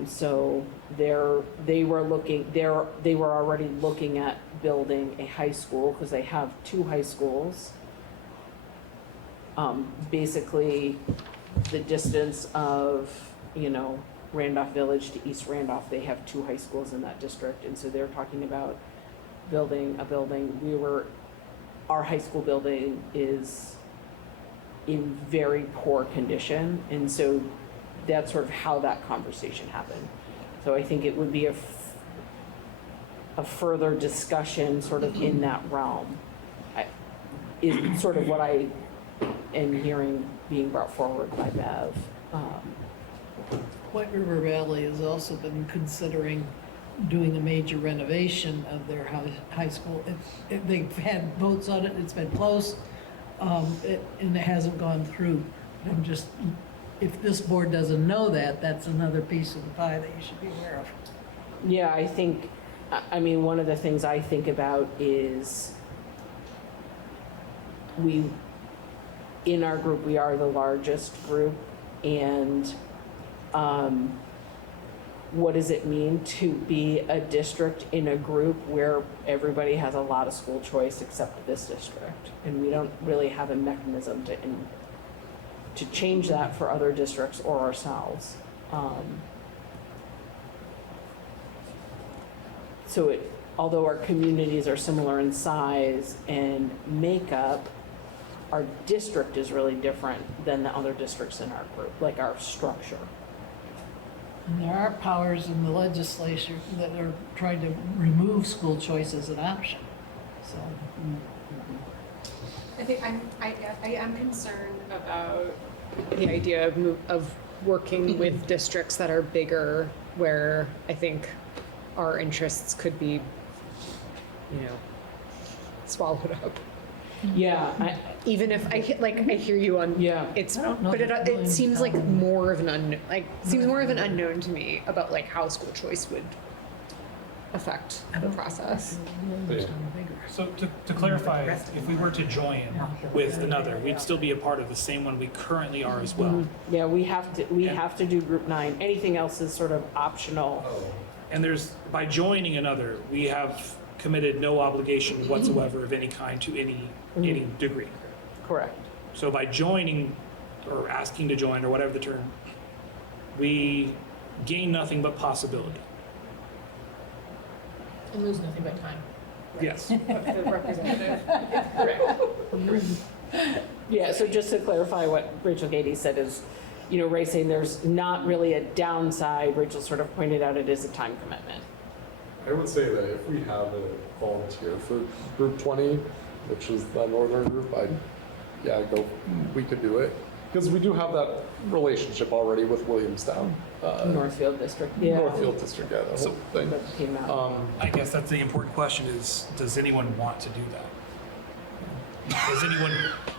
So they were already looking at building a high school because they have two high schools. Basically, the distance of, Randolph Village to East Randolph, they have two high schools in that district. And so they're talking about building a building. Our high school building is in very poor condition. And so that's sort of how that conversation happened. So I think it would be a further discussion sort of in that realm. Is sort of what I am hearing being brought forward by Bev. White River Valley has also been considering doing a major renovation of their high school. They've had votes on it, it's been close, and it hasn't gone through. I'm just, if this board doesn't know that, that's another piece of the pie that you should be aware of. Yeah, one of the things I think about is in our group, we are the largest group, and what does it mean to be a district in a group where everybody has a lot of school choice except this district? And we don't really have a mechanism to change that for other districts or ourselves. Although our communities are similar in size and makeup, our district is really different than the other districts in our group, like our structure. And there are powers in the legislature that are trying to remove school choice as an option, so. I think I am concerned about the idea of working with districts that are bigger, where I think our interests could be, swallowed up. Yeah, Even if I hear you on, Yeah. it's, I don't know but that it seems like Williamstown- more of an unknown, more of an unknown to me about how school choice would affect the process. So to clarify, if we were to join with another, we'd still be a part of the same one we currently are as well. yeah, we have to do group 9. Anything else is sort of optional. And by joining another, we have committed no obligation whatsoever of any kind to any degree. Correct. So by joining or asking to join or whatever the term, we gain nothing but possibility. And lose nothing but time. Yes. of the representative. Correct. Yeah, so just to clarify what Rachel Gady said is, Ray's saying there's not really a downside. Rachel sort of pointed out it is a time commitment. I would say that if we have a volunteer for group 20, which is the northern group, we could do it. Because we do have that relationship already with Williamstown. Northfield District, yeah. Northfield District, yeah, the whole thing. That came out. I guess that's the important question is, does anyone want to do that? Does anyone,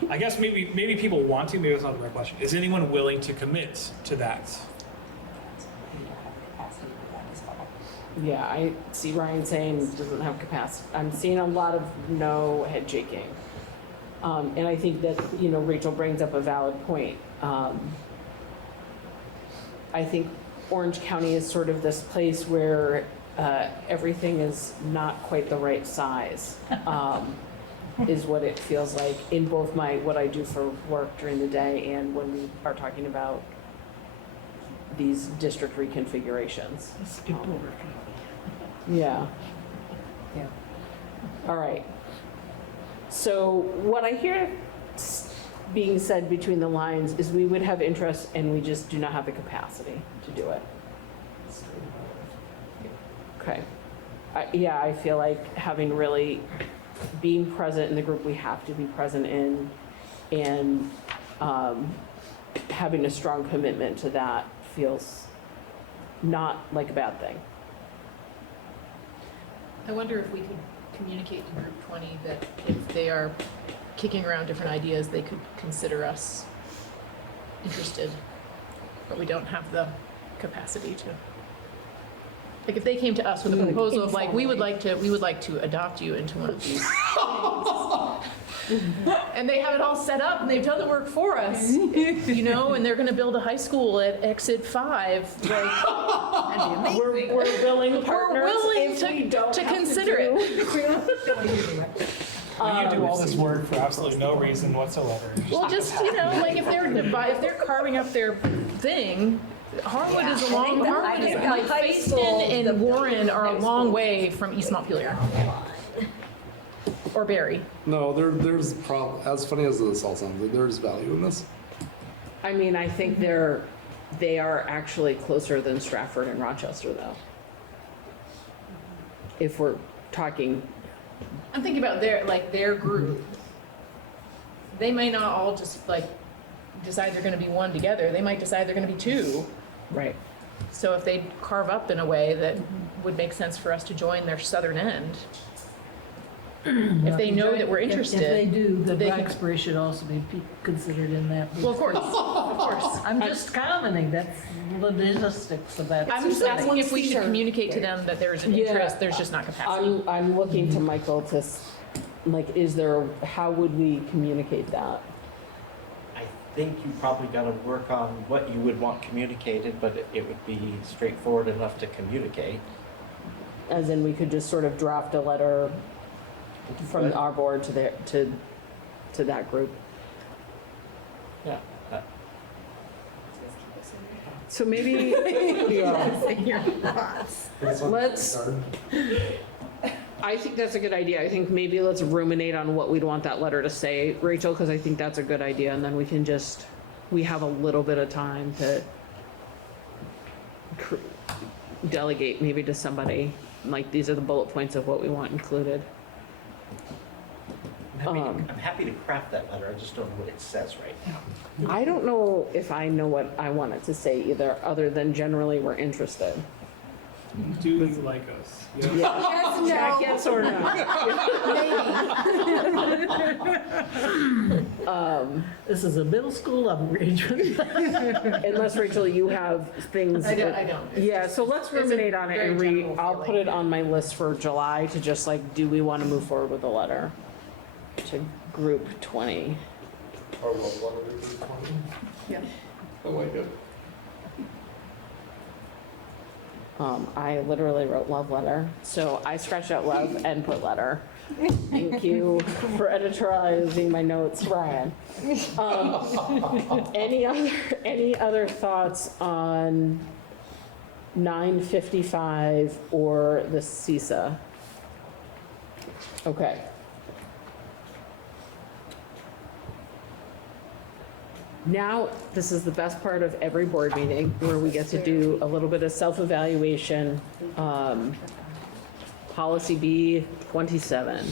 I guess maybe people want to, maybe that's not the right question. Is anyone willing to commit to that? Yeah, I see Ryan saying doesn't have capacity. I'm seeing a lot of no head shaking. And I think that, Rachel brings up a valid point. I think Orange County is sort of this place where everything is not quite the right size, is what it feels like in both what I do for work during the day and when we are talking about these district reconfigurations. Skip over. Yeah. Yeah. All right. So what I hear being said between the lines is we would have interest and we just do not have the capacity to do it. Okay. I feel like having really being present in the group we have to be present in and having a strong commitment to that feels not like a bad thing. I wonder if we could communicate to group 20 that if they are kicking around different ideas, they could consider us interested, but we don't have the capacity to. Like if they came to us with a proposal of like, we would like to adopt you into one of these. And they have it all set up and they've done the work for us, and they're gonna build a high school at exit 5, like. We're willing partners. We're willing if we don't to have consider do. it. You do all this work for absolutely no reason whatsoever. Well, just, like if they're carving up their thing, Harwood is a long, Harwood is like Facein and Warren are a long way from East Montpelier. Or Barry. No, there's as funny as this all sounds, there's value in this. I mean, I think they are actually closer than Stratford and Rochester, though. If we're talking, I'm thinking about their group. They may not all just decide they're gonna be one together. They might decide they're gonna be two. right? So if they carve up in a way that would make sense for us to join their southern end, if they know that we're interested. If they do, the they can- Roxbury should also be considered in that. Well, of course. I'm just commenting, that's the logistics of that. I'm just asking if we should communicate to them that there's an Yeah. interest, there's just not capacity. I'm looking to Michael to, how would we communicate that? I think you probably got to work on what you would want communicated, but it would be straightforward enough to communicate. As in, we could just sort of draft a letter from But- our board to that group. Yeah. So maybe, let's, I think that's a good idea. I think maybe let's ruminate on what we'd want that letter to say, Rachel, because I think that's a good idea. And then we can we have a little bit of time to delegate maybe to somebody, like, these are the bullet points of what we want included. I'm happy to craft that letter, I just don't know what it says right now. I don't know if I know what I want it to say either, other than generally we're interested. Do you like us? Yes. Yes, Jack, yes or no? This is a middle school upgrade. Unless, Rachel, you have things. I don't. Yeah, so let's it's a ruminate on it and very general I'll feeling. put it on my list for July to just do we want to move forward with a letter to group 20? Our love letter to group 20. Yeah. I like it. I literally wrote love letter, so I scratched out love and put letter. Thank you for editorializing my notes, Ryan. Any other thoughts on 955 or the CISA? Okay. Now, this is the best part of every board meeting, where we get to do a little bit of self-evaluation. Policy B 27.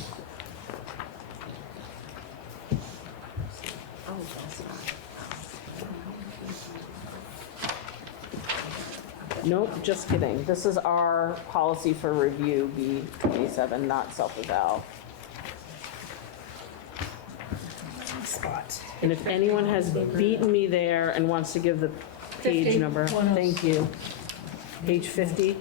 Nope, just kidding. This is our policy for review, B 27, not self-eval. Spot. And if anyone has beaten me there and wants to give the page 50. number, thank you. Page 50.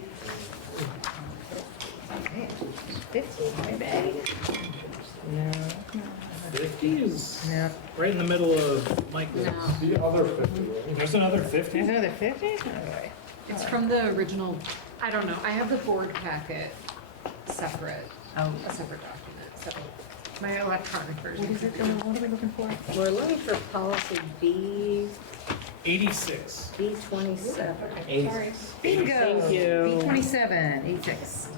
50 is right in the middle of Mike. The other 50, right? There's another 50? Another 50? It's from the original, I don't know, I have the board packet separate, a separate document, so my electronic version. What are we looking for? We're looking for policy B, 86. B27. Bingo! Thank you. B27, 86.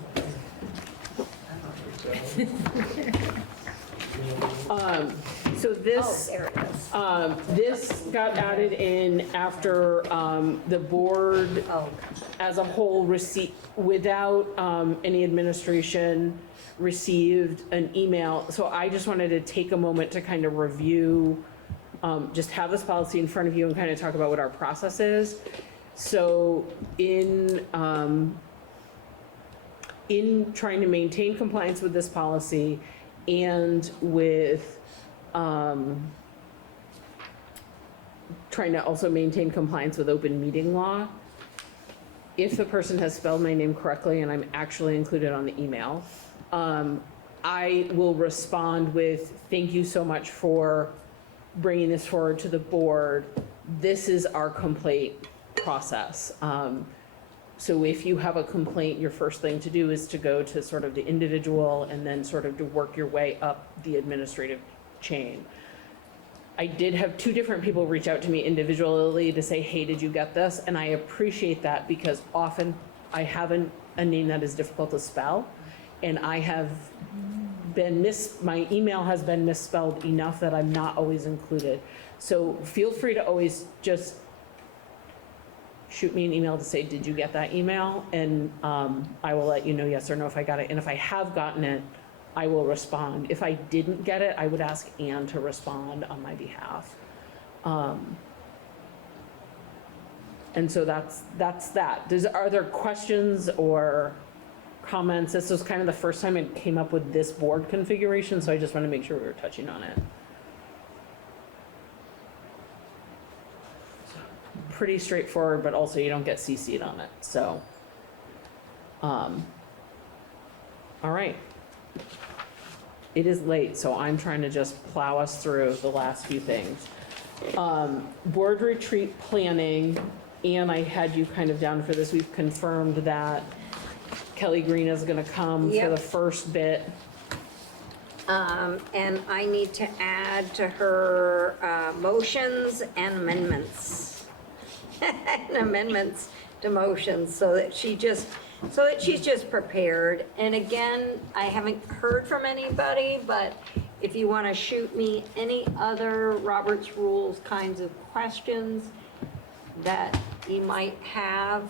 So Oh, this, there it is. this got added in after the board Oh, as a whole without any administration received an email. So I just wanted to take a moment to kind of review, just have this policy in front of you and kind of talk about what our process is. So in trying to maintain compliance with this policy and with trying to also maintain compliance with open meeting law, if the person has spelled my name correctly and I'm actually included on the email, I will respond with, thank you so much for bringing this forward to the board. This is our complaint process. So if you have a complaint, your first thing to do is to go to sort of the individual and then sort of to work your way up the administrative chain. I did have 2 different people reach out to me individually to say, hey, did you get this? And I appreciate that because often I have a name that is difficult to spell, and I have been my email has been misspelled enough that I'm not always included. So feel free to always just shoot me an email to say, did you get that email? And I will let you know yes or no if I got it. And if I have gotten it, I will respond. If I didn't get it, I would ask Anne to respond on my behalf. And so that's that. Are there questions or comments? This was kind of the first time it came up with this board configuration, so I just want to make sure we were touching on it. Pretty straightforward, but also you don't get CC'd on it, so. All right. It is late, so I'm trying to just plow us through the last few things. Board retreat planning, and I had you kind of down for this. We've confirmed that Kelly Green is gonna come for the Yep. first bit. And I need to add to her motions and amendments. And amendments to motions so that she's just prepared. And again, I haven't heard from anybody, but if you want to shoot me any other Robert's Rules kinds of questions that you might have,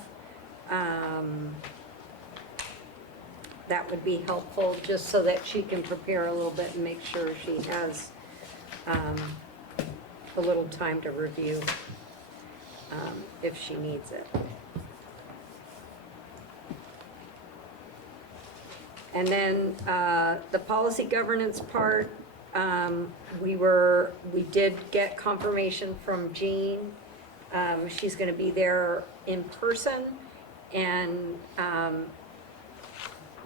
that would be helpful, just so that she can prepare a little bit and make sure she has a little time to review if she needs it. And then the policy governance part, we did get confirmation from Jean. She's going to be there in person, and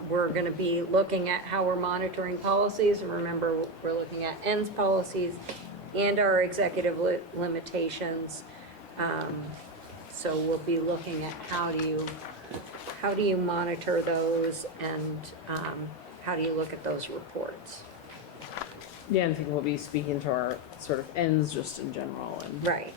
we're going to be looking at how we're monitoring policies. And remember, we're looking at ends policies and our executive limitations. So we'll be looking at how do you monitor those, and how do you look at those reports? Yeah, I think we'll be speaking to our sort of ends just in general and. Right.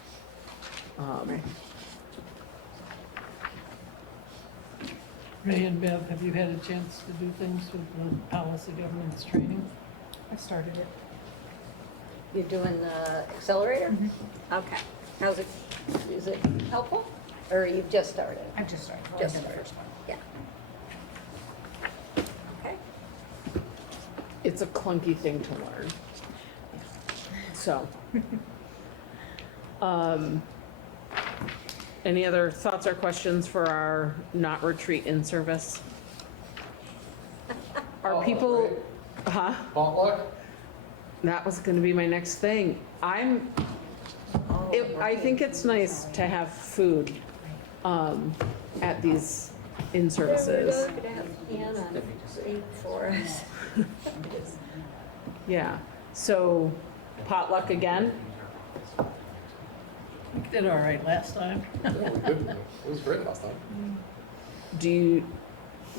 Ray and Bev, have you had a chance to do things with the policy governance training? I started it. You're doing the accelerator? Okay. How's it, is it helpful? Or you've just started? I've just started. Just I did the started. first one. Yeah. Okay. It's a clunky thing to learn. So. Any other thoughts or questions for our not retreat in service? Are people, huh? Potluck? That was gonna be my next thing. I think it's nice to have food, at these in-services. We're gonna have Hannah speak for us. Yeah, so potluck again? We did all right last time. Yeah, we did. It was great last time.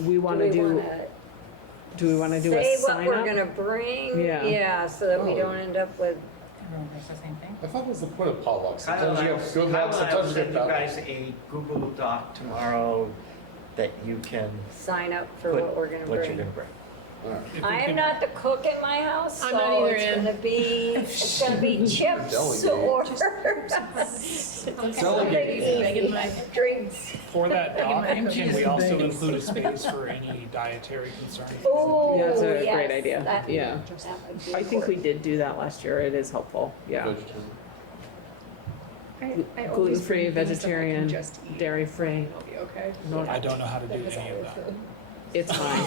We wanna do we wanna do a Say what sign we're up? gonna bring, Yeah. yeah, so that we Oh. don't end up with, Everyone does the same thing. I thought that was the point of potluck. Kyle Sometimes and you I get good luck, will sometimes you send get you bad luck. guys a Google Doc tomorrow that you can sign up for put what we're gonna what you're bring. gonna bring. All right. If we I am can- not the cook in my house, I'm not so either, it's Ann. gonna be chips Delegate. or Delegate. Megan, my- drinks. For that doc, Megan, can cheese we and also bagels. include a space for any dietary concerns? Oh, Yeah, that's a yes, great idea. that- Yeah. that would be I think we important. did do that last year. It is helpful, yeah. Vegetarian. I always Gluten-free, bring things that I can vegetarian, just eat. dairy-free. It'll be okay. I don't know how to do any of that. It's fine.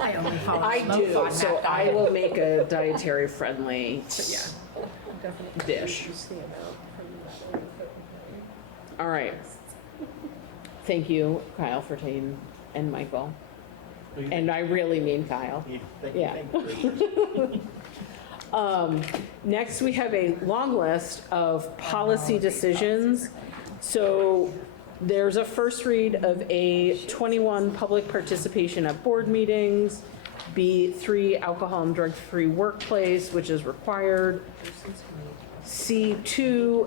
I only follow I Smoke do, on so that I diet. will make a dietary friendly Definitely dish. reduce the amount from that. All right. Thank you, Kyle, for taking, and Michael. And I really mean Kyle. Yeah. Next, we have a long list of policy decisions. So there's a first read of A21, public participation at board meetings, B3, alcohol and drug-free workplace, which is required, C2,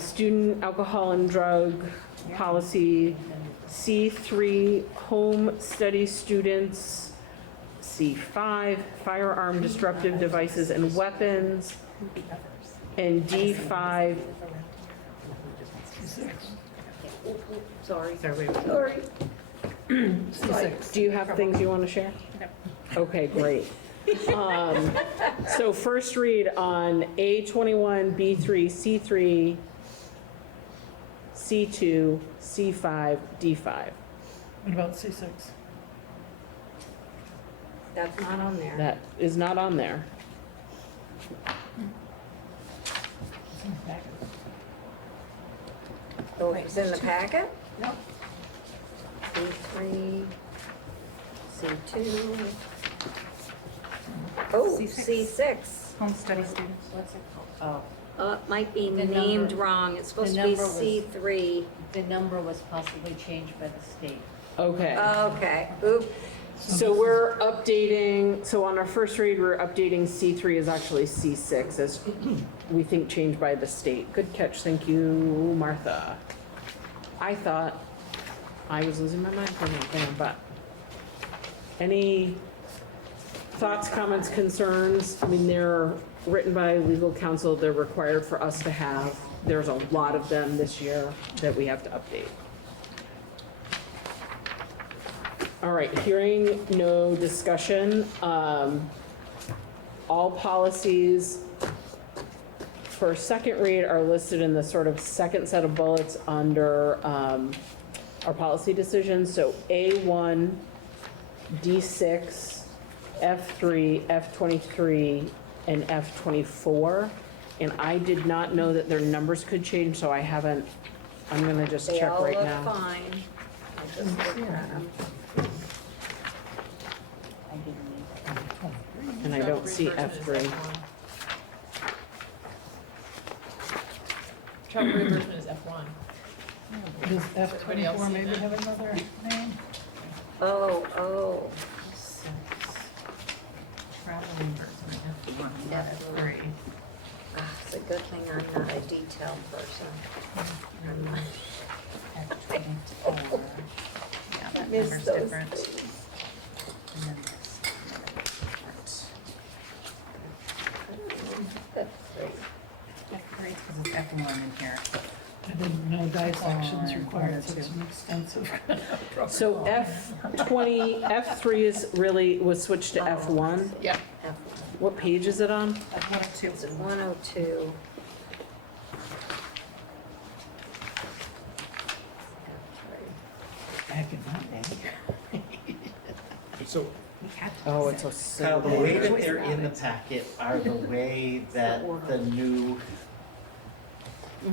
student alcohol and drug policy, C3, home study students, C5, firearm disruptive devices and weapons, and D5, Sorry. Sorry. do you have things you want to share? Okay, great. So first read on A21, B3, C3, C2, C5, D5. What about C6? That's not on there. That is not on there. Oh, it's in the packet? No. C3, C2. Oh, C6. C6. Home study students, what's it called? It might be The named number. wrong. It's supposed The to be number was- C3. The number was possibly changed by the state. Okay. Okay, oop, So we're updating, so on our first read, we're updating C3 is actually C6 as we think changed by the state. Good catch, thank you, Martha. I thought I was losing my mind for a minute there, but any thoughts, comments, concerns? I mean, they're written by legal counsel, they're required for us to have. There's a lot of them this year that we have to update. All right, hearing no discussion, all policies for second read are listed in the sort of second set of bullets under our policy decisions. So A1, D6, F3, F23, and F24. And I did not know that their numbers could change, so I haven't, I'm gonna just they check all right look now. fine. I just looked at them. I didn't need And I don't see Travel F3. reimbursement is F1. Travel reimbursement is F1. Does Everybody else F24 see maybe that? have another name? Oh, C6. Travel reimbursement, F1, not F3. it's a good thing I'm not a detailed person. I'm not- F24. Yeah. Yeah, that Miss number's those different. things. And then this different. That's great. Fifth grade, because it's F1 in here. I didn't know dissections Or required 102. such an extensive. So F20, F3 is really, was switched to F1. Yeah. F1. What page is it on? F102. It's 102. Back in my day. So We had Oh, it's so Kyle, the big. way that they're in the packet are the way that the new,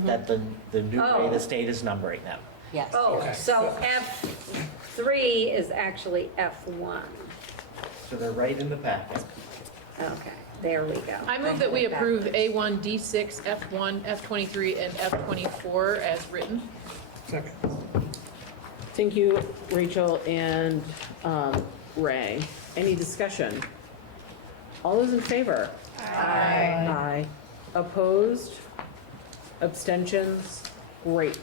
that the new way the state is numbering them. Yes. Oh, Okay. so F3 is actually F1. So they're right in the packet. Okay, there we go. I move that we approve A1, D6, F1, F23, and F24 as written. second. Thank you, Rachel and Ray. Any discussion? All those in favor? Aye. Aye. Opposed? Abstentions? Great.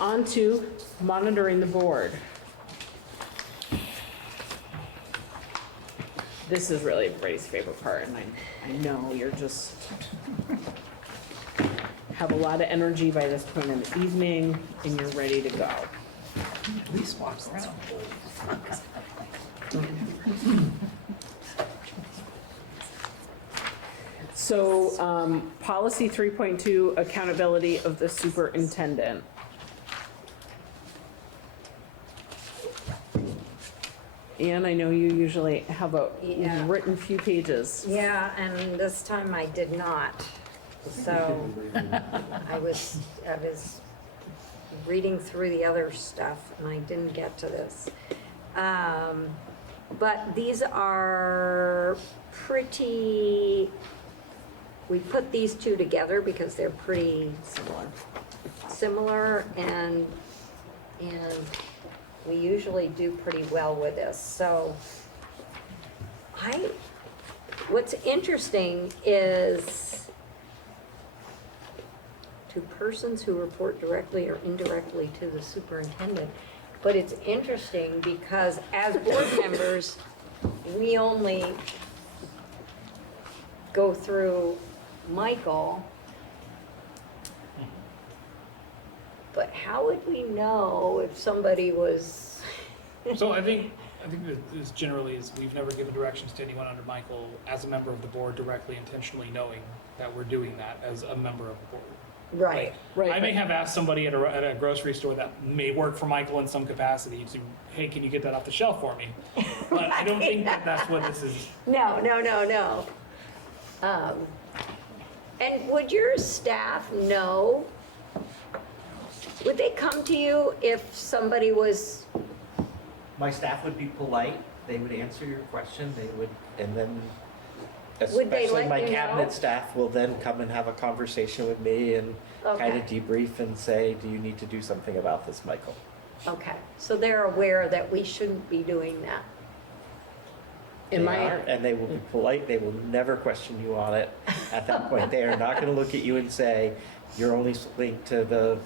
On to monitoring the board. This is really Ray's favorite part, and I know you're just have a lot of energy by this point in the evening, and you're ready to go. We swap around. So, policy 3.2, accountability of the superintendent. Anne, I know you usually have a Yeah. written few pages. Yeah, and this time I did not. So I was reading through the other stuff and I didn't get to this. But these are pretty, we put these two together because they're pretty similar and we usually do pretty well with this. So what's interesting is to persons who report directly or indirectly to the superintendent. But it's interesting because as board members, we only go through Michael. But how would we know if somebody was? So I think that this generally is, we've never given directions to anyone under Michael as a member of the board directly intentionally knowing that we're doing that as a member of the board. Right. Right, I may but- have asked somebody at a grocery store that may work for Michael in some capacity to, hey, can you get that off the shelf for me? But I don't think that that's what this is. No. And would your staff know? Would they come to you if somebody was, My staff would be polite, they would answer your question, they would, and then Would they especially let my you know? cabinet staff will then come and have a conversation with me and kind of Okay. debrief and say, do you need to do something about this, Michael? okay, so they're aware that we shouldn't be doing that. In They my, are, and they will be polite, they will never question you on it at that point. They are not gonna look at you and say, your only link to the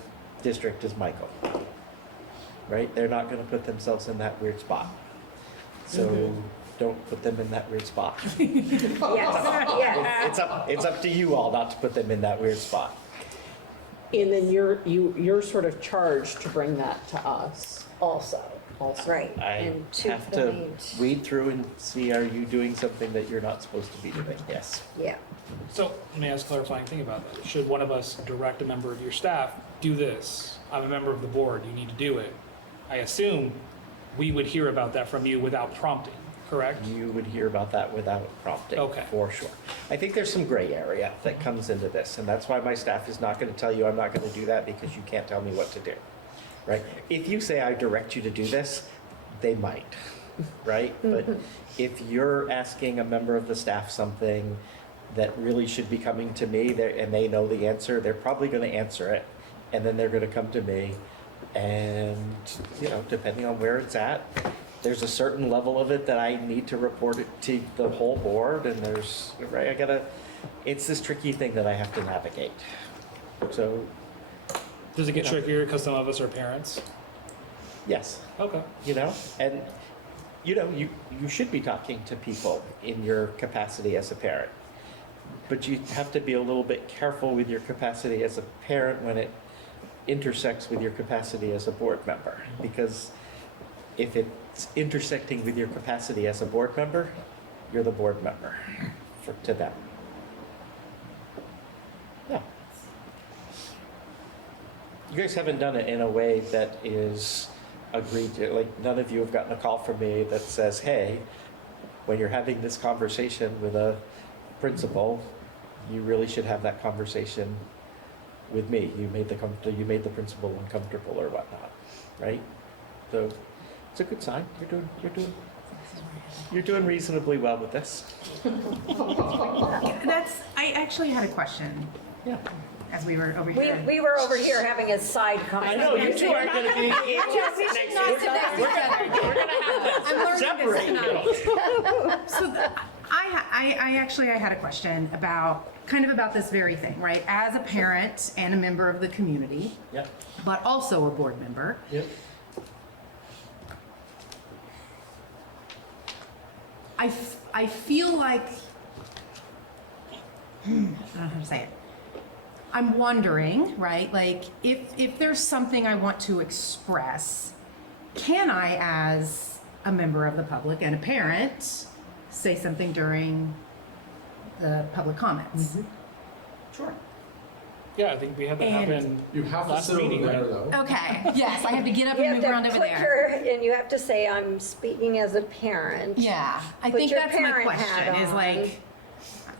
district is Michael. Right? They're not gonna put themselves in that weird spot. So don't put them in that weird spot. Yes. It's up to you all not to put them in that weird spot. and then you're sort of charged to bring that to us. Also, Also. right. I And to have to point. weed through and see, are you doing something that you're not supposed to be doing? Yes. Yeah, So let me ask a clarifying thing about that. Should one of us direct a member of your staff, do this? I'm a member of the board, you need to do it. I assume we would hear about that from you without prompting, correct? You would hear about that without prompting, Okay. for sure. I think there's some gray area that comes into this, and that's why my staff is not gonna tell you, I'm not gonna do that because you can't tell me what to do, right? If you say I direct you to do this, they might, right? But if you're asking a member of the staff something that really should be coming to me, and they know the answer, they're probably gonna answer it, and then they're gonna come to me, and, you know, depending on where it's at, there's a certain level of it that I need to report it to the whole board, and there's, right, it's this tricky thing that I have to navigate. So, Does it get trickier because some of us are parents? Yes, Okay. you know, and you should be talking to people in your capacity as a parent. But you have to be a little bit careful with your capacity as a parent when it intersects with your capacity as a board member. Because if it's intersecting with your capacity as a board member, you're the board member to them. Yeah. You guys haven't done it in a way that is agreed to. Like, none of you have gotten a call from me that says, hey, when you're having this conversation with a principal, you really should have that conversation with me. You made the principal uncomfortable or whatnot, right? So it's a good sign. You're doing reasonably well with this. I actually had a question Yeah. as we were over here. We were over here having a side I conversation. know you two aren't going to be. We're gonna have to separate you. So I had a question about this very thing, right? As a parent and a member of the community, Yep. but also a board member, Yep. I feel like, I don't know how to say it. I'm wondering, right, like if there's something I want to express, can I, as a member of the public and a parent, say something during the public comments? Sure. Yeah, I think we had that And- happen. You have to Last sit over meeting, there, right? though. Okay, yes, I have to get up You and have move around to over put there. and you have to say, I'm speaking as a parent. Yeah, I Put think your that's my parent hat question, is on. like,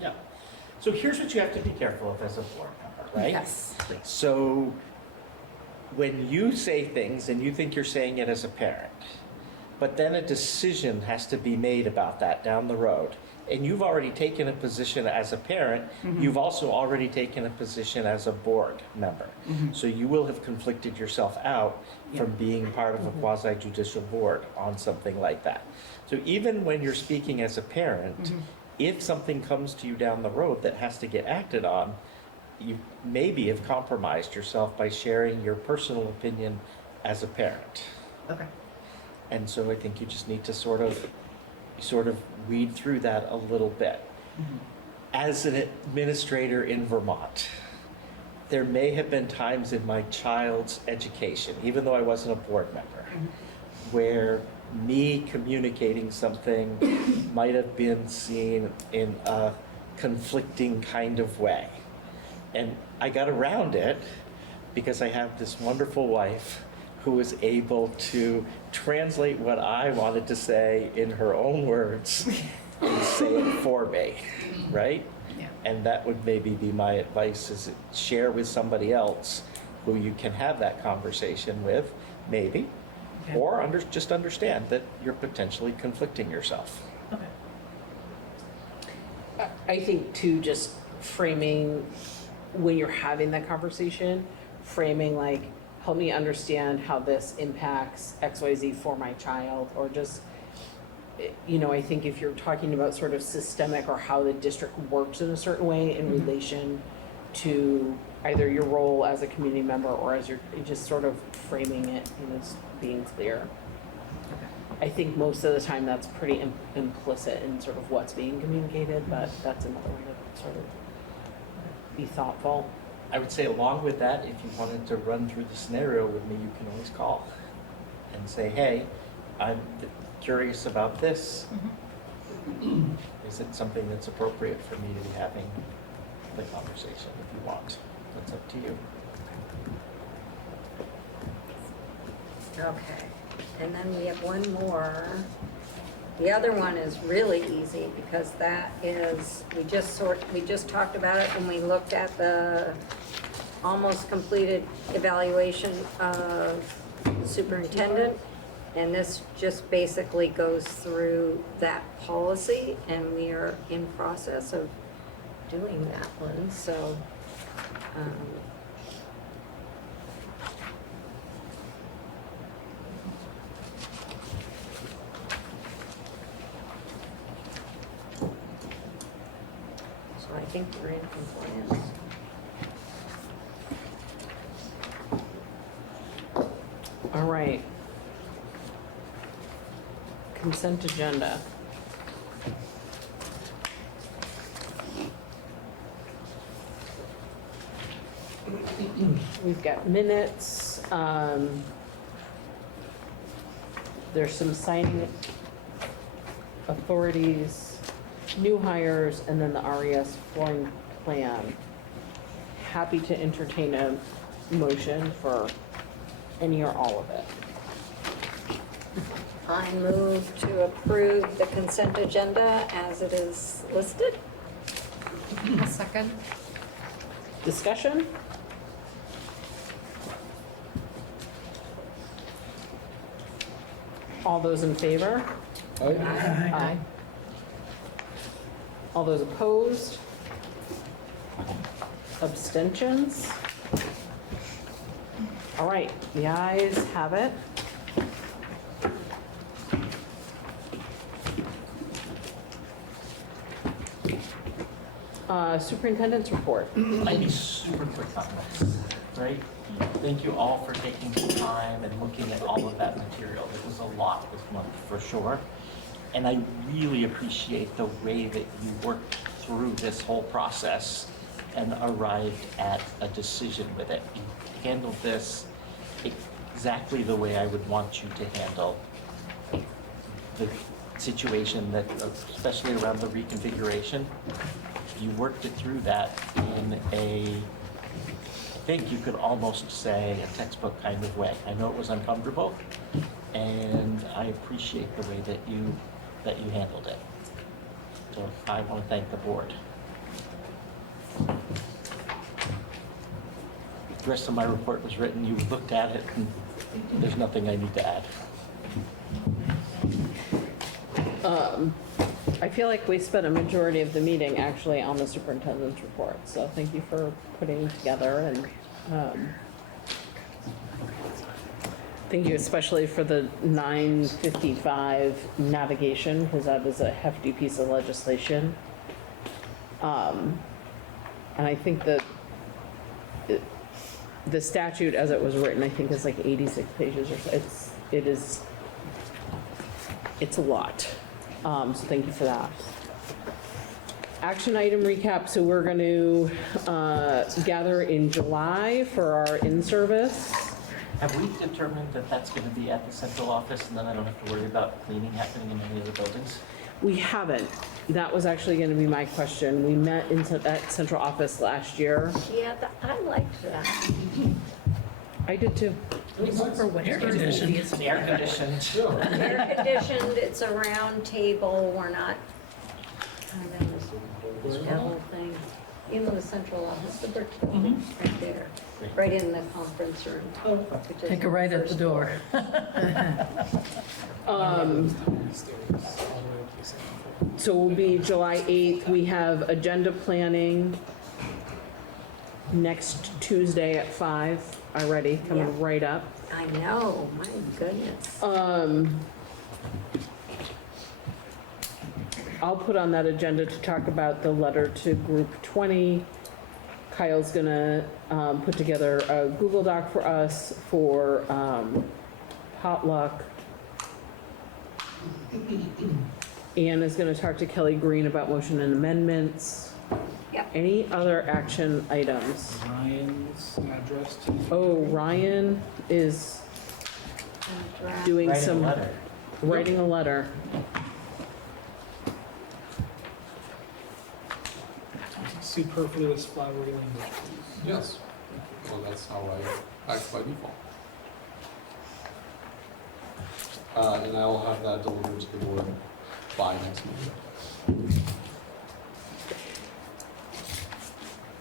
Yeah. So here's what you have to be careful of as a board member, right? yes. So when you say things and you think you're saying it as a parent, but then a decision has to be made about that down the road, and you've already taken a position as a parent, you've also already taken a position as a board member. So you will have conflicted yourself out from being part of a quasi judicial board on something like that. So even when you're speaking as a parent, if something comes to you down the road that has to get acted on, you maybe have compromised yourself by sharing your personal opinion as a parent. Okay. And so I think you just need to sort of weed through that a little bit. As an administrator in Vermont, there may have been times in my child's education, even though I wasn't a board member, where me communicating something might have been seen in a conflicting kind of way. And I got around it because I have this wonderful wife who was able to translate what I wanted to say in her own words and say it for me, right? Yeah. And that would maybe be my advice, is share with somebody else who you can have that conversation with, maybe, Okay. or just understand that you're potentially conflicting yourself. I think too, just framing when you're having that conversation, framing like, help me understand how this impacts XYZ for my child, or just, I think if you're talking about sort of systemic or how the district works in a certain way in relation to either your role as a community member or as you're just sort of framing it, being clear. I think most of the time that's pretty implicit in sort of what's being communicated, but that's another way to sort of be thoughtful. I would say along with that, if you wanted to run through the scenario with me, you can always call and say, hey, I'm curious about this. Is it something that's appropriate for me to be having the conversation if you want? That's up to you. Okay, and then we have one more. The other one is really easy because that is, we just talked about it when we looked at the almost completed evaluation of the superintendent. And this just basically goes through that policy, and we are in process of doing that one, so. So I think we're in compliance. All right. consent agenda. We've got minutes. There's some signing authorities, new hires, and then the RES flooring plan. Happy to entertain a motion for any or all of it. I move to approve the consent agenda as it is listed. A second. Discussion? All those in favor? Aye. All those opposed? Abstentions? All right, the ayes have it. Superintendent's report. I'd be super quick on this, right? Thank you all for taking the time and looking at all of that material. It was a lot this month, for sure. And I really appreciate the way that you worked through this whole process and arrived at a decision with it. You handled this exactly the way I would want you to handle the situation that, especially around the reconfiguration. You worked it through that in I think you could almost say a textbook kind of way. I know it was uncomfortable, and I appreciate the way that you handled it. So I want to thank the board. The rest of my report was written, you looked at it, and there's nothing I need to add. I feel like we spent a majority of the meeting actually on the superintendent's report, so thank you for putting together and thank you especially for the 955 navigation, because that is a hefty piece of legislation. And I think that the statute as it was written, I think is like 86 pages or so. It's a lot. So thank you for that. Action item recap. So we're going to gather in July for our in-service. Have we determined that that's going to be at the central office, and then I don't have to worry about cleaning happening in any of the buildings? We haven't. That was actually going to be my question. We met at central office last year. Yeah, I liked that. I did too. Air conditioned. Air conditioned. Air conditioned, it's a round table, we're not kind of this metal thing. You know, the central office, the brick building, right there, right in the conference room. which is Take a right at the first door. So we'll be July 8th. We have agenda planning next Tuesday at 5 already, coming Yeah. right up. I know, my goodness. I'll put on that agenda to talk about the letter to Group 20. Kyle's gonna put together a Google Doc for us for potluck. Ann is gonna talk to Kelly Green about motion and amendments. Yep. Any other action items? Ryan's address to. Oh, Ryan is doing Writing a some, letter. writing a letter. Superfluous flowery language. Yes. Well, that's how I act by default. And I'll have that delivered to the board by next Monday.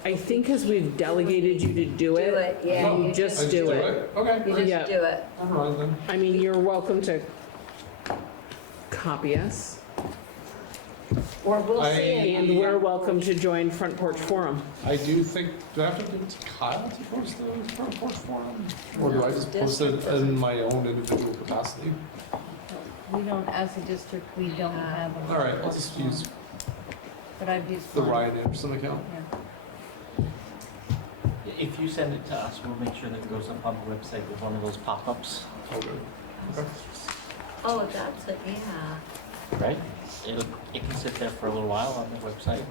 I think because we've delegated you to do Do it. it, yeah. You you just do it. Okay. You Yeah. just do it. Never mind then. I mean, you're welcome to copy us, Or we'll see it. and we're welcome to join Front Porch Forum. I do think, do I have to give it to Kyle to post the front porch forum? Or do I just post it in my own individual capacity? We don't, as a district, we don't have a. All right, I'll just use But I've used the mine. Ryan Anderson account. Yeah. If you send it to us, we'll make sure that it goes up on the website with one of those pop-ups. Okay. Okay. Oh, that's it, yeah. right? It can sit there for a little while on the website.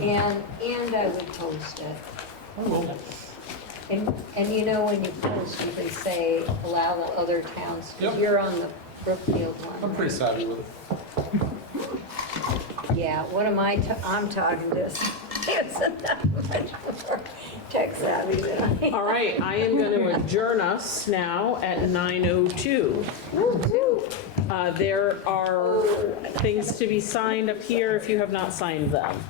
And I would post it. Oh, And you know, when you post, you can say, allow the other towns, because Yep. you're on the Brookfield one. I'm pretty right? savvy with it. Yeah, what am I'm talking to, isn't that much more tech savvy than I am. All right, I am going to adjourn us now at 9:02. There are things to be signed up here if you have not signed them.